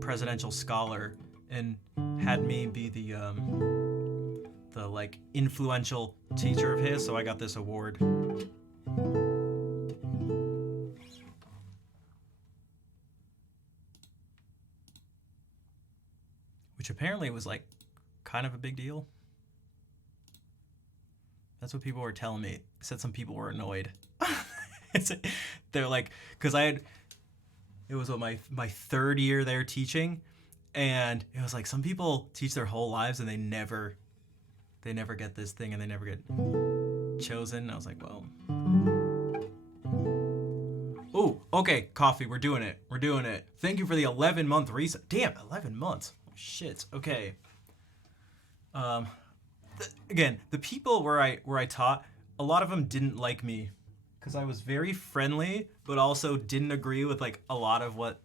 presidential scholar and had me be the like influential teacher of his. So I got this award. Which apparently was like kind of a big deal. That's what people were telling me. They said some people were annoyed. They're like, because it was my third year there teaching, and it was like some people teach their whole lives and they never get this thing and they never get chosen. And I was like, well, oh, okay, coffee, we're doing it. Thank you for the 11-month reset. Damn, 11 months. Oh, shit. Okay. Again, the people where I taught, a lot of them didn't like me because I was very friendly, but also didn't agree with like a lot of what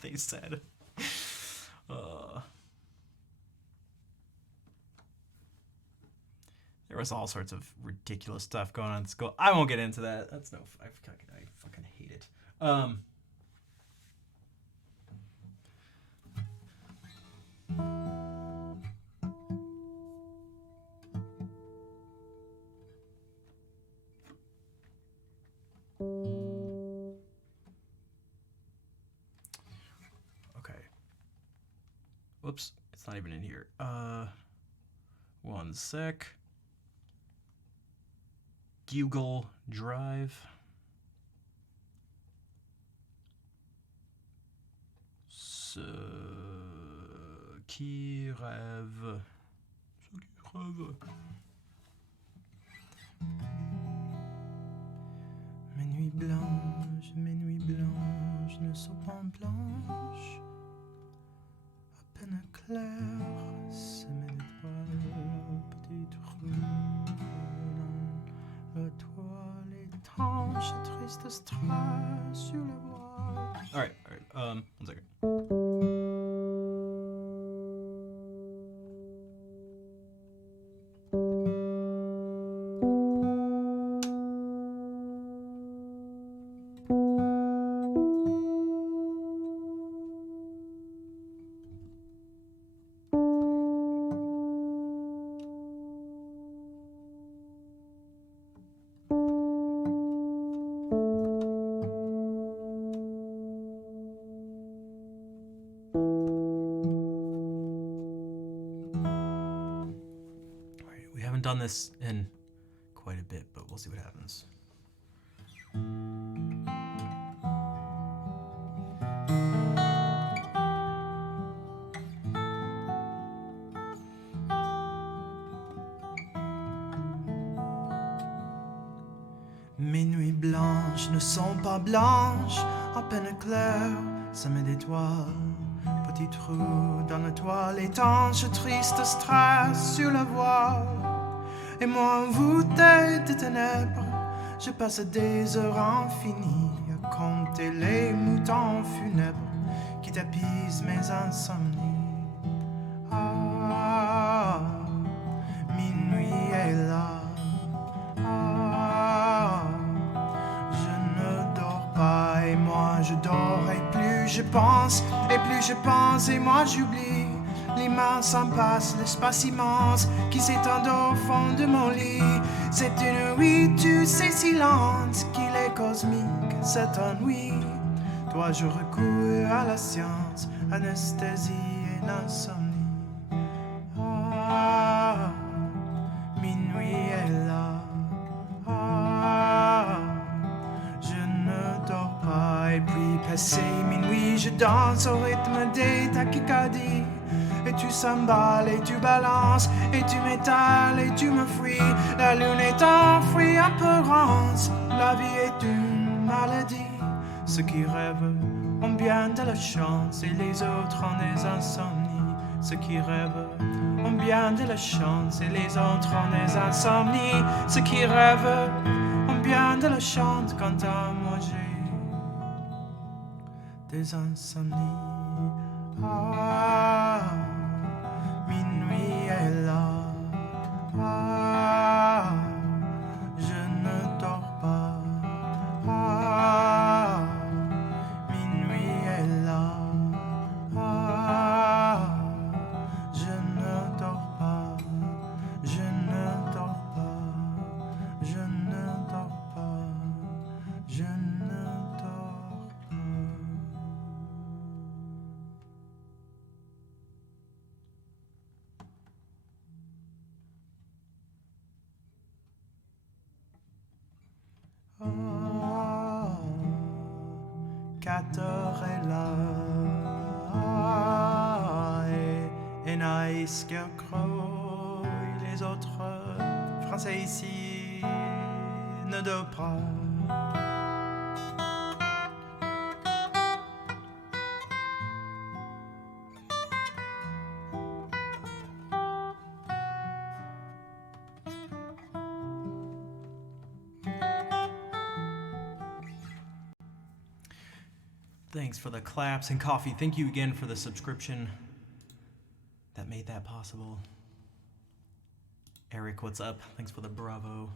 they said. There was all sorts of ridiculous stuff going on in school. I won't get into that. I fucking hate it. Okay. Whoops, it's not even in here. One sec. Google Drive. Ce qui rêve. Mes nuits blanches ne sont pas blanches. À peine claires, c'est mes étoiles, petit trou dans la toile étanche, triste strass sur le voile. Alright, one second. Done this in quite a bit, but we'll see what happens. Mes nuits blanches ne sont pas blanches, à peine claires, semées d'étoiles. Petit trou dans la toile étanche, triste strass sur la voile. Et moi envoûté de ténèbres, je passe des heures infinies à compter les moutons funèbres qui tapissent mes insomnies. Ah, minuit est là. Ah, je ne dors pas et moi je dors et plus je pense et moi j'oublie. Les mains s'en passent, l'espace immense qui s'étend au fond de mon lit. C'est une nuit, tu sais, silence, qu'il est cosmique, cet ennui. Toi, je recours à la science, anesthésie et insomnie. Ah. danses au rythme des tachycardies. Et tu cymbales et tu balances et tu m'étales et tu me fuis. La lune est enfouie un peu rance. La vie est une maladie. Ceux qui rêvent ont bien de la chance et les autres ont des insomnies. Ceux qui rêvent ont bien de la chance et les autres ont des insomnies. Ceux qui rêvent ont bien de la chance. Quant à moi j'ai des insomnies. Ah, minuit est là. Ah, je ne dors pas. Ah, minuit est là. Ah, je ne dors pas. Je ne dors pas. Je ne dors pas. Je ne dors pas. Ah, 4 heures est là. Ah, et Nice Scarecrow, les autres Français ici ne dorment pas. Thanks for the claps and coffee. Thank you again for the subscription that made that possible. Eric, what's up? Thanks for the bravo.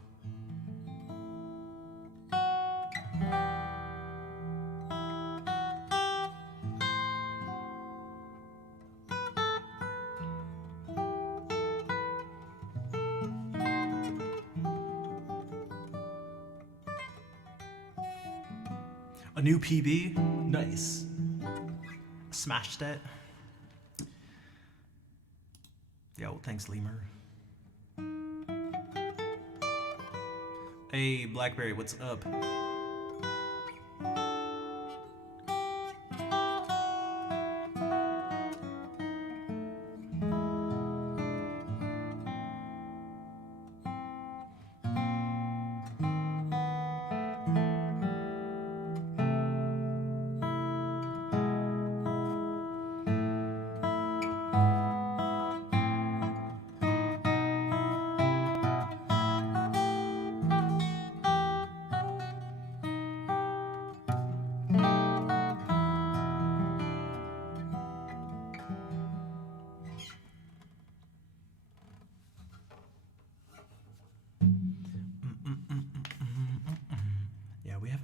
A new PB? Nice. Smashed it. Yo, thanks, Lemur. Hey, Blackberry, what's up?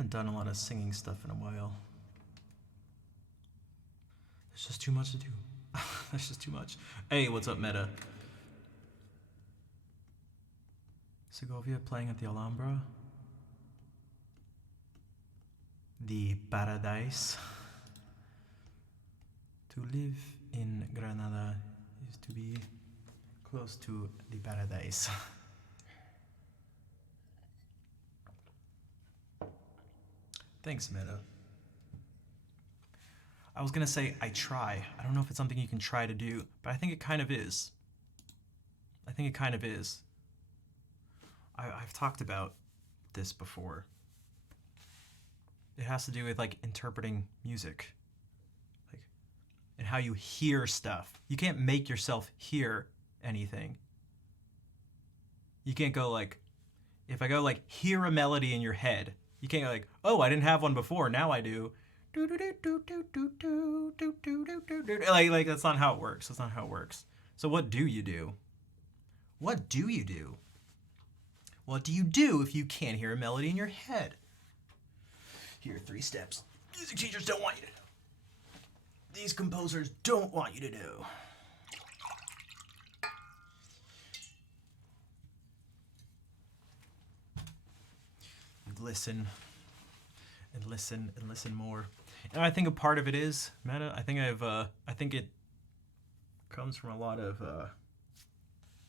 Done a lot of singing stuff in a while. There's just too much to do. There's just too much. Hey, what's up, Meta? Segovia playing at the Alhambra. The Paradise. To live in Granada is to be close to the Paradise. Thanks, Meta. I was gonna say I try. I don't know if it's something you can try to do, but I think it kind of is. I think it kind of is. I've talked about this before. It has to do with like interpreting music, like, and how you hear stuff. You can't make yourself hear anything. You can't go like, if I go like hear a melody in your head. You can't go like, oh, I didn't have one before, now I do. Like that's not how it works. That's not how it works. So what do you do? What do you do? What do you do if you can't hear a melody in your head? Here are 3 steps music teachers don't want you to know. These composers don't want you to do. Listen and listen and listen more. And I think a part of it is Meta. I think it comes from a lot of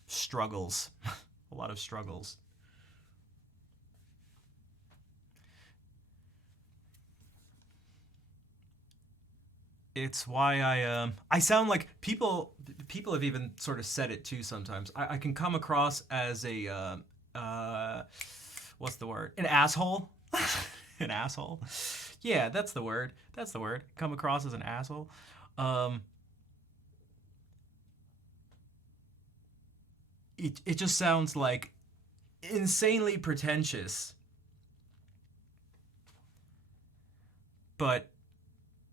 struggles, a lot of struggles. It's why I sound like people have even sort of said it too sometimes. I can come across as a what's the word? An asshole. An asshole. Yeah, that's the word. That's the word. Come across as an asshole. It just sounds like insanely pretentious. But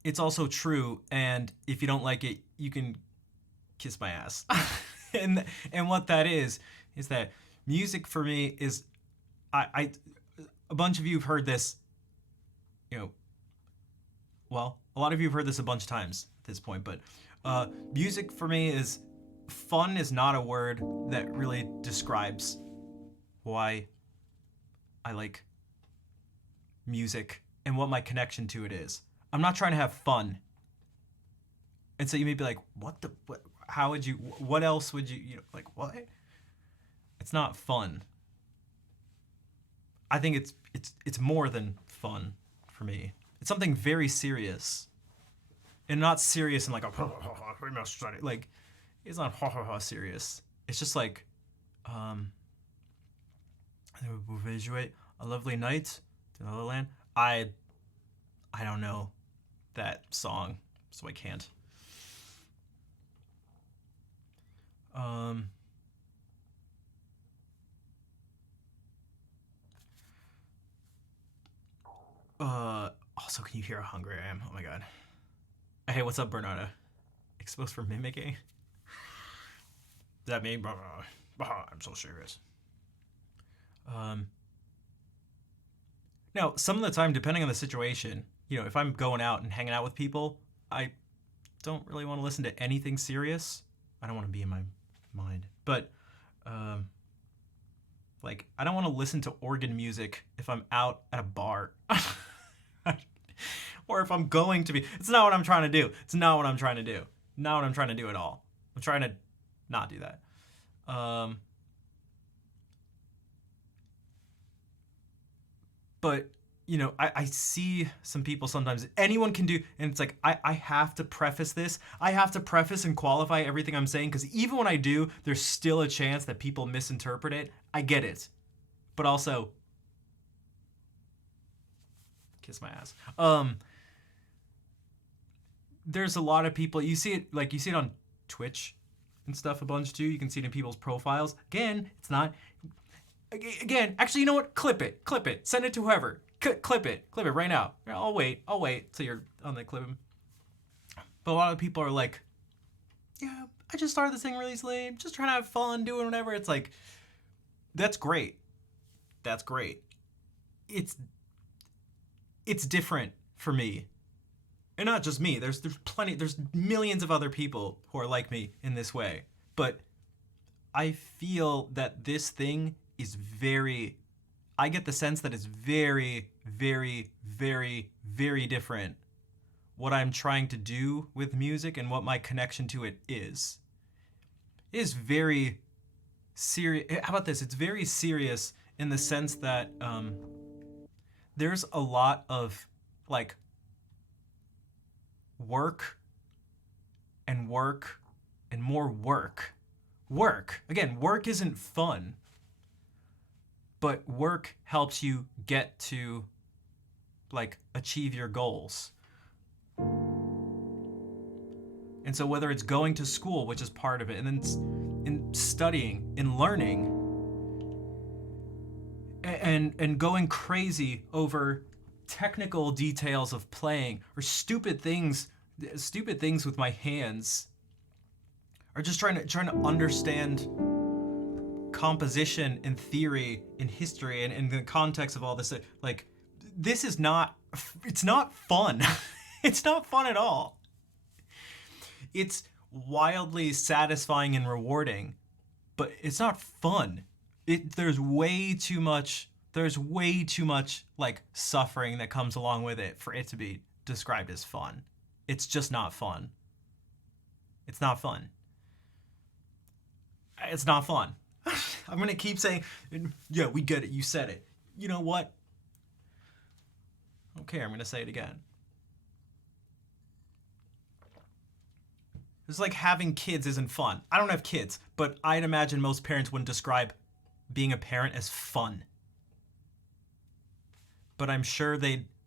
it's also true, and if you don't like it, you can kiss my ass. And what that is that music for me is I a bunch of you have heard this, you know, well, a lot of you have heard this a bunch of times at this point, but music for me is fun is not a word that really describes why I like music and what my connection to it is. I'm not trying to have fun. And so you may be like, what, how would you, what else would you know, like, what? It's not fun. I think it's more than fun for me. It's something very serious. And not serious in like a, like, it's not serious. It's just like, visuate a lovely night to another land. I don't know that song, so I can't. Also, can you hear how hungry I am? Oh my god. Hey, what's up, Bernardo? Exposed for mimicking? Does that mean? I'm so serious. Now, some of the time, depending on the situation, you know, if I'm going out and hanging out with people, I don't really want to listen to anything serious. I don't want to be in my mind. But, like, I don't want to listen to organ music if I'm out at a bar. Or if I'm going to be. It's not what I'm trying to do. It's not what I'm trying to do. Not what I'm trying to do at all. I'm trying to not do that. But, you know, I see some people sometimes, anyone can do, and it's like, I have to preface this. I have to preface and qualify everything I'm saying, because even when I do, there's still a chance that people misinterpret it. I get it. But also, kiss my ass. There's a lot of people, you see it on Twitch and stuff a bunch too. You can see it in people's profiles. Again, it's not, actually, you know what? Clip it. Send it to whoever. Clip it right now. I'll wait till you're on the clip. But a lot of people are like, yeah, I just started this thing recently. I'm just trying to have fun, doing whatever. It's like, that's great. It's different for me. And not just me. There's millions of other people who are like me in this way. But I feel that this thing is I get the sense that it's very, very, very, very different what I'm trying to do with music and what my connection to it is. It is very serious. How about this? It's very serious in the sense that there's a lot of like work and more work. Again, work isn't fun. But work helps you get to, like, achieve your goals. And so whether it's going to school, which is part of it, and then in studying, in learning, and going crazy over technical details of playing, or stupid things with my hands, or just trying to understand composition and theory and history and in the context of all this, like, this is not, it's not fun. It's not fun at all. It's wildly satisfying and rewarding, but it's not fun. There's way too much like suffering that comes along with it for it to be described as fun. It's just not fun. It's not fun. It's not fun. I'm going to keep saying, yeah, we get it. You said it. You know what? I don't care. I'm going to say it again. It's like having kids isn't fun. I don't have kids, but I'd imagine most parents wouldn't describe being a parent as fun. But I'm sure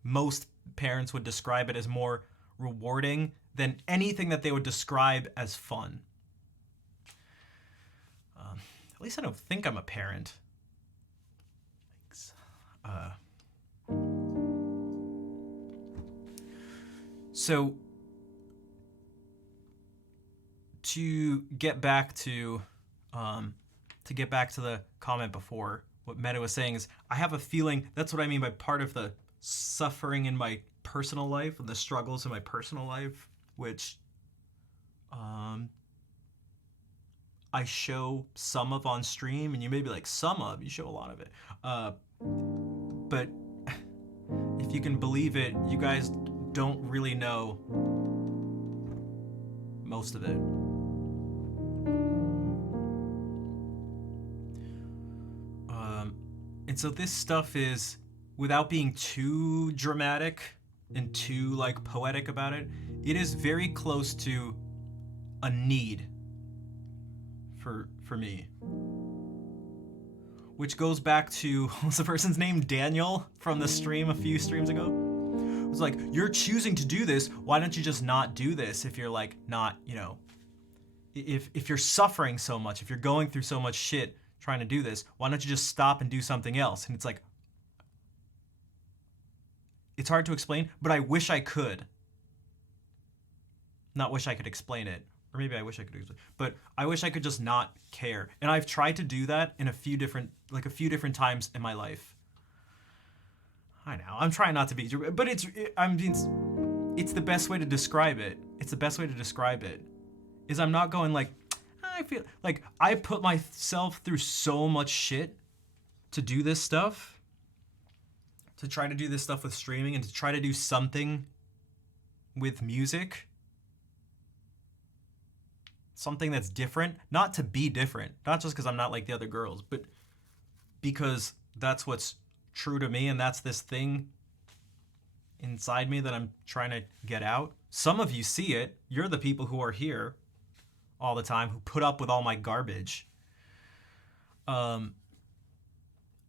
most parents would describe it as more rewarding than anything that they would describe as fun. At least I don't think I'm a parent. Thanks. So to get back to the comment before, what Meta was saying is, I have a feeling that's what I mean by part of the suffering in my personal life and the struggles in my personal life, which I show some of on stream, and you may be like, some of, you show a lot of it. But if you can believe it, you guys don't really know most of it. And so this stuff is, without being too dramatic and too like poetic about it, it is very close to a need for me. Which goes back to, what's the person's name? Daniel from the stream a few streams ago. It was like, you're choosing to do this, why don't you just not do this if you're like not, you know, if you're suffering so much, if you're going through so much shit trying to do this, why don't you just stop and do something else? And it's like, it's hard to explain, but I wish I could. Not wish I could explain it. Or maybe I wish I could explain, but I wish I could just not care. And I've tried to do that in a few different times in my life. I know, I'm trying not to be, but it's the best way to describe it. It's the best way to describe it. Is I'm not going like, I feel like I put myself through so much shit to do this stuff. To try to do this stuff with streaming and to try to do something with music. Something that's different, not to be different, not just because I'm not like the other girls, but because that's what's true to me, and that's this thing inside me that I'm trying to get out. Some of you see it. You're the people who are here all the time, who put up with all my garbage. I'm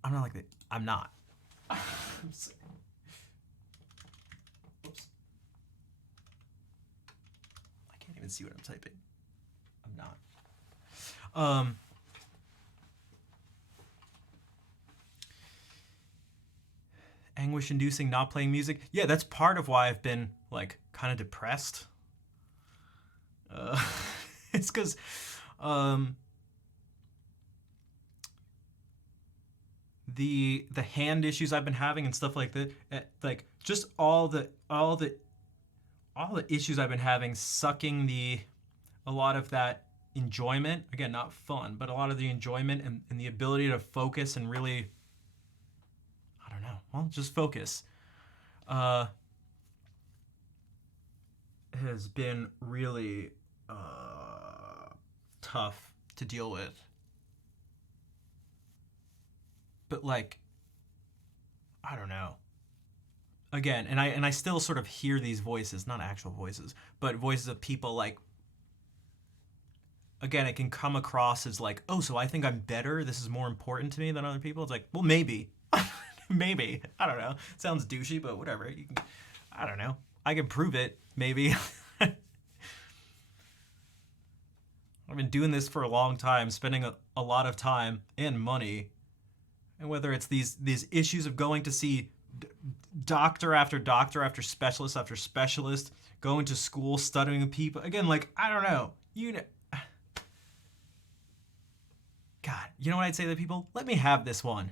not like that. I'm not. I'm sorry. Oops. I can't even see what I'm typing. I'm not. Anguish-inducing not playing music. Yeah, that's part of why I've been like kind of depressed. It's because the hand issues I've been having and stuff like that, like just all the issues I've been having, sucking a lot of that enjoyment, again, not fun, but a lot of the enjoyment and the ability to focus and really, I don't know, well, just focus, has been really tough to deal with. But like, I don't know. Again, and I still sort of hear these voices, not actual voices, but voices of people like, again, it can come across as like, oh, so I think I'm better, this is more important to me than other people. It's like, well, maybe. Maybe. I don't know. It sounds douchey, but whatever. I don't know. I can prove it, maybe. I've been doing this for a long time, spending a lot of time and money. And whether it's these issues of going to see doctor after doctor after specialist, going to school, studying with people. Again, like, I don't know. God, you know what I'd say to people? Let me have this one.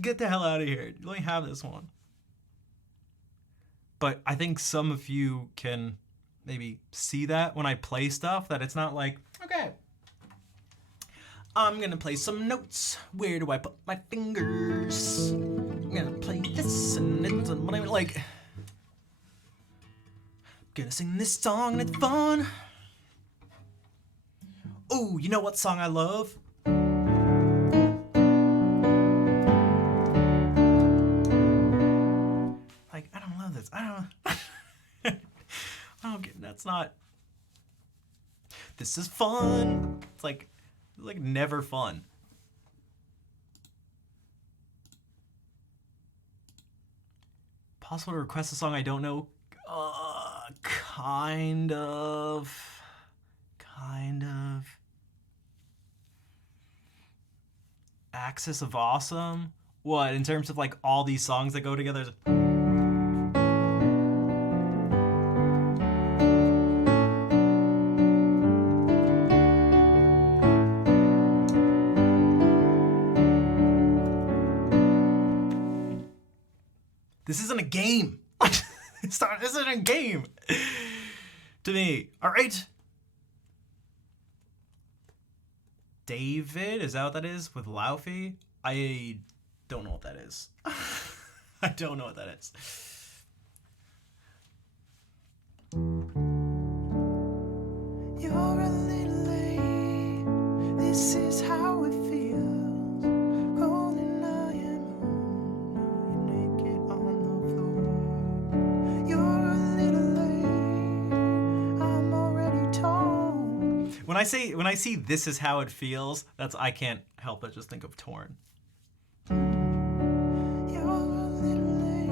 Get the hell out of here. Let me have this one. But I think some of you can maybe see that when I play stuff, that it's not like, okay, I'm gonna play some notes. Where do I put my fingers? I'm gonna play this and it's like, gonna sing this song and it's fun. Oh, you know what song I love? Like, I don't love this. I don't get, that's not. This is fun. It's like never fun. Possible to request a song I don't know? Kind of. Axis of Awesome? What, in terms of like all these songs that go together? This isn't a game. This isn't a game. To me. All right. David, is that what that is? With Laufey? I don't know what that is. I don't know what that is. You're a little late. This is how it feels. Cold and I am home. You're naked on the floor. You're a little late. I'm already torn. When I see this is how it feels, I can't help but just think of Torn. You're a little late.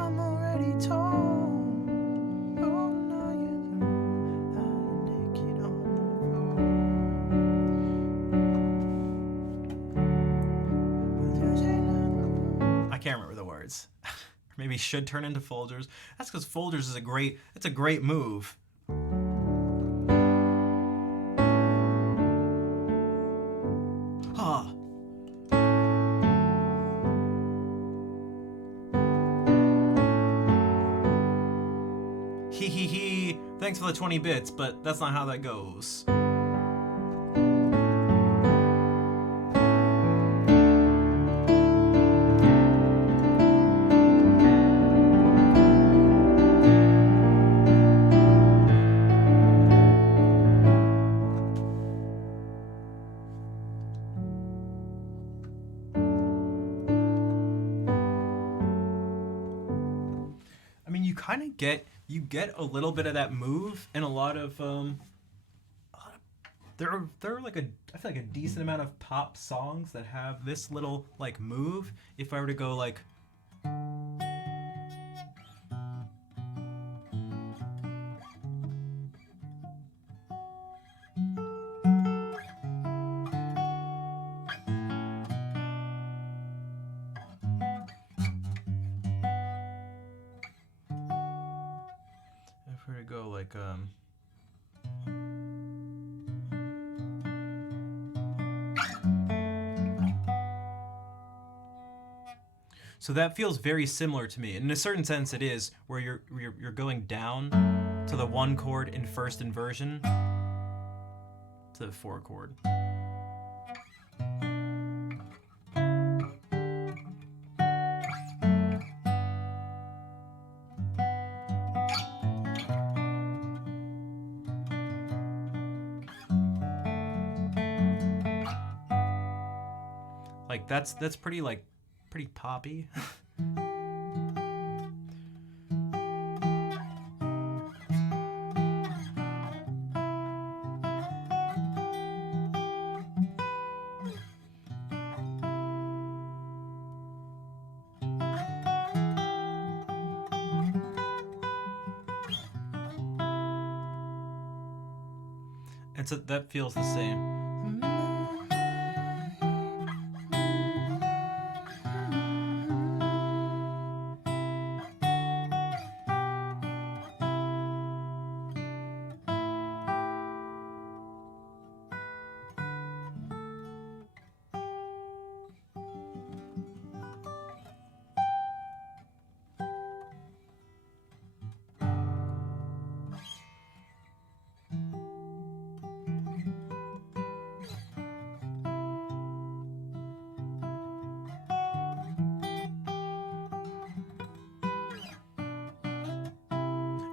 I'm already torn. Cold and I am home. Lying naked on the floor. I can't remember the words. Maybe should turn into Folgers. That's because Folgers is a great move. Ah. Hee hee hee. Thanks for the 20 bits, but that's not how that goes. I mean, you get a little bit of that move in a lot of there are like I feel like a decent amount of pop songs that have this little like move. If I were to go like if we were to go like so that feels very similar to me. In a certain sense it is, where you're going down to the 1 chord in first inversion to the 4 chord. Like that's pretty poppy. And so that feels the same.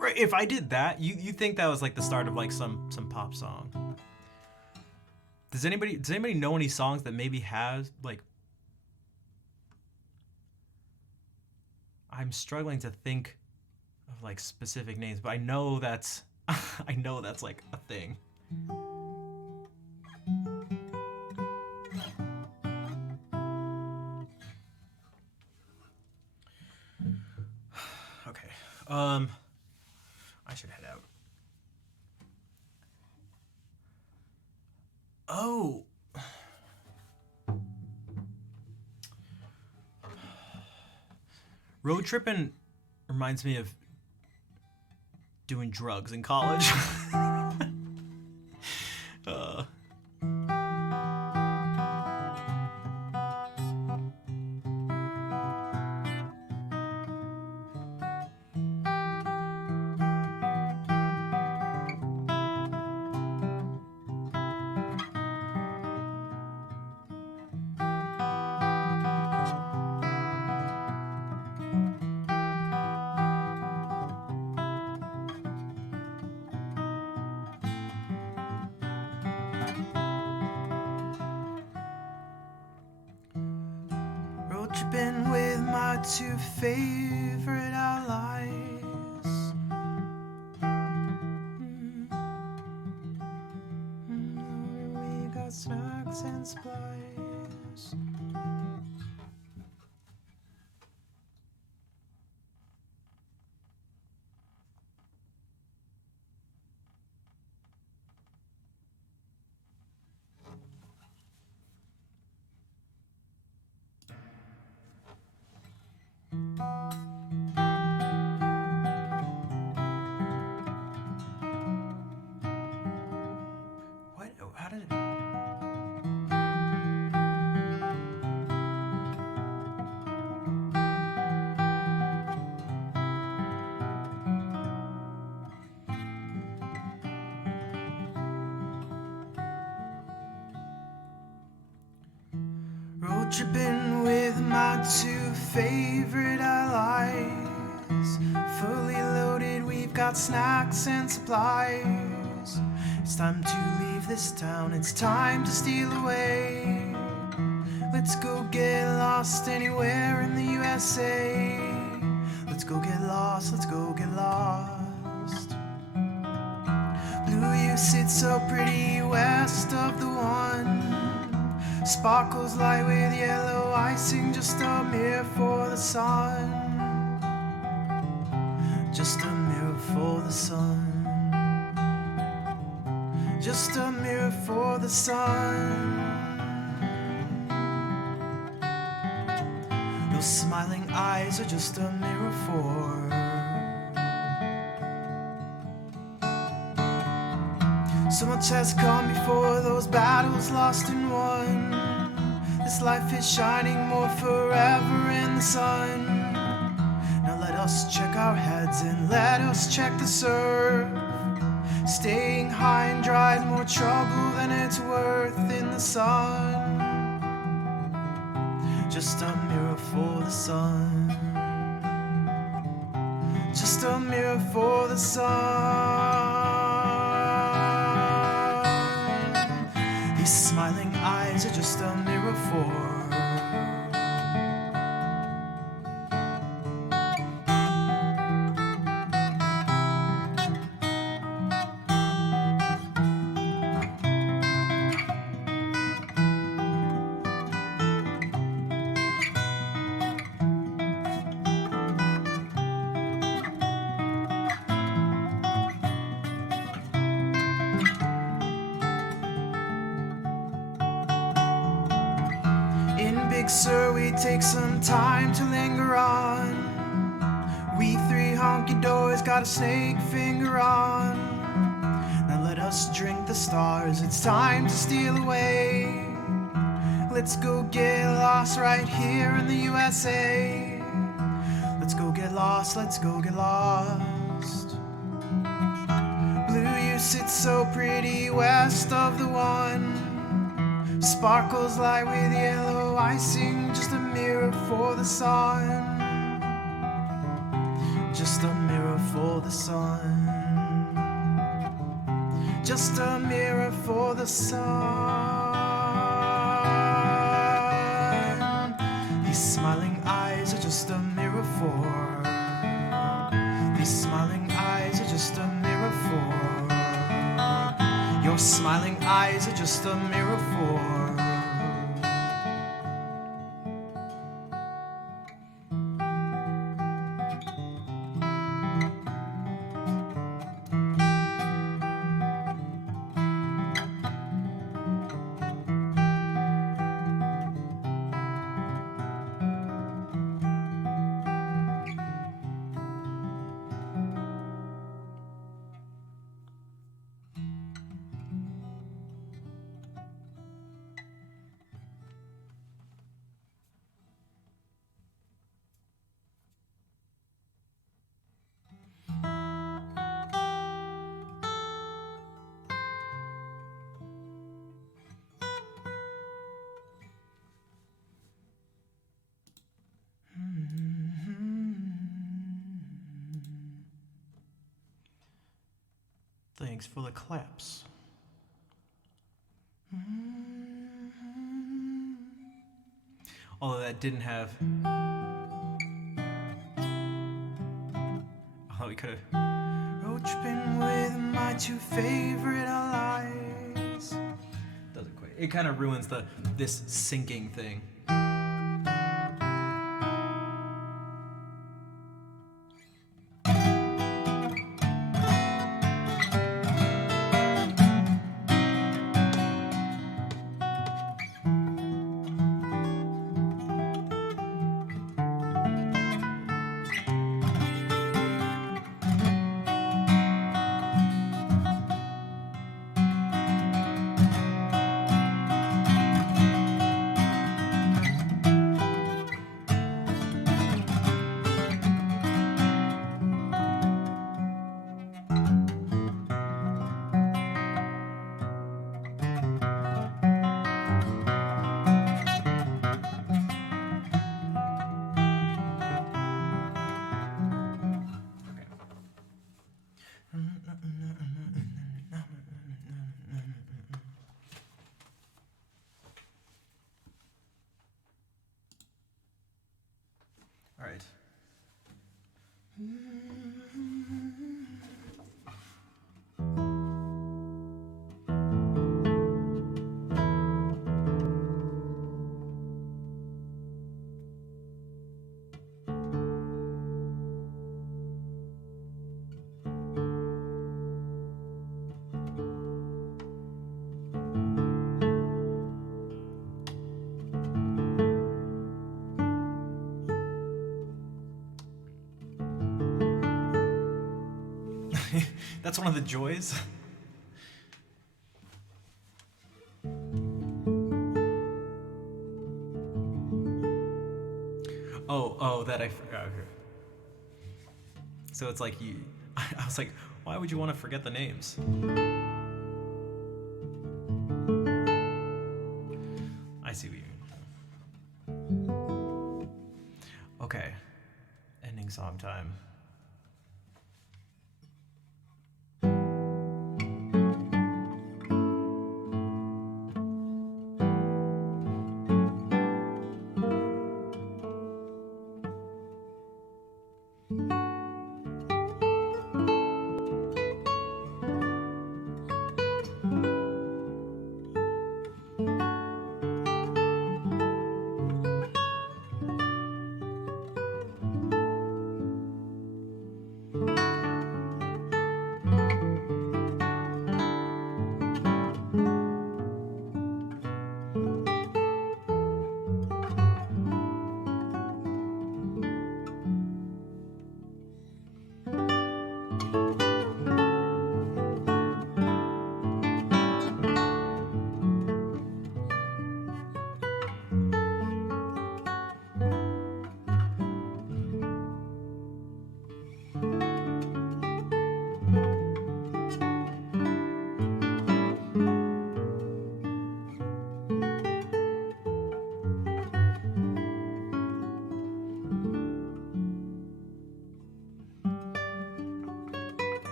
Right, if I did that, you think that was like the start of like some pop song. Does anybody know any songs that maybe has like, I'm struggling to think of like specific names, but I know that's I know that's like a thing. Okay. I should head out. Oh. Road tripping reminds me of doing drugs in college. uh. Road tripping with my two favorite allies. We got snacks and supplies. What? How did it? Road tripping with my two favorite allies. Fully loaded, we've got snacks and supplies. It's time to leave this town, it's time to steal away. Let's go get lost anywhere in the USA. Let's go get lost, let's go get lost. Blue, you sit so pretty west of the one. Sparkles light with yellow icing, just a mirror for the sun. Just a mirror for the sun. Just a mirror for the sun. Those smiling eyes are just a mirror for. So much has come before, those battles lost and won. This life is shining more forever in the sun. Now let us check our heads and let us check the surf. Staying high and dry is more trouble than it's worth in the sun. Just a mirror for the sun. Just a mirror for the sun. These smiling eyes are just a mirror for. Big Sur, we take some time to linger on. We three honky doors got a snake finger on. Now let us drink the stars, it's time to steal away. Let's go get lost right here in the USA. Let's go get lost, let's go get lost. Blue, you sit so pretty west of the one. Sparkles light with yellow icing, just a mirror for the sun. Just a mirror for the sun. Just a mirror for the sun. These smiling eyes are just a mirror for. These smiling eyes are just a mirror for. smiling eyes are just a mirror for. Thanks for the claps. Although that didn't have. Oh, we could have. Roach been with my two favorite allies. Doesn't quite. It kind of ruins this syncing thing. All right. That's one of the joys. Oh, that I forgot. Okay. So it's like you. I was like, why would you want to forget the names? I see what you mean. Okay, ending song time.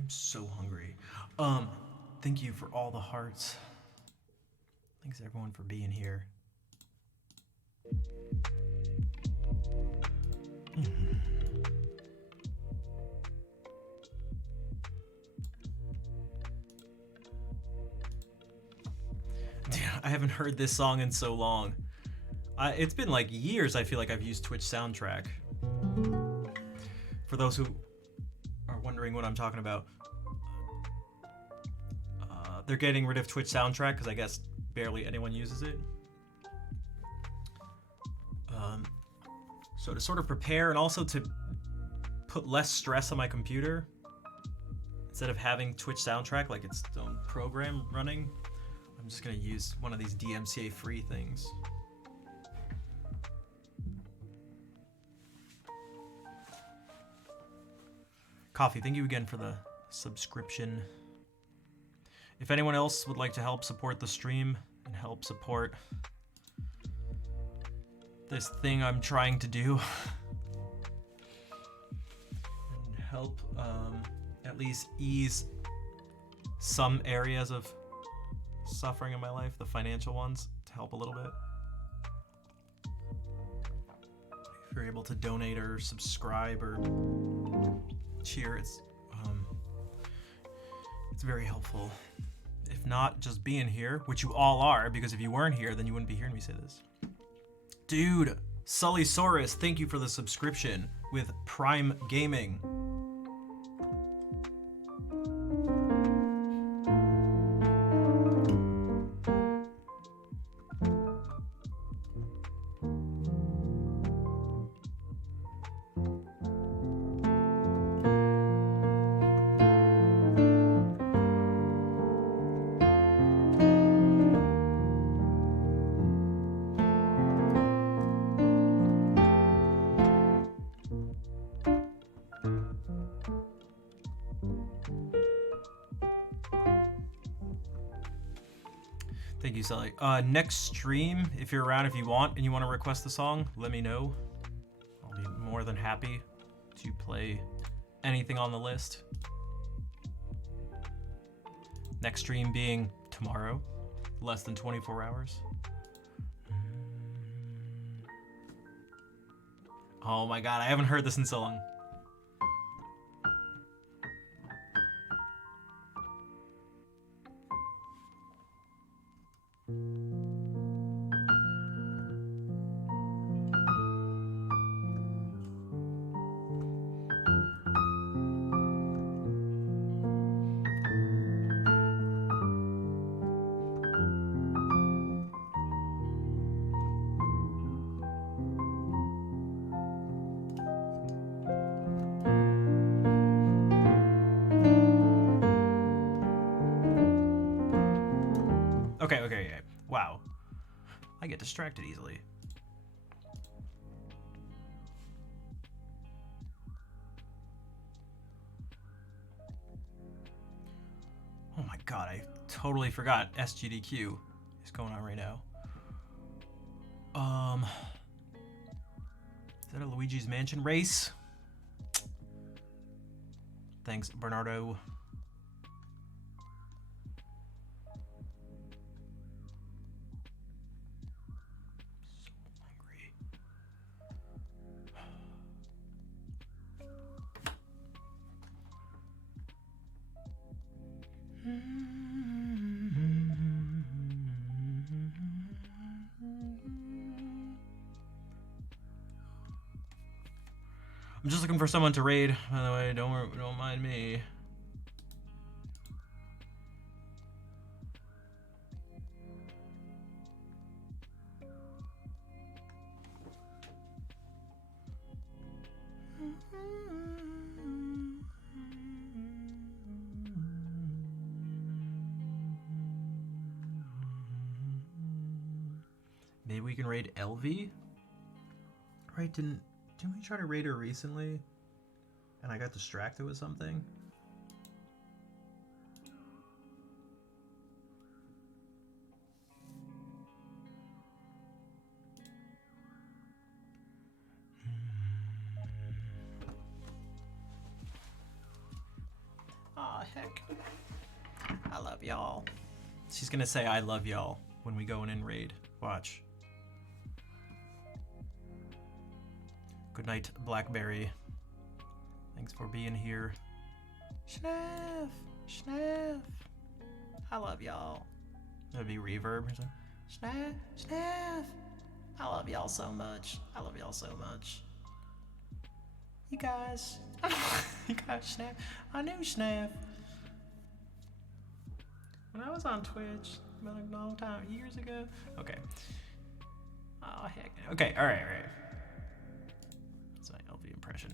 I'm so hungry. Thank you for all the hearts. Thanks everyone for being here. Dude, I haven't heard this song in so long. It's been like years I feel like I've used Twitch Soundtrack. For those who are wondering what I'm talking about, they're getting rid of Twitch Soundtrack because I guess barely anyone uses it. So to sort of prepare and also to put less stress on my computer, instead of having Twitch Soundtrack like its own program running, I'm just gonna use one of these DMCA free things. Coffee, thank you again for the subscription. If anyone else would like to help support the stream and help support this thing I'm trying to do, and help at least ease some areas of suffering in my life, the financial ones, to help a little bit. If you're able to donate or subscribe or cheer, it's very helpful. If not, just being here, which you all are, because if you weren't here, then you wouldn't be hearing me say this. Dude, Sullysaurus, thank you for the subscription with Prime Gaming. Thank you, Sully. Next stream, if you're around, if you want, and you want to request the song, let me know. I'll be more than happy to play anything on the list. Next stream being tomorrow, less than 24 hours. Oh my god, I haven't heard this in so long. Okay, yeah. Wow. I get distracted easily. Oh my god, I totally forgot SGDQ is going on right now. Is that a Luigi's Mansion race? Thanks, Bernardo. I'm just looking for someone to raid. By the way, don't mind me. Maybe we can raid LV? Right, didn't we try to raid her recently? And I got distracted with something? heck? I love y'all. She's gonna say I love y'all when we go in raid. Watch. Good night, Blackberry. Thanks for being here. Schnaff! Schnaff! I love y'all. That'd be reverb or something. Schnaff! Schnaff! I love y'all so much. I love y'all so much. You guys. You guys, Schnaff. I knew Schnaff. When I was on Twitch, a long time, years ago. Okay. Oh, heck. Okay, alright. That's my LV impression.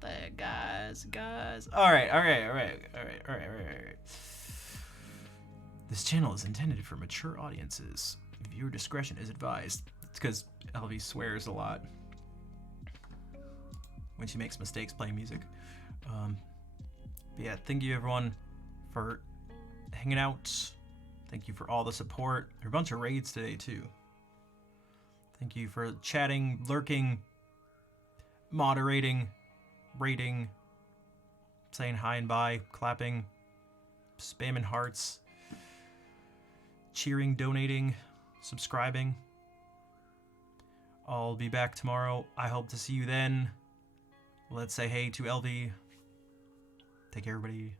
There, guys. Alright. This channel is intended for mature audiences. Viewer discretion is advised. It's because LV swears a lot when she makes mistakes playing music. But yeah, thank you everyone for hanging out. Thank you for all the support. There are a bunch of raids today too. Thank you for chatting, lurking, moderating, rating, saying hi and bye, clapping, spamming hearts, cheering, donating, subscribing. I'll be back tomorrow. I hope to see you then. Let's say hey to LV. Take care, everybody.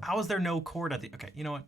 How is there no cord at the... Okay, you know what?